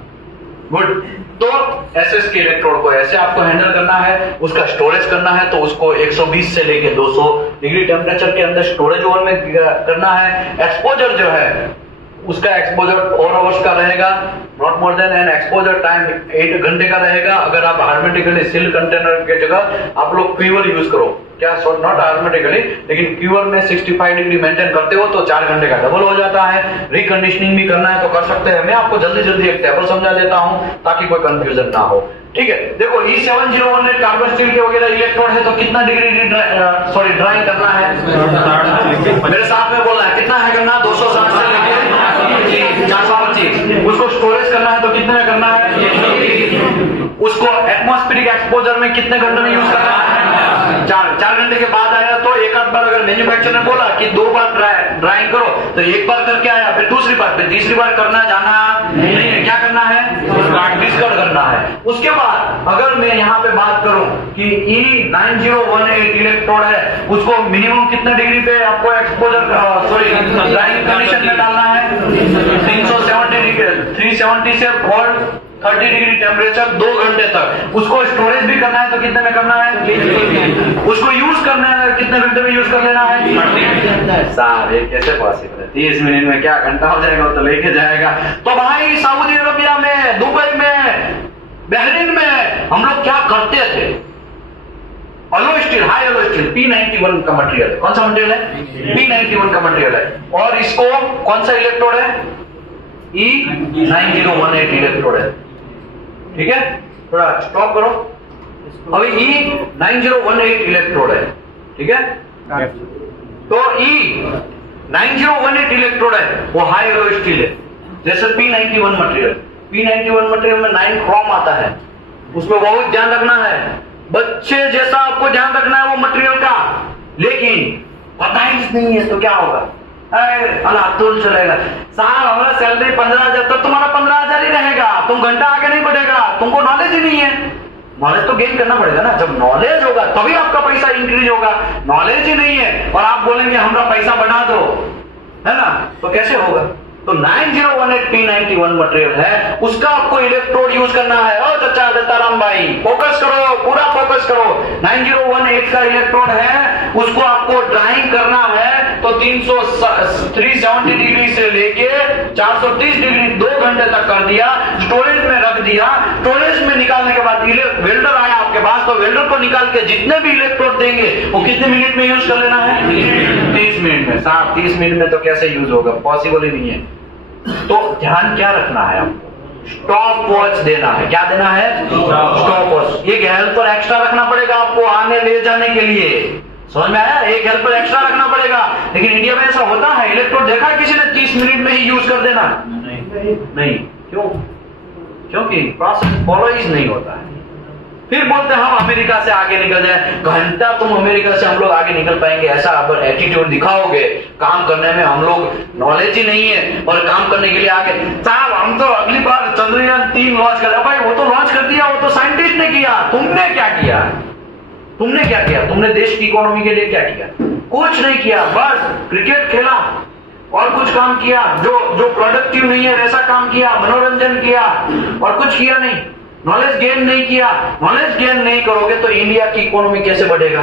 गुड। तो एसएस के इलेक्ट्रोड को ऐसे आपको हैंडल करना है, उसका स्टोरेज करना है तो उसको 120 से लेके 200 डिग्री टेम्परेचर के अंदर स्टोरेज ओवन में करना है। एक्सपोजर जो है उसका एक्सपोजर 4 आवर्स का रहेगा, not more than, and exposure time 8 घंटे का रहेगा। अगर आप हार्मेटिकली सील कंटेनर के जगह आप लोग क्यूवर यूज करो, क्या नॉट हार्मेटिकली, लेकिन क्यूवर में 65 डिग्री मेंटेन करते हो तो 4 घंटे का डबल हो जाता है। रिकंडीशनिंग भी करना है तो कर सकते हैं, मैं आपको जल्दी जल्दी एक टेबल समझा देता हूं ताकि कोई कंफ्यूजन ना हो, ठीक है। देखो E7018 कार्बन स्टील के वगैरह इलेक्ट्रोड है तो कितना डिग्री ड्राइंग करना है, मेरे साथ में बोलना है, कितना है करना, 260 से लेके 425। उसको स्टोरेज करना है तो कितने में करना है, उसको एटमॉस्फेरिक एक्सपोजर में कितने घंटे में यूज करना है, 4 घंटे के बाद आया तो एक आध बार अगर मैन्युफैक्चरर ने बोला कि 2 बार ड्राइंग करो तो एक बार करके आया, फिर दूसरी बार, फिर तीसरी बार करना जाना नहीं है, क्या करना है, डिस्कार्ड करना है। उसके बाद अगर मैं यहाँ पे बात करूं कि E9018 इलेक्ट्रोड है, उसको मिनिमम कितने डिग्री पे आपको एक्सपोजर ड्राइंग कंडीशन में डालना है, 370 से 430 डिग्री टेम्परेचर 2 घंटे तक। उसको स्टोरेज भी करना है तो कितने में करना है, उसको यूज करना है कितने घंटे में यूज कर लेना है, सारे कैसे पॉसिबल है, 30 मिनट में क्या घंटा हो जाएगा, तो लेके जाएगा। तो भाई सऊदी अरबिया में, दुबई में, बहरीन में हम लोग क्या करते थे, अलो स्टील, हाई अलो स्टील, P91 का मटेरियल है, कौन सा मटेरियल है, P91 का मटेरियल है, और इसको कौन सा इलेक्ट्रोड है, E9018 इलेक्ट्रोड है, ठीक है। थोड़ा स्टॉप करो, अभी E9018 इलेक्ट्रोड है, ठीक है। तो E9018 इलेक्ट्रोड है, वो हाई एलो स्टील है, जैसे P91 मटेरियल, P91 मटेरियल में 9 क्रोम आता है, उसमें बहुत ध्यान रखना है, बच्चे जैसा आपको ध्यान रखना है वो मटेरियल का। लेकिन पता ही नहीं है तो क्या होगा, अलातुल चलेगा साहब, हमारा सैलरी 15,000, तो तुम्हारा 15,000 ही रहेगा, तुम घंटा आगे नहीं बढ़ेगा, तुमको नॉलेज ही नहीं है। नॉलेज तो गेन करना पड़ेगा ना, जब नॉलेज होगा तभी आपका पैसा इंक्रीज होगा। नॉलेज ही नहीं है और आप बोलेंगे हमारा पैसा बढ़ा दो, है ना, तो कैसे होगा। तो 9018 P91 मटेरियल है, उसका आपको इलेक्ट्रोड यूज करना है। ओ चाचा दत्ताराम भाई, फोकस करो, पूरा फोकस करो। 9018 का इलेक्ट्रोड है, उसको आपको ड्राइंग करना है तो 370 डिग्री से लेके 430 डिग्री 2 घंटे तक कर दिया, स्टोरेज में रख दिया। स्टोरेज में निकालने के बाद वेल्डर आया आपके पास, तो वेल्डर को निकाल के जितने भी इलेक्ट्रोड देंगे वो कितने मिनट में यूज कर लेना है, 30 मिनट में। साहब 30 मिनट में तो कैसे यूज होगा, पॉसिबल ही नहीं है। तो ध्यान क्या रखना है आपको, स्टॉप वॉच देना है। क्या देना है, स्टॉप वॉच। एक हेल्पर एक्स्ट्रा रखना पड़ेगा आपको आने ले जाने के लिए, समझ में आया, एक हेल्पर एक्स्ट्रा रखना पड़ेगा। लेकिन इंडिया में ऐसा होता है, इलेक्ट्रोड देखा किसी ने 30 मिनट में ही यूज कर देना, नहीं। क्यों, क्योंकि प्रोसेस फॉलो ही नहीं होता है। फिर बोलते हैं हम अमेरिका से आगे निकल जाए, घंटा तुम अमेरिका से हम लोग आगे निकल पाएंगे ऐसा अगर एटीट्यूड दिखाओगे, काम करने में हम लोग नॉलेज ही नहीं है और काम करने के लिए आगे। साहब हम तो अगली बार चंद्रयान 3 लॉन्च कर, भाई वो तो लॉन्च कर दिया, वो तो साइंटिस्ट ने किया, तुमने क्या किया, तुमने क्या किया, तुमने देश की इकोनॉमी के लिए क्या किया, कुछ नहीं किया, बस क्रिकेट खेला और कुछ काम किया जो प्रोडक्टिव नहीं है वैसा काम किया, मनोरंजन किया और कुछ किया नहीं, नॉलेज गेन नहीं किया। नॉलेज गेन नहीं करोगे तो इंडिया की इकोनॉमी कैसे बढ़ेगा।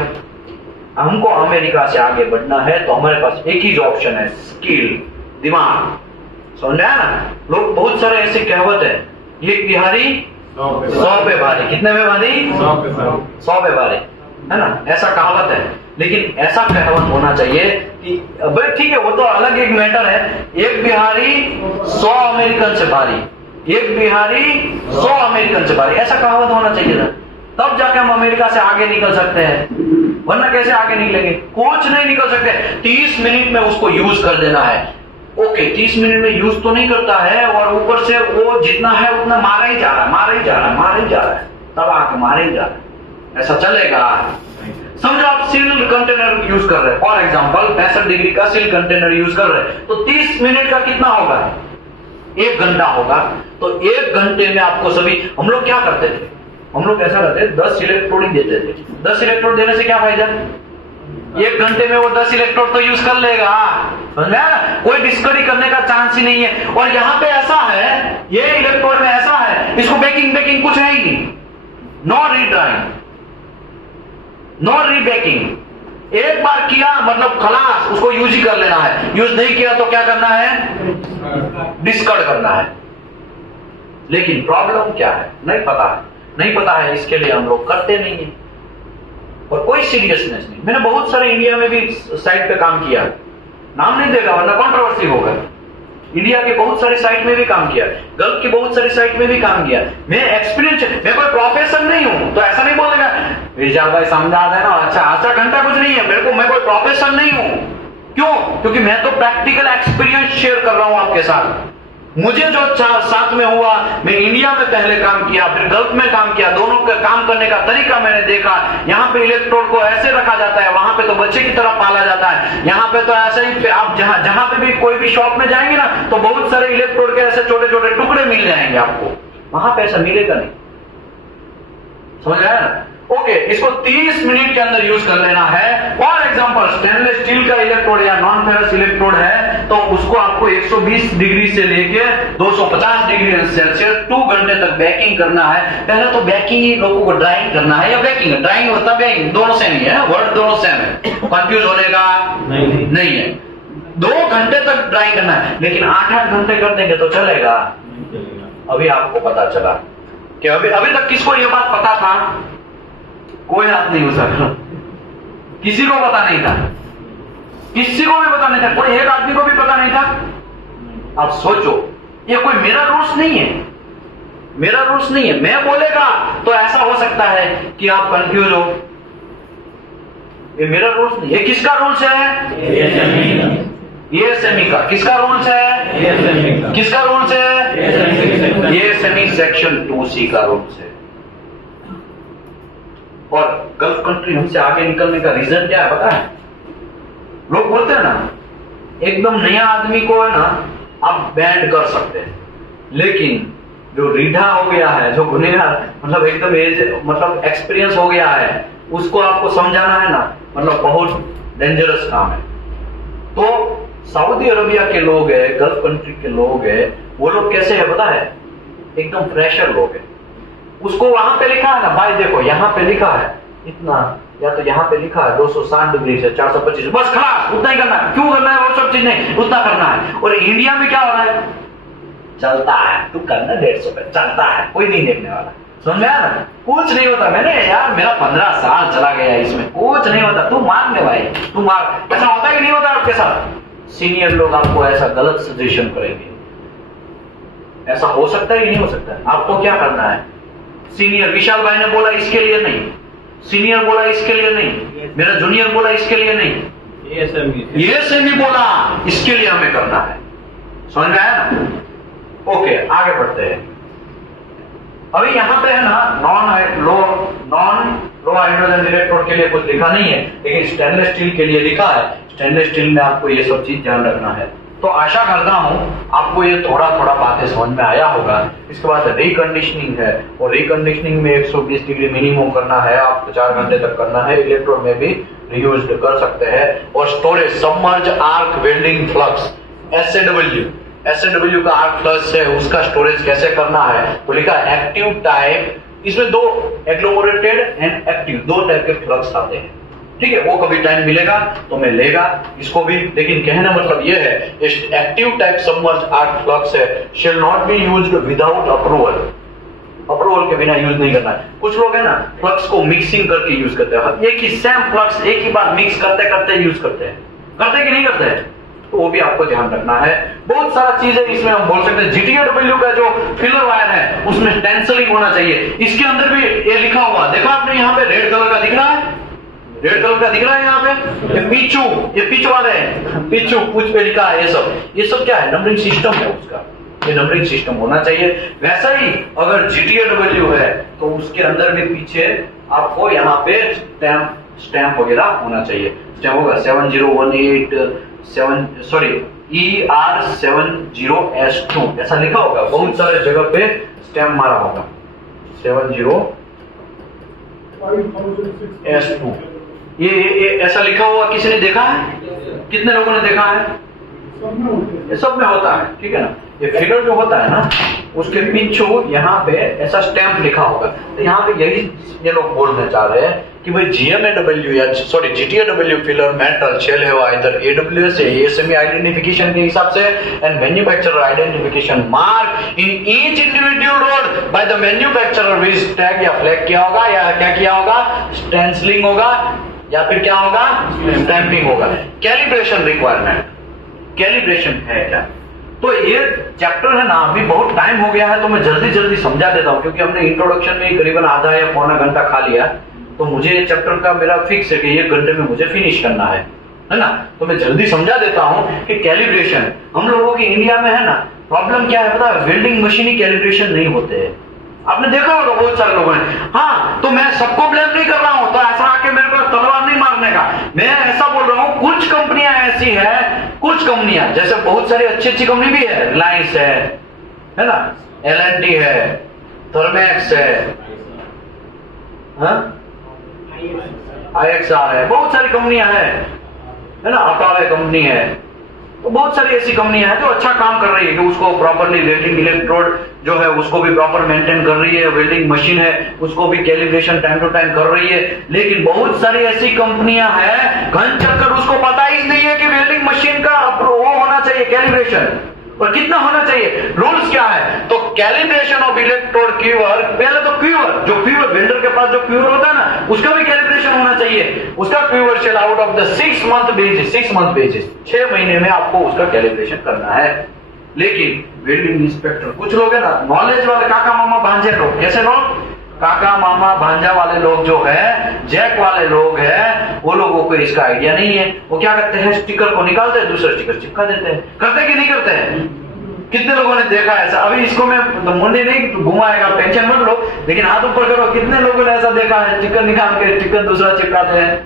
हमको अमेरिका से आगे बढ़ना है तो हमारे पास एक ही ऑप्शन है, स्किल, दिमाग। समझा ना? लोग बहुत सारे ऐसी कहावत है, एक बिहारी 100 पे भारी, कितने पे भारी? 100 पे भारी, है ना? ऐसा कहावत है। लेकिन ऐसा कहावत होना चाहिए कि भाई ठीक है, वो तो अलग एक मैटर है, एक बिहारी 100 अमेरिकन से भारी, एक बिहारी 100 अमेरिकन से भारी, ऐसा कहावत होना चाहिए था। तब जाके हम अमेरिका से आगे निकल सकते हैं, वरना कैसे आगे निकलेंगे? कुछ नहीं निकल सकते। 30 मिनट में उसको यूज कर देना है। ओके, 30 मिनट में यूज तो नहीं करता है, और ऊपर से वो जितना है उतना मारा ही जा रहा है, मारा ही जा रहा है, मारा ही जा रहा है, तब आके मारा ही जा रहा है। ऐसा चलेगा? समझो आप सील कंटेनर यूज कर रहे हैं, फॉर एग्जांपल 65 डिग्री का सील कंटेनर यूज कर रहे हैं, तो 30 मिनट का कितना होगा? 1 घंटा होगा। तो 1 घंटे में आपको सभी, हम लोग क्या करते थे? हम लोग ऐसा करते, 10 इलेक्ट्रोड ही देते थे। 10 इलेक्ट्रोड देने से क्या फायदा? 1 घंटे में वो 10 इलेक्ट्रोड तो यूज कर लेगा, समझ में आया? कोई डिस्कवरी करने का चांस ही नहीं है। और यहाँ पे ऐसा है, ये इलेक्ट्रोड में ऐसा है, इसको बेकिंग कुछ है ही नहीं, नो रीड्राइंग, नो रीबेकिंग। एक बार किया मतलब खलास, उसको यूज ही कर लेना है। यूज नहीं किया तो क्या करना है? डिस्कार्ड करना है। लेकिन प्रॉब्लम क्या है? नहीं पता है, नहीं पता है, इसके लिए हम लोग करते नहीं है, और कोई सीरियसनेस नहीं। मैंने बहुत सारे इंडिया में भी साइट पे काम किया, नाम नहीं देगा वरना कंट्रोवर्सी होगा। इंडिया के बहुत सारी साइट में भी काम किया, गल्फ की बहुत सारी साइट में भी काम किया। मैं एक्सपीरियंस, मैं कोई प्रोफेसर नहीं हूं, तो ऐसा नहीं बोलेगा विजय भाई समझा देना, अच्छा आधा घंटा कुछ नहीं है मेरे को, मैं कोई प्रोफेसर नहीं हूं। क्यों? क्योंकि मैं तो प्रैक्टिकल एक्सपीरियंस शेयर कर रहा हूं आपके साथ। मुझे जो साथ में हुआ, मैं इंडिया में पहले काम किया, फिर गल्फ में काम किया, दोनों का काम करने का तरीका मैंने देखा। यहाँ पे इलेक्ट्रोड को ऐसे रखा जाता है, वहां पे तो बच्चे की तरह पाला जाता है। यहाँ पे तो ऐसे ही, आप जहां पे भी कोई भी शॉप में जाएंगे ना, तो बहुत सारे इलेक्ट्रोड के ऐसे छोटे छोटे टुकड़े मिल जाएंगे आपको, वहां पे ऐसा मिलेगा नहीं। समझ आया ना? ओके, इसको 30 मिनट के अंदर यूज कर लेना है। फॉर एग्जांपल स्टेनलेस स्टील का इलेक्ट्रोड या नॉन फेरस इलेक्ट्रोड है, तो उसको आपको 120 डिग्री से लेके 250 डिग्री सेल्सियस 2 घंटे तक बेकिंग करना है। पहले तो बेकिंग ही, लोगों को ड्राइंग करना है या बेकिंग? ड्राइंग होता बेकिंग, दोनों सेम ही है, वर्ड दोनों सेम है, कंफ्यूज होने का नहीं है। 2 घंटे तक ड्राइंग करना है, लेकिन 8-8 घंटे कर देंगे तो चलेगा? अभी आपको पता चला कि अभी तक किसको ये बात पता था? कोई हाथ नहीं उठा, किसी को पता नहीं था, किसी को भी पता नहीं था, कोई एक आदमी को भी पता नहीं था। अब सोचो, ये कोई मेरा रूल्स नहीं है, मेरा रूल्स नहीं है। मैं बोलेगा तो ऐसा हो सकता है कि आप कंफ्यूज हो, ये मेरा रूल्स नहीं। ये किसका रूल्स है? ASME का। किसका रूल्स है? किसका रूल्स है? ASME सेक्शन 2C का रूल्स है। और गल्फ कंट्री हमसे आगे निकलने का रीजन क्या है पता है? लोग बोलते हैं ना, एकदम नया आदमी को है ना आप बैंड कर सकते हैं, लेकिन जो रीढ़ा हो गया है, जो गुनहगार मतलब एकदम एज मतलब एक्सपीरियंस हो गया है, उसको आपको समझाना है ना, मतलब बहुत डेंजरस काम है। तो सऊदी अरबिया के लोग है, गल्फ कंट्री के लोग है, वो लोग कैसे है पता है? एकदम फ्रेशर लोग है। उसको वहां पे लिखा है ना, भाई देखो यहाँ पे लिखा है इतना, या तो यहाँ पे लिखा है 260 डिग्री से 425, बस खलास उतना ही करना है। क्यों करना है? वो सब चीज नहीं, उतना करना है। और इंडिया में क्या हो रहा है? चलता है, तू करना 150 पे, चलता है, कोई नहीं देखने वाला। समझ में आया ना? कुछ नहीं होता। मैंने यार मेरा 15 साल चला गया इसमें, कुछ नहीं होता। तू मान ले भाई, तू मार। ऐसा होता है कि नहीं होता आपके साथ? सीनियर लोग आपको ऐसा गलत सजेशन करेंगे, ऐसा हो सकता है कि नहीं हो सकता है? आपको क्या करना है? सीनियर विशाल भाई ने बोला इसके लिए नहीं, सीनियर बोला इसके लिए नहीं, मेरा जूनियर बोला इसके लिए नहीं, ASME बोला इसके लिए हमें करना है। समझ में आया ना? ओके, आगे बढ़ते हैं। अभी यहां पे है ना नॉन लो हाइड्रोजन इलेक्ट्रोड के लिए कुछ लिखा नहीं है, लेकिन स्टेनलेस स्टील के लिए लिखा है। स्टेनलेस स्टील में आपको ये सब चीज ध्यान रखना है। तो आशा करता हूं आपको ये थोड़ा थोड़ा बातें समझ में आया होगा। इसके बाद रिकंडीशनिंग है, और रिकंडीशनिंग में 120 डिग्री मिनिमम करना है, आपको 4 घंटे तक करना है। इलेक्ट्रोड में भी रीयूज कर सकते हैं। और storage submerge arc welding flux SAW का आर्क फ्लक्स है, उसका स्टोरेज कैसे करना है? तो लिखा है एक्टिव टाइप, इसमें 2 एग्लोमरेटेड एंड एक्टिव 2 टाइप के फ्लक्स आते हैं, ठीक है, वो कभी टाइम मिलेगा तो मैं लेगा इसको भी, लेकिन कहना मतलब ये है active type submerge arc flux है shall not be used without approval, approval के बिना यूज नहीं करना है। कुछ लोग है ना फ्लक्स को मिक्सिंग करके यूज करते हैं, एक ही सेम फ्लक्स एक ही बार मिक्स करते करते यूज करते हैं, करते कि नहीं करते हैं, तो वो भी आपको ध्यान रखना है। बहुत सारा चीज है इसमें, हम बोल सकते हैं GTAW का जो फिलर वायर है उसमें टेंसलिंग होना चाहिए। इसके अंदर भी ये लिखा हुआ देखा आपने, यहाँ पे रेड कलर का दिख रहा है, रेड कलर का दिख रहा है यहाँ पे, ये पिचू, ये पिच वाले हैं, पिचू पूछ पे लिखा है, ये सब क्या है, नंबरिंग सिस्टम है उसका, ये नंबरिंग सिस्टम होना चाहिए। वैसा ही अगर GTAW है तो उसके अंदर भी पीछे आपको यहाँ पे स्टैंप वगैरह होना चाहिए, स्टैंप होगा 7018 ER70S2 ऐसा लिखा होगा, बहुत सारे जगह पे स्टैंप मारा होगा 70S2, ये ऐसा लिखा हुआ किसी ने देखा है, कितने लोगों ने देखा है, ये सब में होता है, ठीक है ना। ये फिगर जो होता है ना उसके पीछे यहाँ पे ऐसा स्टैंप लिखा होगा, तो यहाँ पे यही ये लोग बोलना चाह रहे हैं कि भाई GTAW फिलर मेटल शेल है आइदर AWS या ASME आइडेंटिफिकेशन के हिसाब से and manufacturer identification mark in each individual road by the manufacturer with tag या फ्लैग किया होगा, या क्या किया होगा, स्टेंसिलिंग होगा, या फिर क्या होगा, स्टैंपिंग होगा। कैलिब्रेशन रिक्वायरमेंट, कैलिब्रेशन है क्या, तो ये चैप्टर है ना अभी बहुत टाइम हो गया है तो मैं जल्दी जल्दी समझा देता हूं, क्योंकि हमने इंट्रोडक्शन में करीबन आधा या पौना घंटा खा लिया, तो मुझे ये चैप्टर का मेरा फिक्स है कि 1 घंटे में मुझे फिनिश करना है ना, तो मैं जल्दी समझा देता हूं कि कैलिब्रेशन हम लोगों की इंडिया में है ना प्रॉब्लम क्या है पता है, वेल्डिंग मशीन ही कैलिब्रेशन नहीं होते हैं, आपने देखा होगा बहुत सारे लोगों ने। हाँ, तो मैं सबको ब्लेम नहीं कर रहा हूं, तो ऐसा आके मेरे को तलवार नहीं मारने का, मैं ऐसा बोल रहा हूं कुछ कंपनियां ऐसी है, कुछ कंपनियां जैसे बहुत सारी अच्छी अच्छी कंपनी भी है, रिलायंस है ना, L&T है, थर्मैक्स है, IXR है, बहुत सारी कंपनियां है ना, अटावे कंपनी है, तो बहुत सारी ऐसी कंपनियां हैं जो अच्छा काम कर रही है कि उसको प्रॉपरली वेल्डिंग इलेक्ट्रोड जो है उसको भी प्रॉपर मेंटेन कर रही है, वेल्डिंग मशीन है उसको भी कैलिब्रेशन टाइम टू टाइम कर रही है। लेकिन बहुत सारी ऐसी कंपनियां हैं घन चक्कर उसको पता ही नहीं है कि वेल्डिंग मशीन का वो होना चाहिए कैलिब्रेशन, और कितना होना चाहिए, रूल्स क्या है। तो कैलिब्रेशन ऑफ इलेक्ट्रोड क्यूअर, पहले तो क्यूअर जो क्यूअर वेंडर के पास जो क्यूअर होता है ना उसका भी कैलिब्रेशन होना चाहिए, उसका क्यूअर shall out of the 6 month basis 6 महीने में आपको उसका कैलिब्रेशन करना है। लेकिन वेल्डिंग इंस्पेक्टर कुछ लोग है ना नॉलेज वाले काका मामा भांजे लोग, कैसे लोग, काका मामा भांजा वाले लोग जो है, जैक वाले लोग हैं, वो लोगों को इसका आइडिया नहीं है। वो क्या करते हैं, स्टिकर को निकालते हैं, दूसरा स्टिकर चिपका देते हैं, करते कि नहीं करते हैं, कितने लोगों ने देखा ऐसा। अभी इसको मैं तो मुंडे नहीं घुमाएगा, टेंशन मत लो, लेकिन हाथ ऊपर करो, कितने लोगों ने ऐसा देखा है, स्टिकर निकाल के स्टिकर दूसरा चिपकाते हैं।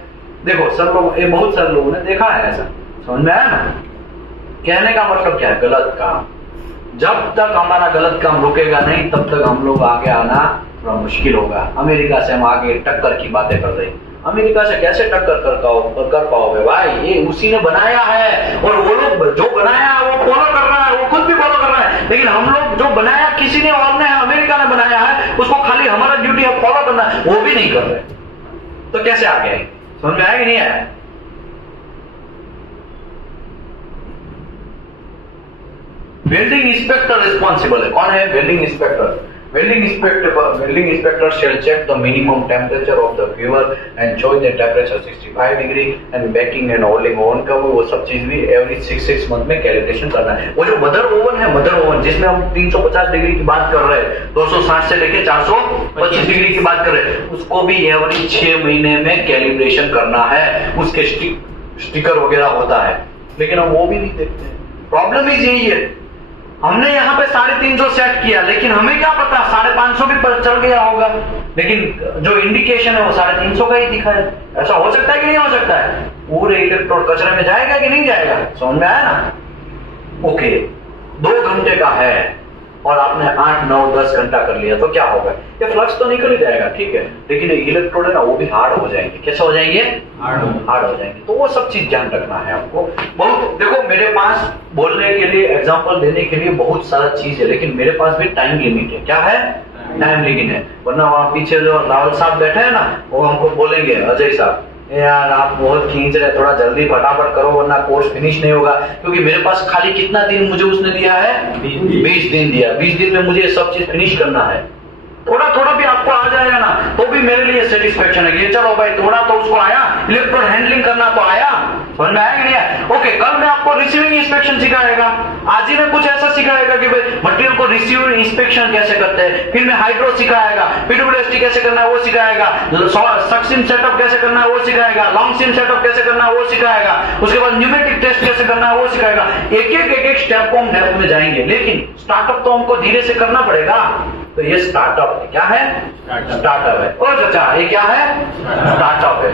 देखो सब लोग, ये बहुत सारे लोगों ने देखा है ऐसा, समझ में आया ना। कहने का मतलब क्या है, गलत काम, जब तक हमारा गलत काम रुकेगा नहीं तब तक हम लोग आगे आना थोड़ा मुश्किल होगा। अमेरिका से हम आगे टक्कर की बातें कर रहे हैं, अमेरिका से कैसे टक्कर कर पाओगे भाई, ये उसी ने बनाया है और वो लोग जो बनाया है वो फॉलो कर रहा है, वो खुद भी फॉलो कर रहा है। लेकिन हम लोग जो बनाया किसी ने और ने, अमेरिका ने बनाया है, उसको खाली हमारा ड्यूटी है फॉलो करना, वो भी नहीं कर रहे, तो कैसे आगे, समझ में आया कि नहीं आया। वेल्डिंग इंस्पेक्टर रिस्पॉन्सिबल है, कौन है welding inspector. Welding inspector shall check the minimum temperature of the viewer and show the temperature 65 degree and baking and holding oven का वो सब चीज भी every 6 मंथ में कैलिब्रेशन करना है। वो जो मदर ओवन है, मदर ओवन जिसमें हम 350 डिग्री की बात कर रहे हैं, 260 से लेके 425 डिग्री की बात कर रहे हैं, उसको भी एवरी 6 महीने में कैलिब्रेशन करना है, उसके स्टिकर वगैरह होता है, लेकिन हम वो भी नहीं देखते। प्रॉब्लम ही यही है, हमने यहाँ पे 350 सेट किया, लेकिन हमें क्या पता 550 भी चल गया होगा, लेकिन जो इंडिकेशन है वो 350 का ही दिखा है। ऐसा हो सकता है कि नहीं हो सकता है, पूरे इलेक्ट्रोड कचरे में जाएगा कि नहीं जाएगा, समझ में आया ना। ओके, 2 घंटे का है और आपने 8, 9, 10 घंटा कर लिया तो क्या होगा, ये फ्लक्स तो निकल ही जाएगा, ठीक है, लेकिन इलेक्ट्रोड है ना वो भी हार्ड हो जाएंगे। कैसे हो जाएंगे, हार्ड हो जाएंगे। तो वो सब चीज ध्यान रखना है आपको। बहुत देखो, मेरे पास बोलने के लिए, एग्जांपल देने के लिए बहुत सारा चीज है, लेकिन मेरे पास भी टाइम लिमिट है। क्या है, टाइम लिमिट है, वरना वहां पीछे जो रावल साहब बैठे हैं ना वो हमको बोलेंगे, अजय साहब यार आप बहुत खींच रहे, थोड़ा जल्दी फटाफट करो वरना कोर्स फिनिश नहीं होगा। क्योंकि मेरे पास खाली कितना दिन मुझे उसने दिया है, 20 दिन दिया। 20 दिन में मुझे ये सब चीज फिनिश करना है। थोड़ा थोड़ा भी आपको आ जाएगा ना तो भी मेरे लिए सेटिस्फेक्शन है कि चलो भाई थोड़ा तो उसको आया, इलेक्ट्रोड हैंडलिंग करना तो आया, समझ में आया कि नहीं आया। ओके, कल मैं आपको रिसीविंग इंस्पेक्शन सिखाएगा, आज ही में कुछ ऐसा सिखाएगा कि भाई मटेरियल को रिसीविंग इंस्पेक्शन कैसे करते हैं, फिर मैं हाइड्रो सिखाएगा, पीडब्ल्यूएसटी कैसे करना है वो सिखाएगा, सक्सिम सेटअप कैसे करना है वो सिखाएगा, लॉन्ग सिम सेटअप कैसे करना है वो सिखाएगा, उसके बाद न्यूमेटिक टेस्ट कैसे करना है वो सिखाएगा। एक एक स्टेप को हम डेप्थ में जाएंगे, लेकिन स्टार्टअप तो हमको धीरे से करना पड़ेगा। तो ये स्टार्टअप है, क्या है? स्टार्टअप है। और चाचा ये क्या है? स्टार्टअप है।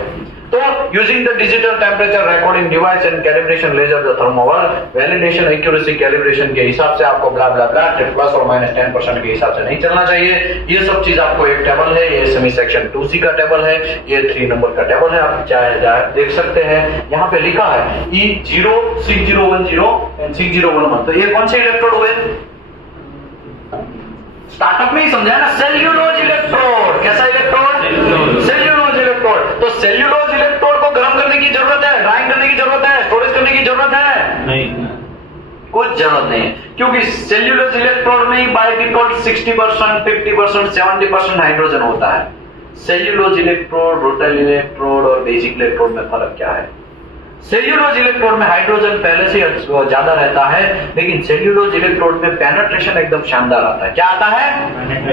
तो using the digital temperature recording device and calibration ledger the थर्मोवर वैलिडेशन एक्यूरेसी कैलिब्रेशन के हिसाब से आपको ब्ला ब्ला ब्ला प्लस और माइनस 10% के हिसाब से नहीं चलना चाहिए। ये सब चीज आपको एक टेबल है, ये सेमी सेक्शन 2C का टेबल है, ये 3 नंबर का टेबल है, आप चाहे देख सकते हैं। यहाँ पे लिखा है E0 6010 एंड 6011। तो ये कौन से इलेक्ट्रोड हुए? स्टार्टअप में ही समझा ना, सेल्यूलोज इलेक्ट्रोड। कैसा इलेक्ट्रोड? Cellulose electrode. तो सेल्यूलोज इलेक्ट्रोड को गर्म करने की जरूरत है, ड्राइंग करने की जरूरत है, स्टोरेज करने की जरूरत है? नहीं, कुछ जरूरत नहीं है, क्योंकि सेल्यूलोज इलेक्ट्रोड में ही बाय डिफॉल्ट 60%, 50%, 70% हाइड्रोजन होता है। सेल्यूलोज इलेक्ट्रोड, रूटाइल इलेक्ट्रोड और बेसिक इलेक्ट्रोड में फर्क क्या है? सेल्यूलोज इलेक्ट्रोड में हाइड्रोजन पहले से ज्यादा रहता है, लेकिन सेल्यूलोज इलेक्ट्रोड में पेनिट्रेशन एकदम शानदार आता है। क्या आता है?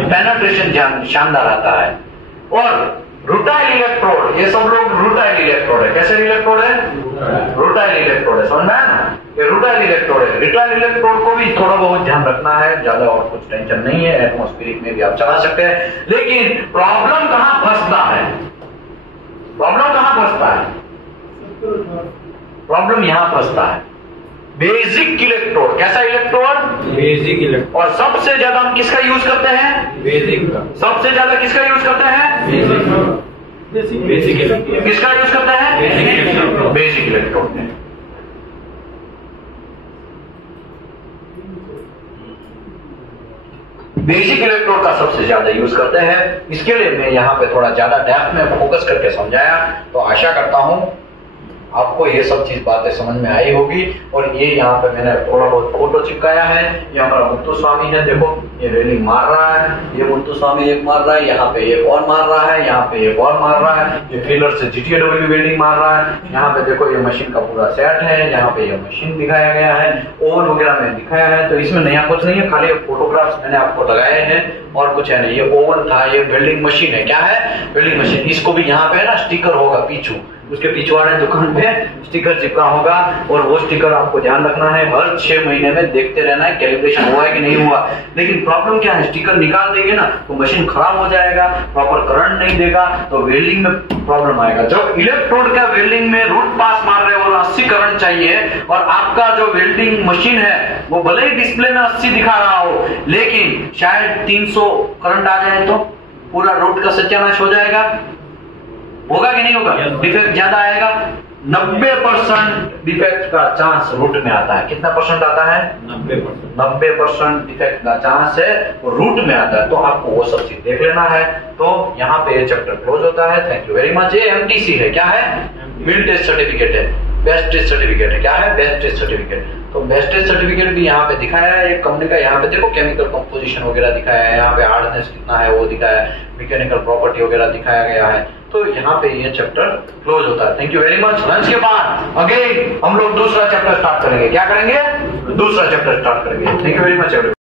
पेनिट्रेशन शानदार आता है। और रूटाइल इलेक्ट्रोड, ये सब लोग रूटाइल इलेक्ट्रोड है। कैसे इलेक्ट्रोड है? रूटाइल इलेक्ट्रोड है, समझ में आया ना? ये रूटाइल इलेक्ट्रोड है। रिटाइल इलेक्ट्रोड को भी थोड़ा बहुत ध्यान रखना है, ज्यादा और कुछ टेंशन नहीं है, एटमॉस्फेरिक में भी आप चला सकते हैं। लेकिन प्रॉब्लम कहां फंसता है? प्रॉब्लम कहां फंसता है? प्रॉब्लम यहां फंसता है बेसिक इलेक्ट्रोड। कैसा इलेक्ट्रोड? Basic electrode. और सबसे ज्यादा हम किसका यूज करते हैं? बेसिक का। सबसे ज्यादा किसका यूज करते हैं? Basic electrode. किसका यूज करते हैं? Basic electrode. Basic electrode. Basic electrode का सबसे ज्यादा यूज करते हैं। इसके लिए मैं यहाँ पे थोड़ा ज्यादा डेप्थ में फोकस करके समझाया। तो आशा करता हूं आपको ये सब चीज बातें समझ में आई होगी। और ये यहाँ पे मैंने थोड़ा बहुत फोटो चिपकाया है। ये हमारा मुत्तु स्वामी है, देखो ये रेलिंग मार रहा है, ये मुत्तु स्वामी एक मार रहा है, यहाँ पे एक और मार रहा है, यहाँ पे एक और मार रहा है, ये फीलर से GTAW वेल्डिंग मार रहा है। यहाँ पे देखो ये मशीन का पूरा सेट है, यहाँ पे ये मशीन दिखाया गया है, ओवन वगैरह में दिखाया है। तो इसमें नया कुछ नहीं है, खाली फोटोग्राफ्स मैंने आपको लगाए हैं और कुछ है नहीं। ये ओवन था, ये वेल्डिंग मशीन है। क्या है? Welding machine. इसको भी यहाँ पे ना स्टिकर होगा पीछू, उसके पिछवाड़े दुकान पे स्टिकर चिपका होगा। और वो स्टिकर आपको ध्यान रखना है, हर 6 महीने में देखते रहना है कैलिब्रेशन हुआ है कि नहीं हुआ। लेकिन प्रॉब्लम क्या है? स्टिकर निकाल देंगे ना तो मशीन खराब हो जाएगा, प्रॉपर करंट नहीं देगा, तो वेल्डिंग में प्रॉब्लम आएगा। जो इलेक्ट्रोड का वेल्डिंग में रूट पास मार रहे हो और 80 करंट चाहिए, और आपका जो वेल्डिंग मशीन है वो भले ही डिस्प्ले में 80 दिखा रहा हो, लेकिन शायद 300 करंट आ जाए तो पूरा रूट का सत्यानाश हो जाएगा। होगा कि नहीं होगा? डिफेक्ट ज्यादा आएगा। 90% डिफेक्ट का चांस रूट में आता है। कितना परसेंट आता है? 90% डिफेक्ट का चांस है वो रूट में आता है। तो आपको वो सब चीज देख लेना है। तो यहाँ पे ये चैप्टर क्लोज होता है। Thank you very much. ये MTC है। क्या है? मिल टेस्ट सर्टिफिकेट है, बेस्ट टेस्ट सर्टिफिकेट है। क्या है? Best test certificate. तो बेस्ट टेस्ट सर्टिफिकेट भी यहाँ पे दिखाया है एक कंपनी का। यहाँ पे देखो केमिकल कंपोजिशन वगैरह दिखाया है, यहाँ पे हार्डनेस कितना है वो दिखाया है, मैकेनिकल प्रॉपर्टी वगैरह दिखाया गया है। तो यहाँ पे ये चैप्टर क्लोज होता है। Thank you very much. Lunch के बाद अगेन हम लोग दूसरा चैप्टर स्टार्ट करेंगे। क्या करेंगे? दूसरा चैप्टर स्टार्ट करेंगे। Thank you very much.